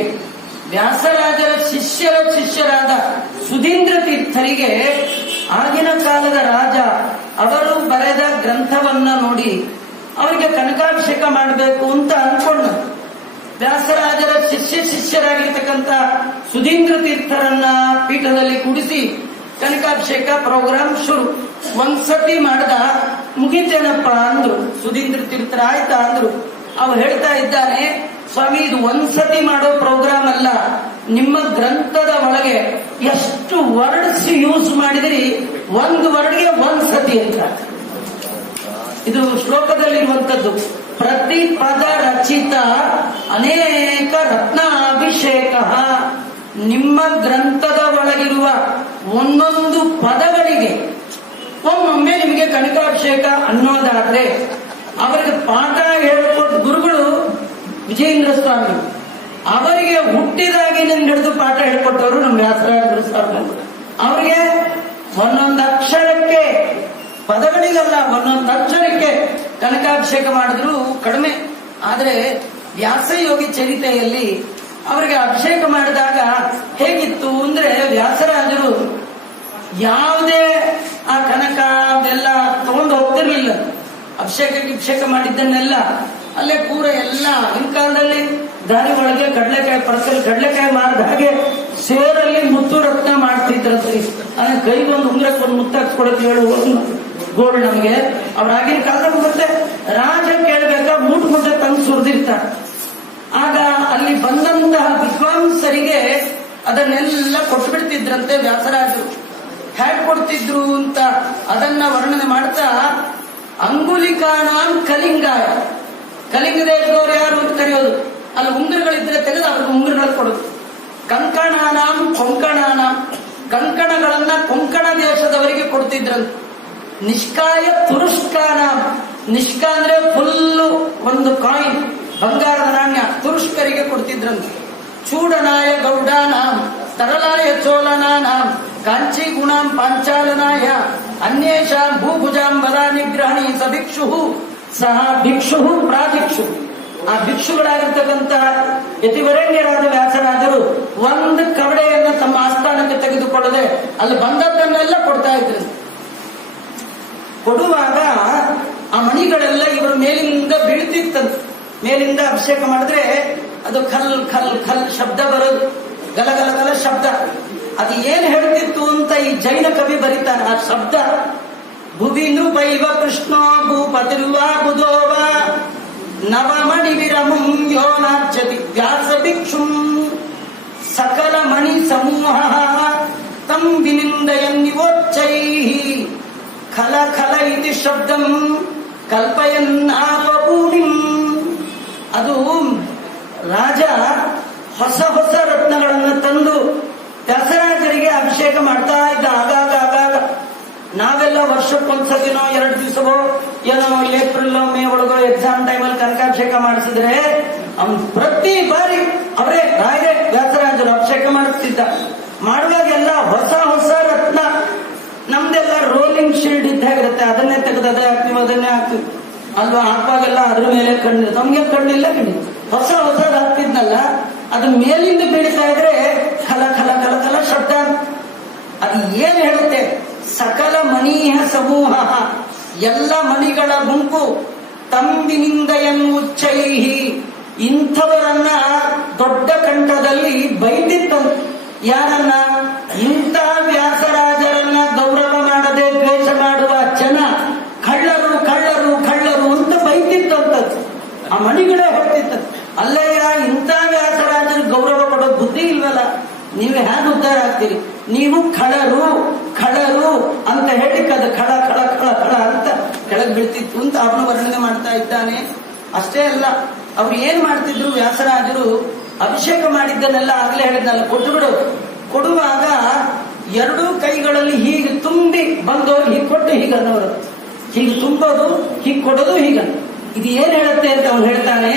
ವ್ಯಾಸರಾಜರ ಶಿಷ್ಯರಾದ ಸುಧೀಂದ್ರ ತೀರ್ಥರಿಗೆ ಆಗಿನ ಕಾಲದ ರಾಜ ಅವರು ಬರೆದ ಗ್ರಂಥವನ್ನ ನೋಡಿ ಅವರಿಗೆ ಕನಕಾಭಿಷೇಕ ಮಾಡಬೇಕು ಅಂತ ಅನ್ಕೊಂಡ. ವ್ಯಾಸರಾಜರ ಶಿಷ್ಯರಾಗಿರ್ತಕ್ಕಂಥ ಸುಧೀಂದ್ರ ತೀರ್ಥರನ್ನ ಪೀಠದಲ್ಲಿ ಕೂಡಿಸಿ ಕನಕಾಭಿಷೇಕ ಪ್ರೋಗ್ರಾಮ್ ಶುರು. 1 ಸತಿ ಮಾಡ್ದ, ಮುಗಿತೇನಪ್ಪ ಅಂದ್ರು. ಸುಧೀಂದ್ರ ತೀರ್ಥರ ಆಯ್ತಾ ಅಂದ್ರು. ಅವ್ರು ಹೇಳ್ತಾ ಇದ್ದಾನೆ, ಸ್ವಾಮಿ ಇದು 1 ಸತಿ ಮಾಡೋ ಪ್ರೋಗ್ರಾಮ್ ಅಲ್ಲ, ನಿಮ್ಮ ಗ್ರಂಥದ ಒಳಗೆ ಎಷ್ಟು ವರ್ಡ್ಸ್ ಯೂಸ್ ಮಾಡಿದಿರಿ, 1 ವರ್ಡ್ಗೆ 1 ಸತಿ ಅಂತ. ಇದು ಶ್ಲೋಕದಲ್ಲಿರುವಂತದ್ದು. ಪ್ರತಿ ಪದ ರಚಿತ ಅನೇಕ ರತ್ನಾಭಿಷೇಕ. ನಿಮ್ಮ ಗ್ರಂಥದ ಒಳಗಿರುವ ಒಂದೊಂದು ಪದಗಳಿಗೆ ಒಮ್ಮೊಮ್ಮೆ ನಿಮಗೆ ಕನಕಾಭಿಷೇಕ ಅನ್ನೋದಾದ್ರೆ, ಅವರಿಗೆ ಪಾಠ ಹೇಳಿಕೊಟ್ಟ ಗುರುಗಳು ವಿಜಯೇಂದ್ರ ಸ್ವಾಮಿ, ಅವರಿಗೆ ಹುಟ್ಟಿದಾಗಿನಿಂದ ಹಿಡಿದು ಪಾಠ ಹೇಳ್ಕೊಟ್ಟವರು ನಮ್ಮ ವ್ಯಾಸರಾಜ ಸ್ವಾಮಿ. ಅವರಿಗೆ ಒಂದೊಂದು ಅಕ್ಷರಕ್ಕೆ, ಪದಗಳಿಗಲ್ಲ, ಒಂದೊಂದು ಅಕ್ಷರಕ್ಕೆ ಕನಕಾಭಿಷೇಕ ಮಾಡಿದ್ರು ಕಡಿಮೆ. ಆದ್ರೆ ವ್ಯಾಸಯೋಗಿ ಚರಿತೆಯಲ್ಲಿ ಅವರಿಗೆ ಅಭಿಷೇಕ ಮಾಡಿದಾಗ ಹೇಗಿತ್ತು ಅಂದ್ರೆ, ವ್ಯಾಸರಾಜರು ಯಾವುದೇ ಆ ಕನಕ ಅದೆಲ್ಲ ತಗೊಂಡು ಹೋಗ್ತಿರ್ಲಿಲ್ಲ. ಅಭಿಷೇಕ ಮಾಡಿದ್ದನ್ನೆಲ್ಲ ಅಲ್ಲೇ ಪೂರ ಎಲ್ಲ ಈ ಕಾಲದಲ್ಲಿ ದಾರಿ ಒಳಗೆ ಕಡಲೆಕಾಯಿ ಪರಸಲ್ಲಿ ಕಡಲೆಕಾಯಿ ಮಾರಿದ ಹಾಗೆ ಸೇರಲ್ಲಿ ಮುತ್ತು ರತ್ನ ಮಾಡ್ತಿದ್ರಂತ್ರಿ. ಅಂದ್ರೆ ಕೈಗೊಂದು ಉಂಗ್ರಕ್ಕೆ ಒಂದು ಮುತ್ತಾಕ್ಸ್ಕೊಡಕ್ಕೆ ಹೇಳುವ ಗೋಲ್ಡ್ ನಮಗೆ ಅವ್ರಾಗಿನ ಕಾಲದಲ್ಲಿ ಮತ್ತೆ ರಾಜ ಕೇಳ್ಬೇಕಾ ಮೂಟೆ ತಂದು ಸುರಿದಿರ್ತಾರೆ. ಆಗ ಅಲ್ಲಿ ಬಂದಂತಹ ವಿದ್ವಾಂಸರಿಗೆ ಅದನ್ನೆಲ್ಲ ಕೊಟ್ಬಿಡ್ತಿದ್ರಂತೆ ವ್ಯಾಸರಾಜರು. ಹ್ಯಾಕ್ ಕೊಡ್ತಿದ್ರು ಅಂತ ಅದನ್ನ ವರ್ಣನೆ ಮಾಡ್ತಾ, ಅಂಗುಲಿಕಾನಾಂ ಕಲಿಂಗಾಯ, ಕಲಿಂಗ ದೇಶದವರು ಯಾರು ಅಂತ ಕರೆಯೋದು, ಅಲ್ಲಿ ಉಂಗುರಗಳಿದ್ರೆ ತೆಗೆದು ಅವ್ರಿಗೆ ಉಂಗುರಗಳು ಕೊಡೋದು. ಕಂಕಣಾನಾಂ ಕೊಂಕಣಾನಾಂ, ಕಂಕಣಗಳನ್ನ ಕೊಂಕಣ ದೇಶದವರಿಗೆ ಕೊಡ್ತಿದ್ರಂತೆ. ನಿಷ್ಕಾಯ ತುರುಷ್ಕಾನಾಂ, ನಿಷ್ಕ ಅಂದ್ರೆ ಫುಲ್ಲು ಒಂದು ಕಾಯಿನ್, ಬಂಗಾರದ ನಾಣ್ಯ, ತುರುಷ್ಕರಿಗೆ ಕೊಡ್ತಿದ್ರಂತೆ. ಚೂಡನಾಯ ಗೌಡಾನಾಂ, ತರಲಾಯ ಚೋಳನಾನಾಂ, ಕಾಂಚಿ ಗುಣಾಂ ಪಾಂಚಾಲನಾಯ, ಅನ್ಯೇಷಾಂ ಭೂಭುಜಾಂಬರ ನಿಗ್ರಹಣಿ ಸ ಭಿಕ್ಷು ಸಹ ಭಿಕ್ಷು ಪ್ರಾಭಿಕ್ಷು. ಆ ಭಿಕ್ಷುಗಳಾಗಿರ್ತಕ್ಕಂಥ ಯತಿವರೇಣ್ಯರಾದ ವ್ಯಾಸರಾಜರು ಒಂದು ಕವಡೆಯನ್ನ ತಮ್ಮ ಆಸ್ಥಾನಕ್ಕೆ ತೆಗೆದುಕೊಳ್ಳದೆ ಅಲ್ಲಿ ಬಂದದ್ದನ್ನೆಲ್ಲ ಕೊಡ್ತಾ ಇದ್ರು. ಕೊಡುವಾಗ ಆ ಮಣಿಗಳೆಲ್ಲ ಇವರು ಮೇಲಿಂದ ಬೀಳ್ತಿತ್ತಂತೆ. ಮೇಲಿಂದ ಅಭಿಷೇಕ ಮಾಡಿದ್ರೆ ಅದು ಖಲ್ ಖಲ್ ಖಲ್ ಶಬ್ದ ಬರೋದು, ಗಲಗಲ ಗಲ ಶಬ್ದ. ಅದು ಏನ್ ಹೇಳ್ತಿತ್ತು ಅಂತ ಈ ಜೈನ ಕವಿ ಬರೀತಾನೆ. ಆ ಶಬ್ದ ಭುವಿ ನೃಪೈವ ಕೃಷ್ಣೋ ಭೂಪತಿರ್ವಾ ಬುಧೋವ ನವಮಣಿ ವಿರಮುಂ ಯೋ ನಾಚ್ಯತಿ ವ್ಯಾಸ ಭಿಕ್ಷುಂ ಸಕಲ ಮಣಿ ಸಮೂಹ ತಂ ವಿನಿಂದಯನ್ನಿವೋಚ್ಚೈಃ ಖಲ ಖಲ ಇತಿ ಶಬ್ದಂ ಕಲ್ಪಯನ್ನಾಪಭೂಮಿಂ. ಅದು ರಾಜ ಹೊಸ ಹೊಸ ರತ್ನಗಳನ್ನು ತಂದು ವ್ಯಾಸರಾಜರಿಗೆ ಅಭಿಷೇಕ ಮಾಡ್ತಾ ಇದ್ದ. ಆಗಾಗ ನಾವೆಲ್ಲ ವರ್ಷಕ್ಕೊಂದ್ಸತಿನೋ 2 ದಿವಸವೋ ಏನೋ ಏಪ್ರಿಲ್ ಮೇ ಒಳಗೋ ಎಕ್ಸಾಮ್ ಟೈಮಲ್ಲಿ ಕನಕಾಭಿಷೇಕ ಮಾಡಿಸಿದ್ರೆ ಅವ್ನು ಪ್ರತಿ ಬಾರಿ ಅವರೇ ರಾಯರೇ ವ್ಯಾಸರಾಜರು ಅಭಿಷೇಕ ಮಾಡಿಸ್ತಿದ್ದ. ಮಾಡುವಾಗೆಲ್ಲ ಹೊಸ ಹೊಸ ರತ್ನ, ನಮ್ದೆಲ್ಲ ರೋಲಿಂಗ್ ಶೀಲ್ಡ್ ಇದ್ದಾಗಿರುತ್ತೆ, ಅದನ್ನೇ ತೆಗೆದು ಅದೇ ಹಾಕ್ತೀವಿ ಅದನ್ನೇ ಹಾಕ್ತೀವಿ ಅಲ್ವಾ. ಹಾಕುವಾಗೆಲ್ಲ ಅದ್ರ ಮೇಲೆ ಕಣ್ಣಿಲ್ಲ, ನಮ್ಗೆ ಕಣ್ಣಿಲ್ಲ ಕಣ್ಣಿ ಹೊಸ ಹೊಸದ್ ಹಾಕ್ತಿದ್ನಲ್ಲ, ಅದು ಮೇಲಿಂದ ಬೀಳ್ತಾ ಇದ್ರೆ ಖಲ ಖಲ ಖಲ ಖಲ ಶಬ್ದ. ಅದು ಏನ್ ಹೇಳುತ್ತೆ, ಸಕಲ ಮಣೀಯ ಸಮೂಹ, ಎಲ್ಲ ಮಣಿಗಳ ಗುಂಪು, ತಂಬಿನಿಂದ ಎನ್ನುಚ್ಚೈಹಿ, ಇಂಥವರನ್ನ ದೊಡ್ಡ ಕಂಠದಲ್ಲಿ ಬೈದಿತ್ತಂತೆ. ಯಾರನ್ನ? ಇಂಥ ವ್ಯಾಸರಾಜರನ್ನ ಗೌರವ ಮಾಡದೆ ದ್ವೇಷ ಮಾಡುವ ಜನ ಕಳ್ಳರು ಕಳ್ಳರು ಕಳ್ಳರು ಅಂತ ಬೈತಿತ್ತಂತದ್ದು. ಆ ಮಣಿಗಳೇ ಹೇಳ್ತಿತ್ತ, ಅಲ್ಲಯ್ಯ ಇಂಥ ವ್ಯಾಸರಾಜರು ಗೌರವ ಕೊಡೋ ಬುದ್ಧಿ ಇಲ್ವಲ್ಲ, ನೀವು ಹೇಗೆ ಉದ್ಧಾರ ಆಗ್ತೀರಿ? ನೀವು ಖಳರು ಖಳರು ಅಂತ ಹೇಳಿ ಅದು ಖಳ ಖಳ ಖಳ ಖಳ ಅಂತ ಕೆಳಗೆ ಬೀಳ್ತಿತ್ತು ಅಂತ ಅವನು ವರ್ಣನೆ ಮಾಡ್ತಾ ಇದ್ದಾನೆ. ಅಷ್ಟೇ ಅಲ್ಲ, ಅವ್ರು ಏನ್ ಮಾಡ್ತಿದ್ರು ವ್ಯಾಸರಾಜರು, ಅಭಿಷೇಕ ಮಾಡಿದ್ದನ್ನೆಲ್ಲ ಆಗ್ಲೇ ಹೇಳಿದ್ನಲ್ಲ ಕೊಟ್ಟುಬಿಡು. ಕೊಡುವಾಗ ಎರಡೂ ಕೈಗಳಲ್ಲಿ ಹೀಗೆ ತುಂಬಿ ಬಂದವರು ಹೀಗೆ ಕೊಟ್ಟು ಹೀಗೆ ಅನ್ನೋರು, ಹೀಗೆ ತುಂಬೋದು, ಹೀಗೆ ಕೊಡೋದು ಹೀಗೆ. ಇದು ಏನ್ ಹೇಳುತ್ತೆ ಅಂತ ಅವ್ನು ಹೇಳ್ತಾನೆ,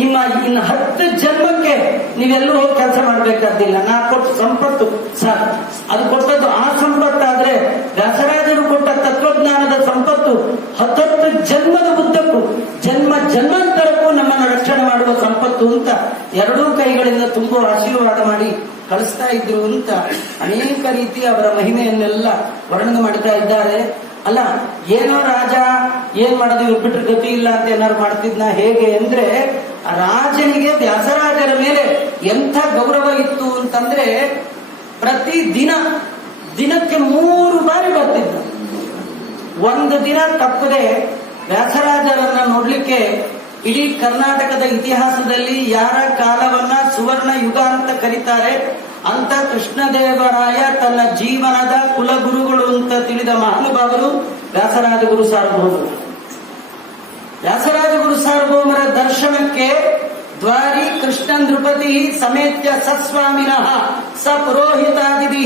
ನಿಮ್ಮ ಇನ್ನು 10 ಜನ್ಮಕ್ಕೆ ನೀವೆಲ್ಲೂ ಹೋಗಿ ಕೆಲಸ ಮಾಡ್ಬೇಕಾದಿಲ್ಲ. ನಾ ಕೊಟ್ಟು ಸಂಪತ್ತು ಸರ್, ಅದು ಕೊಟ್ಟದ್ದು ಆ ಸಂಪತ್ತಾದ್ರೆ ವ್ಯಾಸರಾಜರು ಕೊಟ್ಟ ತತ್ವಜ್ಞಾನದ ಸಂಪತ್ತು 10 ಜನ್ಮದ ಉದ್ದಕ್ಕೂ ಜನ್ಮ ಜನ್ಮಾಂತರಕ್ಕೂ ನಮ್ಮನ್ನು ರಕ್ಷಣೆ ಮಾಡುವ ಸಂಪತ್ತು ಅಂತ ಎರಡೂ ಕೈಗಳಿಂದ ತುಂಬುವ ಆಶೀರ್ವಾದ ಮಾಡಿ ಕಳಿಸ್ತಾ ಇದ್ರು ಅಂತ ಅನೇಕ ರೀತಿ ಅವರ ಮಹಿಮೆಯನ್ನೆಲ್ಲ ವರ್ಣನೆ ಮಾಡ್ತಾ ಇದ್ದಾರೆ. ಅಲ್ಲ, ಏನೋ ರಾಜ ಏನ್ ಮಾಡೋದು, ಇವ್ರು ಬಿಟ್ರೆ ಗತಿ ಇಲ್ಲ ಅಂತ ಏನಾದ್ರು ಮಾಡ್ತಿದ್ನ ಹೇಗೆ ಅಂದ್ರೆ, ರಾಜನಿಗೆ ವ್ಯಾಸರಾಜರ ಮೇಲೆ ಎಂಥ ಗೌರವ ಇತ್ತು ಅಂತಂದ್ರೆ ಪ್ರತಿ ದಿನಕ್ಕೆ 3 ಬಾರಿ ಬರ್ತಿದ್ದ. ಒಂದು ದಿನ ತಪ್ಪದೆ ವ್ಯಾಸರಾಜರನ್ನ ನೋಡ್ಲಿಕ್ಕೆ ಇಡೀ ಕರ್ನಾಟಕದ ಇತಿಹಾಸದಲ್ಲಿ ಯಾರ ಕಾಲವನ್ನ ಸುವರ್ಣ ಯುಗ ಅಂತ ಕರೀತಾರೆ ಅಂತ ಕೃಷ್ಣದೇವರಾಯ ತನ್ನ ಜೀವನದ ಕುಲಗುರುಗಳು ಅಂತ ತಿಳಿದ ಮಹಾನುಭಾವರು ವ್ಯಾಸರಾಜ ಗುರು ಸಾರ್ವಭೌಮರು. ವ್ಯಾಸರಾಜ ಗುರು ಸಾರ್ವಭೌಮರ ದರ್ಶನಕ್ಕೆ ದ್ವಾರಿ ಕೃಷ್ಣ ನೃಪತಿ ಸಮೇತ್ಯ ಸತ್ಸ್ವಾಮಿನಃ ಸ ಪುರೋಹಿತಾದಿಭಿ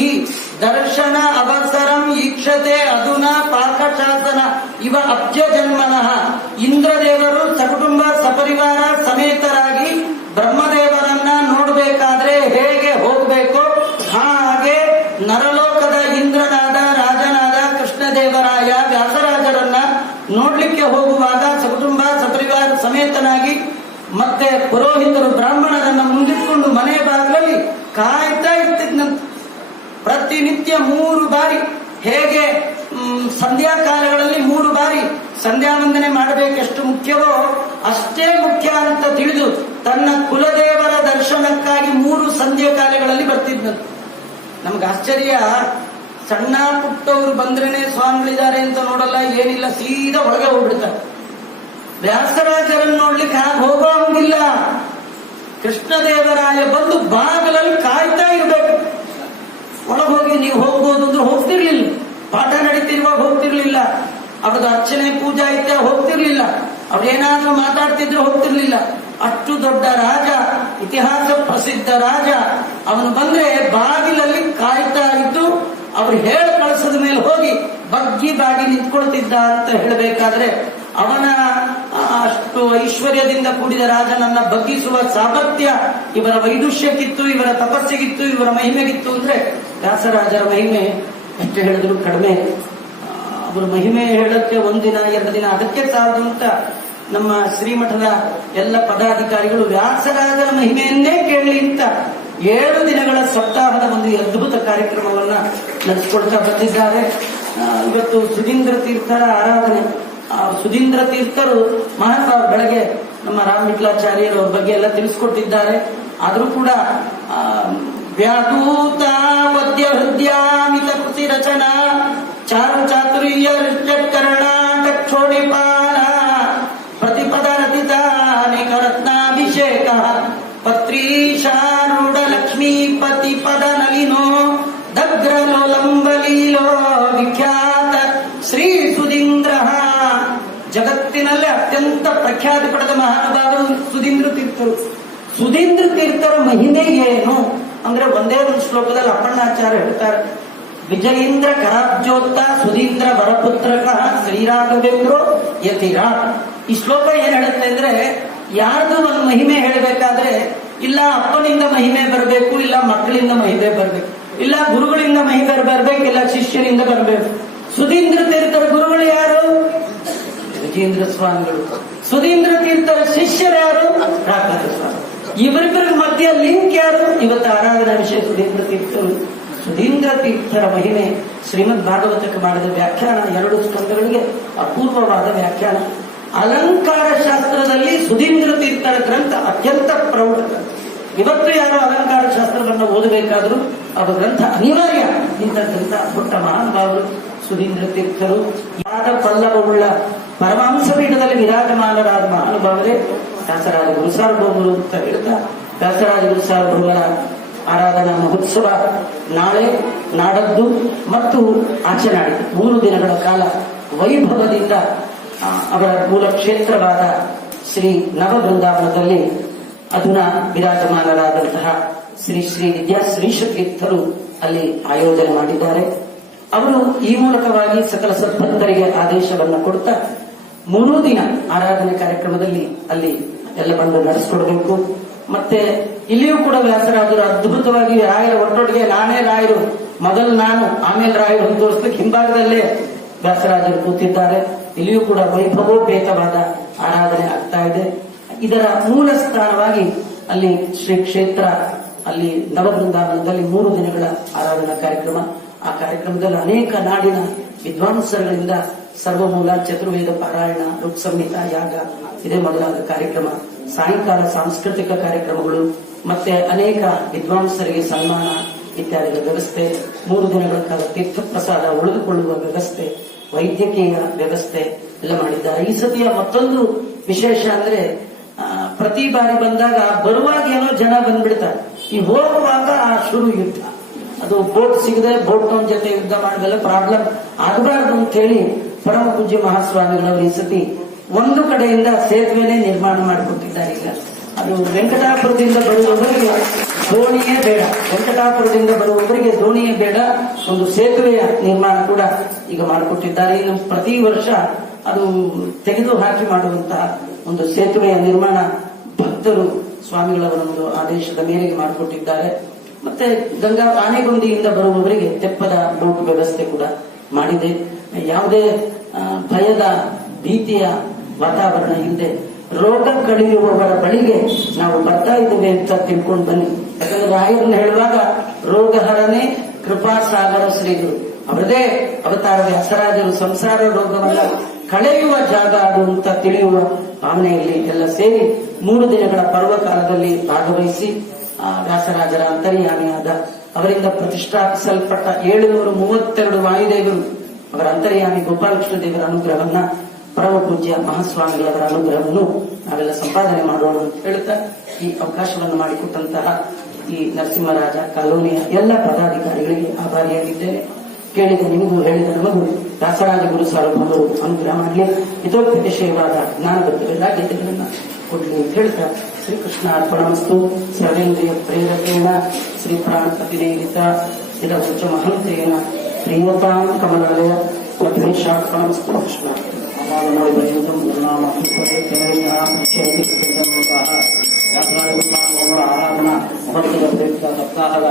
ದರ್ಶನ ಅವಸರಂ ಈಕ್ಷತೆ ಅಧುನಾ ಪಾಕಶಾಸನ ಇವ ಅಬ್ಜ ಜನ್ಮನಃ. ಇಂದ್ರದೇವರು ಸಕುಟುಂಬ ಸಪರಿವಾರ ಸಮೇತರಾಗಿ ಬ್ರಹ್ಮದೇವರನ್ನ ನೋಡಬೇಕಾದ್ರೆ ಹೇಗೆ ಹೋಗಬೇಕು, ಹಾಗೆ ನರಲೋಕದ ಇಂದ್ರನಾದ ರಾಜನಾದ ಕೃಷ್ಣದೇವರಾಯ ವ್ಯಾಸರಾಜರನ್ನ ನೋಡ್ಲಿಕ್ಕೆ ಹೋಗುವಾಗ ಸಕುಟುಂಬ ಸಪರಿವಾರ ಸಮೇತನಾಗಿ ಮತ್ತೆ ಪುರೋಹಿತರು ಬ್ರಾಹ್ಮಣರನ್ನ ಮುಂದಿಟ್ಕೊಂಡು ಮನೆ ಬಾಗಿಲಲ್ಲಿ ಕಾಯ್ತಾ ಇರ್ತಿದ್ನಂತೆ. ಪ್ರತಿನಿತ್ಯ 3 ಬಾರಿ, ಹೇಗೆ ಸಂಧ್ಯಾ ಕಾಲಗಳಲ್ಲಿ 3 ಬಾರಿ ಸಂಧ್ಯಾ ವಂದನೆ ಮಾಡಬೇಕೆಷ್ಟು ಮುಖ್ಯವೋ ಅಷ್ಟೇ ಮುಖ್ಯ ಅಂತ ತಿಳಿದು ತನ್ನ ಕುಲದೇವರ ದರ್ಶನಕ್ಕಾಗಿ 3 ಸಂಧ್ಯಾ ಕಾಲಗಳಲ್ಲಿ ಬರ್ತಿದ್ನಂತೆ. ನಮ್ಗೆ ಆಶ್ಚರ್ಯ, ಸಣ್ಣ ಪುಟ್ಟವರು ಬಂದ್ರೇನೆ ಸ್ವಾಮಿಗಳಿದ್ದಾರೆ ಅಂತ ನೋಡಲ್ಲ, ಏನಿಲ್ಲ, ಸೀದಾ ಒಳಗೆ ಹೋಗ್ಬಿಡ್ತಾರೆ. ವ್ಯಾಸರಾಜರನ್ನು ನೋಡ್ಲಿಕ್ಕೆ ಹಾಗೆ ಹೋಗೋ ಹಂಗಿಲ್ಲ. ಕೃಷ್ಣದೇವರಾಯ ಬಂದು ಬಾಗಿಲಲ್ಲಿ ಕಾಯ್ತಾ ಇರಬೇಕು. ಒಳಗೆ ಹೋಗಿ ನೀವು ಹೋಗ್ಬೋದು ಅಂದ್ರೆ ಹೋಗ್ತಿರ್ಲಿಲ್ಲ, ಪಾಠ ನಡೀತಿರುವಾಗ ಹೋಗ್ತಿರ್ಲಿಲ್ಲ, ಅವ್ರದ್ದು ಅರ್ಚನೆ ಪೂಜಾ ಇದ್ದ ಹೋಗ್ತಿರ್ಲಿಲ್ಲ, ಅವ್ರೇನಾದ್ರೂ ಮಾತಾಡ್ತಿದ್ರು ಹೋಗ್ತಿರ್ಲಿಲ್ಲ. ಅಷ್ಟು ದೊಡ್ಡ ರಾಜ, ಇತಿಹಾಸ ಪ್ರಸಿದ್ಧ ರಾಜ, ಅವನು ಬಂದ್ರೆ ಬಾಗಿಲಲ್ಲಿ ಕಾಯ್ತಾ ಇದ್ದು ಅವ್ರು ಹೇಳ ಕಳಿಸದ ಮೇಲೆ ಹೋಗಿ ಬಗ್ಗಿ ಬಾಗಿ ನಿಂತ್ಕೊಳ್ತಿದ್ದ ಅಂತ ಹೇಳಬೇಕಾದ್ರೆ ಅವನ ಅಷ್ಟು ಐಶ್ವರ್ಯದಿಂದ ಕೂಡಿದ ರಾಜನನ್ನ ಬಗ್ಗಿಸುವ ಸಾಮರ್ಥ್ಯ ಇವರ ವೈದುಷ್ಯಕ್ಕಿತ್ತು, ಇವರ ತಪಸ್ಸಿಗಿತ್ತು, ಇವರ ಮಹಿಮೆಗಿತ್ತು ಅಂದ್ರೆ ವ್ಯಾಸರಾಜರ ಮಹಿಮೆ ಎಷ್ಟು ಹೇಳಿದ್ರು ಕಡಿಮೆ. ಅವರ ಮಹಿಮೆ ಹೇಳಕ್ಕೆ 1 ದಿನ 2 ದಿನ ಅದಕ್ಕೆ ಸಾಲದು ಅಂತ ನಮ್ಮ ಶ್ರೀಮಠದ ಎಲ್ಲ ಪದಾಧಿಕಾರಿಗಳು ವ್ಯಾಸರಾಜರ ಮಹಿಮೆಯನ್ನೇ ಕೇಳಲಿ ಅಂತ 7 ದಿನಗಳ ಸಪ್ತಾಹದ ಒಂದು ಅದ್ಭುತ ಕಾರ್ಯಕ್ರಮವನ್ನ ನಡೆಸಿಕೊಡ್ತಾ ಬಂದಿದ್ದಾರೆ. ಇವತ್ತು ಸುಧೀಂದ್ರ ತೀರ್ಥರ ಆರಾಧನೆ. ಸುಧೀಂದ್ರ ತೀರ್ಥರು ಮಹಾನುಭಾವ, ಬೆಳಗ್ಗೆ ನಮ್ಮ ರಾಮವಿಟ್ಲಾಚಾರ್ಯರ ಬಗ್ಗೆ ಎಲ್ಲ ತಿಳಿಸ್ಕೊಟ್ಟಿದ್ದಾರೆ. ಆದ್ರೂ ಕೂಡ ವ್ಯಾಧೂತ ಪದ್ಯ ಹೃದಯಾಮಿತ ಕೃತಿ ರಚನಾ ಚಾರು ಚಾತುರ್ಯ ಕರ್ಣಾಟೋಣಿಪಾಲ ಪ್ರತಿಪದ ರತಿತಾನೇಕ ರತ್ನಾಭಿಷೇಕ ಪತ್ರೀಶಾರೂಢ ಲಕ್ಷ್ಮೀಪತಿ ಪದ ನಲಿನೋ ದಗ್ರಲೋಲಂಬಲೀಲೋ ವಿಖ್ಯಾತ ಶ್ರೀ ಸುಧೀಂದ್ರ. ಜಗತ್ತಿನಲ್ಲೇ ಅತ್ಯಂತ ಪ್ರಖ್ಯಾತಿ ಪಡೆದ ಮಹಾನುಭಾವರು ಸುಧೀಂದ್ರ ತೀರ್ಥರು. ಸುಧೀಂದ್ರ ತೀರ್ಥರ ಮಹಿಮೆ ಏನು ಅಂದ್ರೆ ಒಂದೇ ಒಂದು ಶ್ಲೋಕದಲ್ಲಿ ಅಪ್ಪಣ್ಣಾಚಾರ್ಯ ಹೇಳ್ತಾರೆ, ವಿಜಯೇಂದ್ರ ಕರಾಬ್ಜೋತ್ತ ಸುಧೀಂದ್ರ ವರಪುತ್ರಕ ಶ್ರೀರಾಘವೇಂದ್ರೋ ಯತಿರ. ಈ ಶ್ಲೋಕ ಏನ್ ಹೇಳುತ್ತೆ ಅಂದ್ರೆ, ಯಾರ್ದು ಒಂದು ಮಹಿಮೆ ಹೇಳಬೇಕಾದ್ರೆ ಇಲ್ಲ ಅಪ್ಪನಿಂದ ಮಹಿಮೆ ಬರಬೇಕು, ಇಲ್ಲ ಮಕ್ಕಳಿಂದ ಮಹಿಮೆ ಬರಬೇಕು, ಇಲ್ಲ ಗುರುಗಳಿಂದ ಮಹಿಮೆ ಬರಬೇಕು, ಇಲ್ಲ ಶಿಷ್ಯರಿಂದ ಬರಬೇಕು. ಸುಧೀಂದ್ರ ತೀರ್ಥರ ಗುರುಗಳು ಯಾರು? ವಿಜೇಂದ್ರ ಸ್ವಾಮಿಗಳು. ಸುಧೀಂದ್ರ ತೀರ್ಥರ ಶಿಷ್ಯರು ಯಾರು? ರಾಘವೇಂದ್ರ ಸ್ವಾಮಿ. ಇವರಿಬ್ಬರ ಮಧ್ಯ ಲಿಂಕ್ ಯಾರು? ಇವತ್ತು ಆರಾಧನಾ ವಿಷಯ ಸುಧೀಂದ್ರ ತೀರ್ಥರು. ಸುಧೀಂದ್ರ ತೀರ್ಥರ ಮಹಿಮೆ ಶ್ರೀಮದ್ ಭಾಗವತಕ್ಕೆ ಮಾಡಿದ ವ್ಯಾಖ್ಯಾನ 2 ಸ್ಕಂದಗಳಿಗೆ ಅಪೂರ್ವವಾದ ವ್ಯಾಖ್ಯಾನ. ಅಲಂಕಾರ ಶಾಸ್ತ್ರದಲ್ಲಿ ಸುಧೀಂದ್ರ ತೀರ್ಥರ ಗ್ರಂಥ ಅತ್ಯಂತ ಪ್ರೌಢ ಗ್ರಂಥ. ಇವತ್ತು ಯಾರು ಅಲಂಕಾರ ಶಾಸ್ತ್ರವನ್ನು ಓದಬೇಕಾದ್ರೂ ಅವರ ಗ್ರಂಥ ಅನಿವಾರ್ಯ. ಇಂಥ ಗ್ರಂಥ ಪುಟ್ಟ ಮಹಾನುಭಾವರು ಸುಧೀಂದ್ರ ತೀರ್ಥರು. ಯಾದ ಪಲ್ಲವವುಳ್ಳ ಪರಮಹಂಸ ಪೀಠದಲ್ಲಿ ವಿರಾಜಮಾನರಾದ ಮಹಾನುಭಾವರೇ ವ್ಯಾಸರಾಜ ಗುರು ಸಾರ್ವಭೌಮರು ಅಂತ ಹೇಳ್ತಾ ವ್ಯಾಸರಾಜ ಗುರು ಸಾರ್ವಭೌಮರ ಆರಾಧನಾ ಮಹೋತ್ಸವ ನಾಳೆ, ನಾಡದ್ದು ಮತ್ತು ಆಚೆ ನಾಡಿದ್ದು 3 ದಿನಗಳ ಕಾಲ ವೈಭವದಿಂದ ಅವರ ಮೂಲ ಕ್ಷೇತ್ರವಾದ ಶ್ರೀ ನವ ಬೃಂದಾವನದಲ್ಲಿ ಅಧುನಾ ವಿರಾಜಮಾನರಾದಂತಹ ಶ್ರೀ ಶ್ರೀ ವಿದ್ಯಾಶ್ರೀಶ ತೀರ್ಥರು ಅಲ್ಲಿ ಆಯೋಜನೆ ಮಾಡಿದ್ದಾರೆ. ಅವರು ಈ ಮೂಲಕವಾಗಿ ಸಕಲ ಸದ್ಭಕ್ತರಿಗೆ ಆದೇಶವನ್ನು ಕೊಡ್ತಾ 3 ದಿನ ಆರಾಧನೆ ಕಾರ್ಯಕ್ರಮದಲ್ಲಿ ಅಲ್ಲಿ ಎಲ್ಲ ಬಂದು ನಡೆಸಿಕೊಡ್ಬೇಕು. ಮತ್ತೆ ಇಲ್ಲಿಯೂ ಕೂಡ ವ್ಯಾಸರಾಜರು ಅದ್ಭುತವಾಗಿ ರಾಯರ ಒಟ್ಟೊಟ್ಟಿಗೆ ನಾನೇ ರಾಯರು, ಮೊದಲು ನಾನು ಆಮೇಲೆ ರಾಯರು ಅಂತ ತೋರಿಸ್ಲಿಕ್ಕೆ ಹಿಂಭಾಗದಲ್ಲೇ ವ್ಯಾಸರಾಜರು ಕೂತಿದ್ದಾರೆ. ಇಲ್ಲಿಯೂ ಕೂಡ ವೈಭವೋಪೇತವಾದ ಆರಾಧನೆ ಆಗ್ತಾ ಇದೆ. ಇದರ ಮೂಲ ಸ್ಥಾನವಾಗಿ ಅಲ್ಲಿ ಶ್ರೀ ಕ್ಷೇತ್ರ ಅಲ್ಲಿ ನವಬೃಂದಾವನದಲ್ಲಿ 3 ದಿನಗಳ ಆರಾಧನಾ ಕಾರ್ಯಕ್ರಮ. ಆ ಕಾರ್ಯಕ್ರಮದಲ್ಲಿ ಅನೇಕ ನಾಡಿನ ವಿದ್ವಾಂಸರುಗಳಿಂದ ಸರ್ವಮೂಲ, ಚತುರ್ವೇದ ಪಾರಾಯಣ, ಋಕ್ ಸಂಹಿತ, ಯಾಗ ಇದೇ ಮೊದಲಾದ ಕಾರ್ಯಕ್ರಮ. ಸಾಯಂಕಾಲ ಸಾಂಸ್ಕೃತಿಕ ಕಾರ್ಯಕ್ರಮಗಳು ಮತ್ತೆ ಅನೇಕ ವಿದ್ವಾಂಸರಿಗೆ ಸನ್ಮಾನ ಇತ್ಯಾದಿಗಳ ವ್ಯವಸ್ಥೆ, 3 ದಿನಗಳ ಕಾಲ ತೀರ್ಥ ಪ್ರಸಾದ ಉಳಿದುಕೊಳ್ಳುವ ವ್ಯವಸ್ಥೆ, ವೈದ್ಯಕೀಯ ವ್ಯವಸ್ಥೆ ಎಲ್ಲ ಮಾಡಿದ್ದಾರೆ. ಈ ಸತಿಯ ಮತ್ತೊಂದು ವಿಶೇಷ ಅಂದ್ರೆ ಪ್ರತಿ ಬಾರಿ ಬಂದಾಗ ಬರುವಾಗ ಏನೋ ಜನ ಬಂದ್ಬಿಡ್ತಾರೆ, ಈ ಹೋಗುವಾಗ ಆ ಶುರು ಯುದ್ಧ. ಅದು ಬೋಟ್ ಸಿಗದೆ ಬೋಟ್ನ ಜೊತೆ ಯುದ್ಧ ಮಾಡಿದೆಲ್ಲ ಪ್ರಾಬ್ಲಮ್ ಆಗಬಾರ್ದು ಅಂತ ಹೇಳಿ ಪರಮ ಪೂಜ್ಯ ಮಹಾಸ್ವಾಮಿಗಳವರು ಈ ಸತಿ ಒಂದು ಕಡೆಯಿಂದ ಸೇತುವೆನೇ ನಿರ್ಮಾಣ ಮಾಡಿಕೊಟ್ಟಿದ್ದಾರೆ. ಈಗ ಅದು ವೆಂಕಟಾಪುರದಿಂದ ಬರುವವರಿಗೆ ದೋಣಿಯೇ ಬೇಡ, ವೆಂಕಟಾಪುರದಿಂದ ಬರುವವರಿಗೆ ದೋಣಿಯೇ ಬೇಡ, ಒಂದು ಸೇತುವೆಯ ನಿರ್ಮಾಣ ಕೂಡ ಈಗ ಮಾಡಿಕೊಟ್ಟಿದ್ದಾರೆ. ಇನ್ನು ಪ್ರತಿ ವರ್ಷ ಅದು ತೆಗೆದು ಹಾಕಿ ಮಾಡುವಂತಹ ಒಂದು ಸೇತುವೆಯ ನಿರ್ಮಾಣ ಭಕ್ತರು ಸ್ವಾಮಿಗಳವರ ಒಂದು ಆದೇಶದ ಮೇರೆಗೆ ಮಾಡಿಕೊಟ್ಟಿದ್ದಾರೆ. ಮತ್ತೆ ಗಂಗಾ ಆನೆಗೊಂದಿಯಿಂದ ಬರುವವರಿಗೆ ತೆಪ್ಪದ ಬೋಟ್ ವ್ಯವಸ್ಥೆ ಕೂಡ ಮಾಡಿದೆ. ಯಾವುದೇ ಭಯದ ಭೀತಿಯ ವಾತಾವರಣ ಇಲ್ಲದೆ ರೋಗ ಕಳೆಯುವವರ ಬಳಿಗೆ ನಾವು ಬರ್ತಾ ಇದ್ದೇವೆ ಅಂತ ತಿಳ್ಕೊಂಡು ಬನ್ನಿ. ಯಾಕಂದ್ರೆ ರಾಯರನ್ನ ಹೇಳುವಾಗ ರೋಗಹರನೇ ಕೃಪಾಸಾಗರ ಶ್ರೀಗಳು, ಅವರದೇ ಅವತಾರ ವ್ಯಾಸರಾಜರು ಸಂಸಾರ ರೋಗವನ್ನ ಕಳೆಯುವ ಜಾಗ ಅದು ಅಂತ ತಿಳಿಯುವ ಭಾವನೆಯಲ್ಲಿ ಎಲ್ಲ ಸೇರಿ 3 ದಿನಗಳ ಪರ್ವಕಾಲದಲ್ಲಿ ಭಾಗವಹಿಸಿ ವ್ಯಾಸರಾಜರ ಅಂತರ್ಯಾಮಿಯಾದ ಅವರಿಂದ ಪ್ರತಿಷ್ಠಾಪಿಸಲ್ಪಟ್ಟ 732 ವಾಯುದೇವರು ಅವರ ಅಂತರ್ಯಾಮಿ ಗೋಪಾಲಕೃಷ್ಣ ದೇವರ ಅನುಗ್ರಹವನ್ನ, ಪರಮ ಪೂಜ್ಯ ಮಹಾಸ್ವಾಮಿಗಳವರ ಅನುಗ್ರಹವನ್ನು ನಾವೆಲ್ಲ ಸಂಪಾದನೆ ಮಾಡೋಣ ಅಂತ ಹೇಳ್ತಾ ಈ ಅವಕಾಶವನ್ನು ಮಾಡಿಕೊಟ್ಟಂತಹ ಈ ನರಸಿಂಹರಾಜ ಕಾಲೋನಿಯ ಎಲ್ಲ ಪದಾಧಿಕಾರಿಗಳಿಗೆ ಆಭಾರಿಯಾಗಿದ್ದೇನೆ. ಕೇಳಿದ ನಿಮಗೂ ಹೇಳಿದ ನಮಗೂ ವ್ಯಾಸರಾಜ ಗುರು ಸಾರ್ವಭೌಮರು ಅನುಗ್ರಹ ಮಾಡಲಿ, ಹಿತೋಪದೇಶವಾದ ಜ್ಞಾನಬದ್ಧವೆಲ್ಲ ಗೀತೆಗಳನ್ನ ಕೊಡ್ಲಿ ಅಂತ ಹೇಳ್ತಾ ಶ್ರೀಕೃಷ್ಣ ಅರ್ಪಣಮಸ್ತು. ಸರ್ವೇಂದ್ರಿಯ ಪ್ರೇರಕೇಣ ಶ್ರೀ ಪ್ರಾಣಪತಿನೇರಿತ ಇದವಚ ಮಹಂತೇನ ಪ್ರಿಯತಾಂ ಕಮಲಾಲಯ ಮಧ್ವೇಶಾರ್ಪಣಮಸ್ತು. ಕೃಷ್ಣ ಆರಾಧನಾ ಮಹತ್ವದ ಸಪ್ತಾಹದ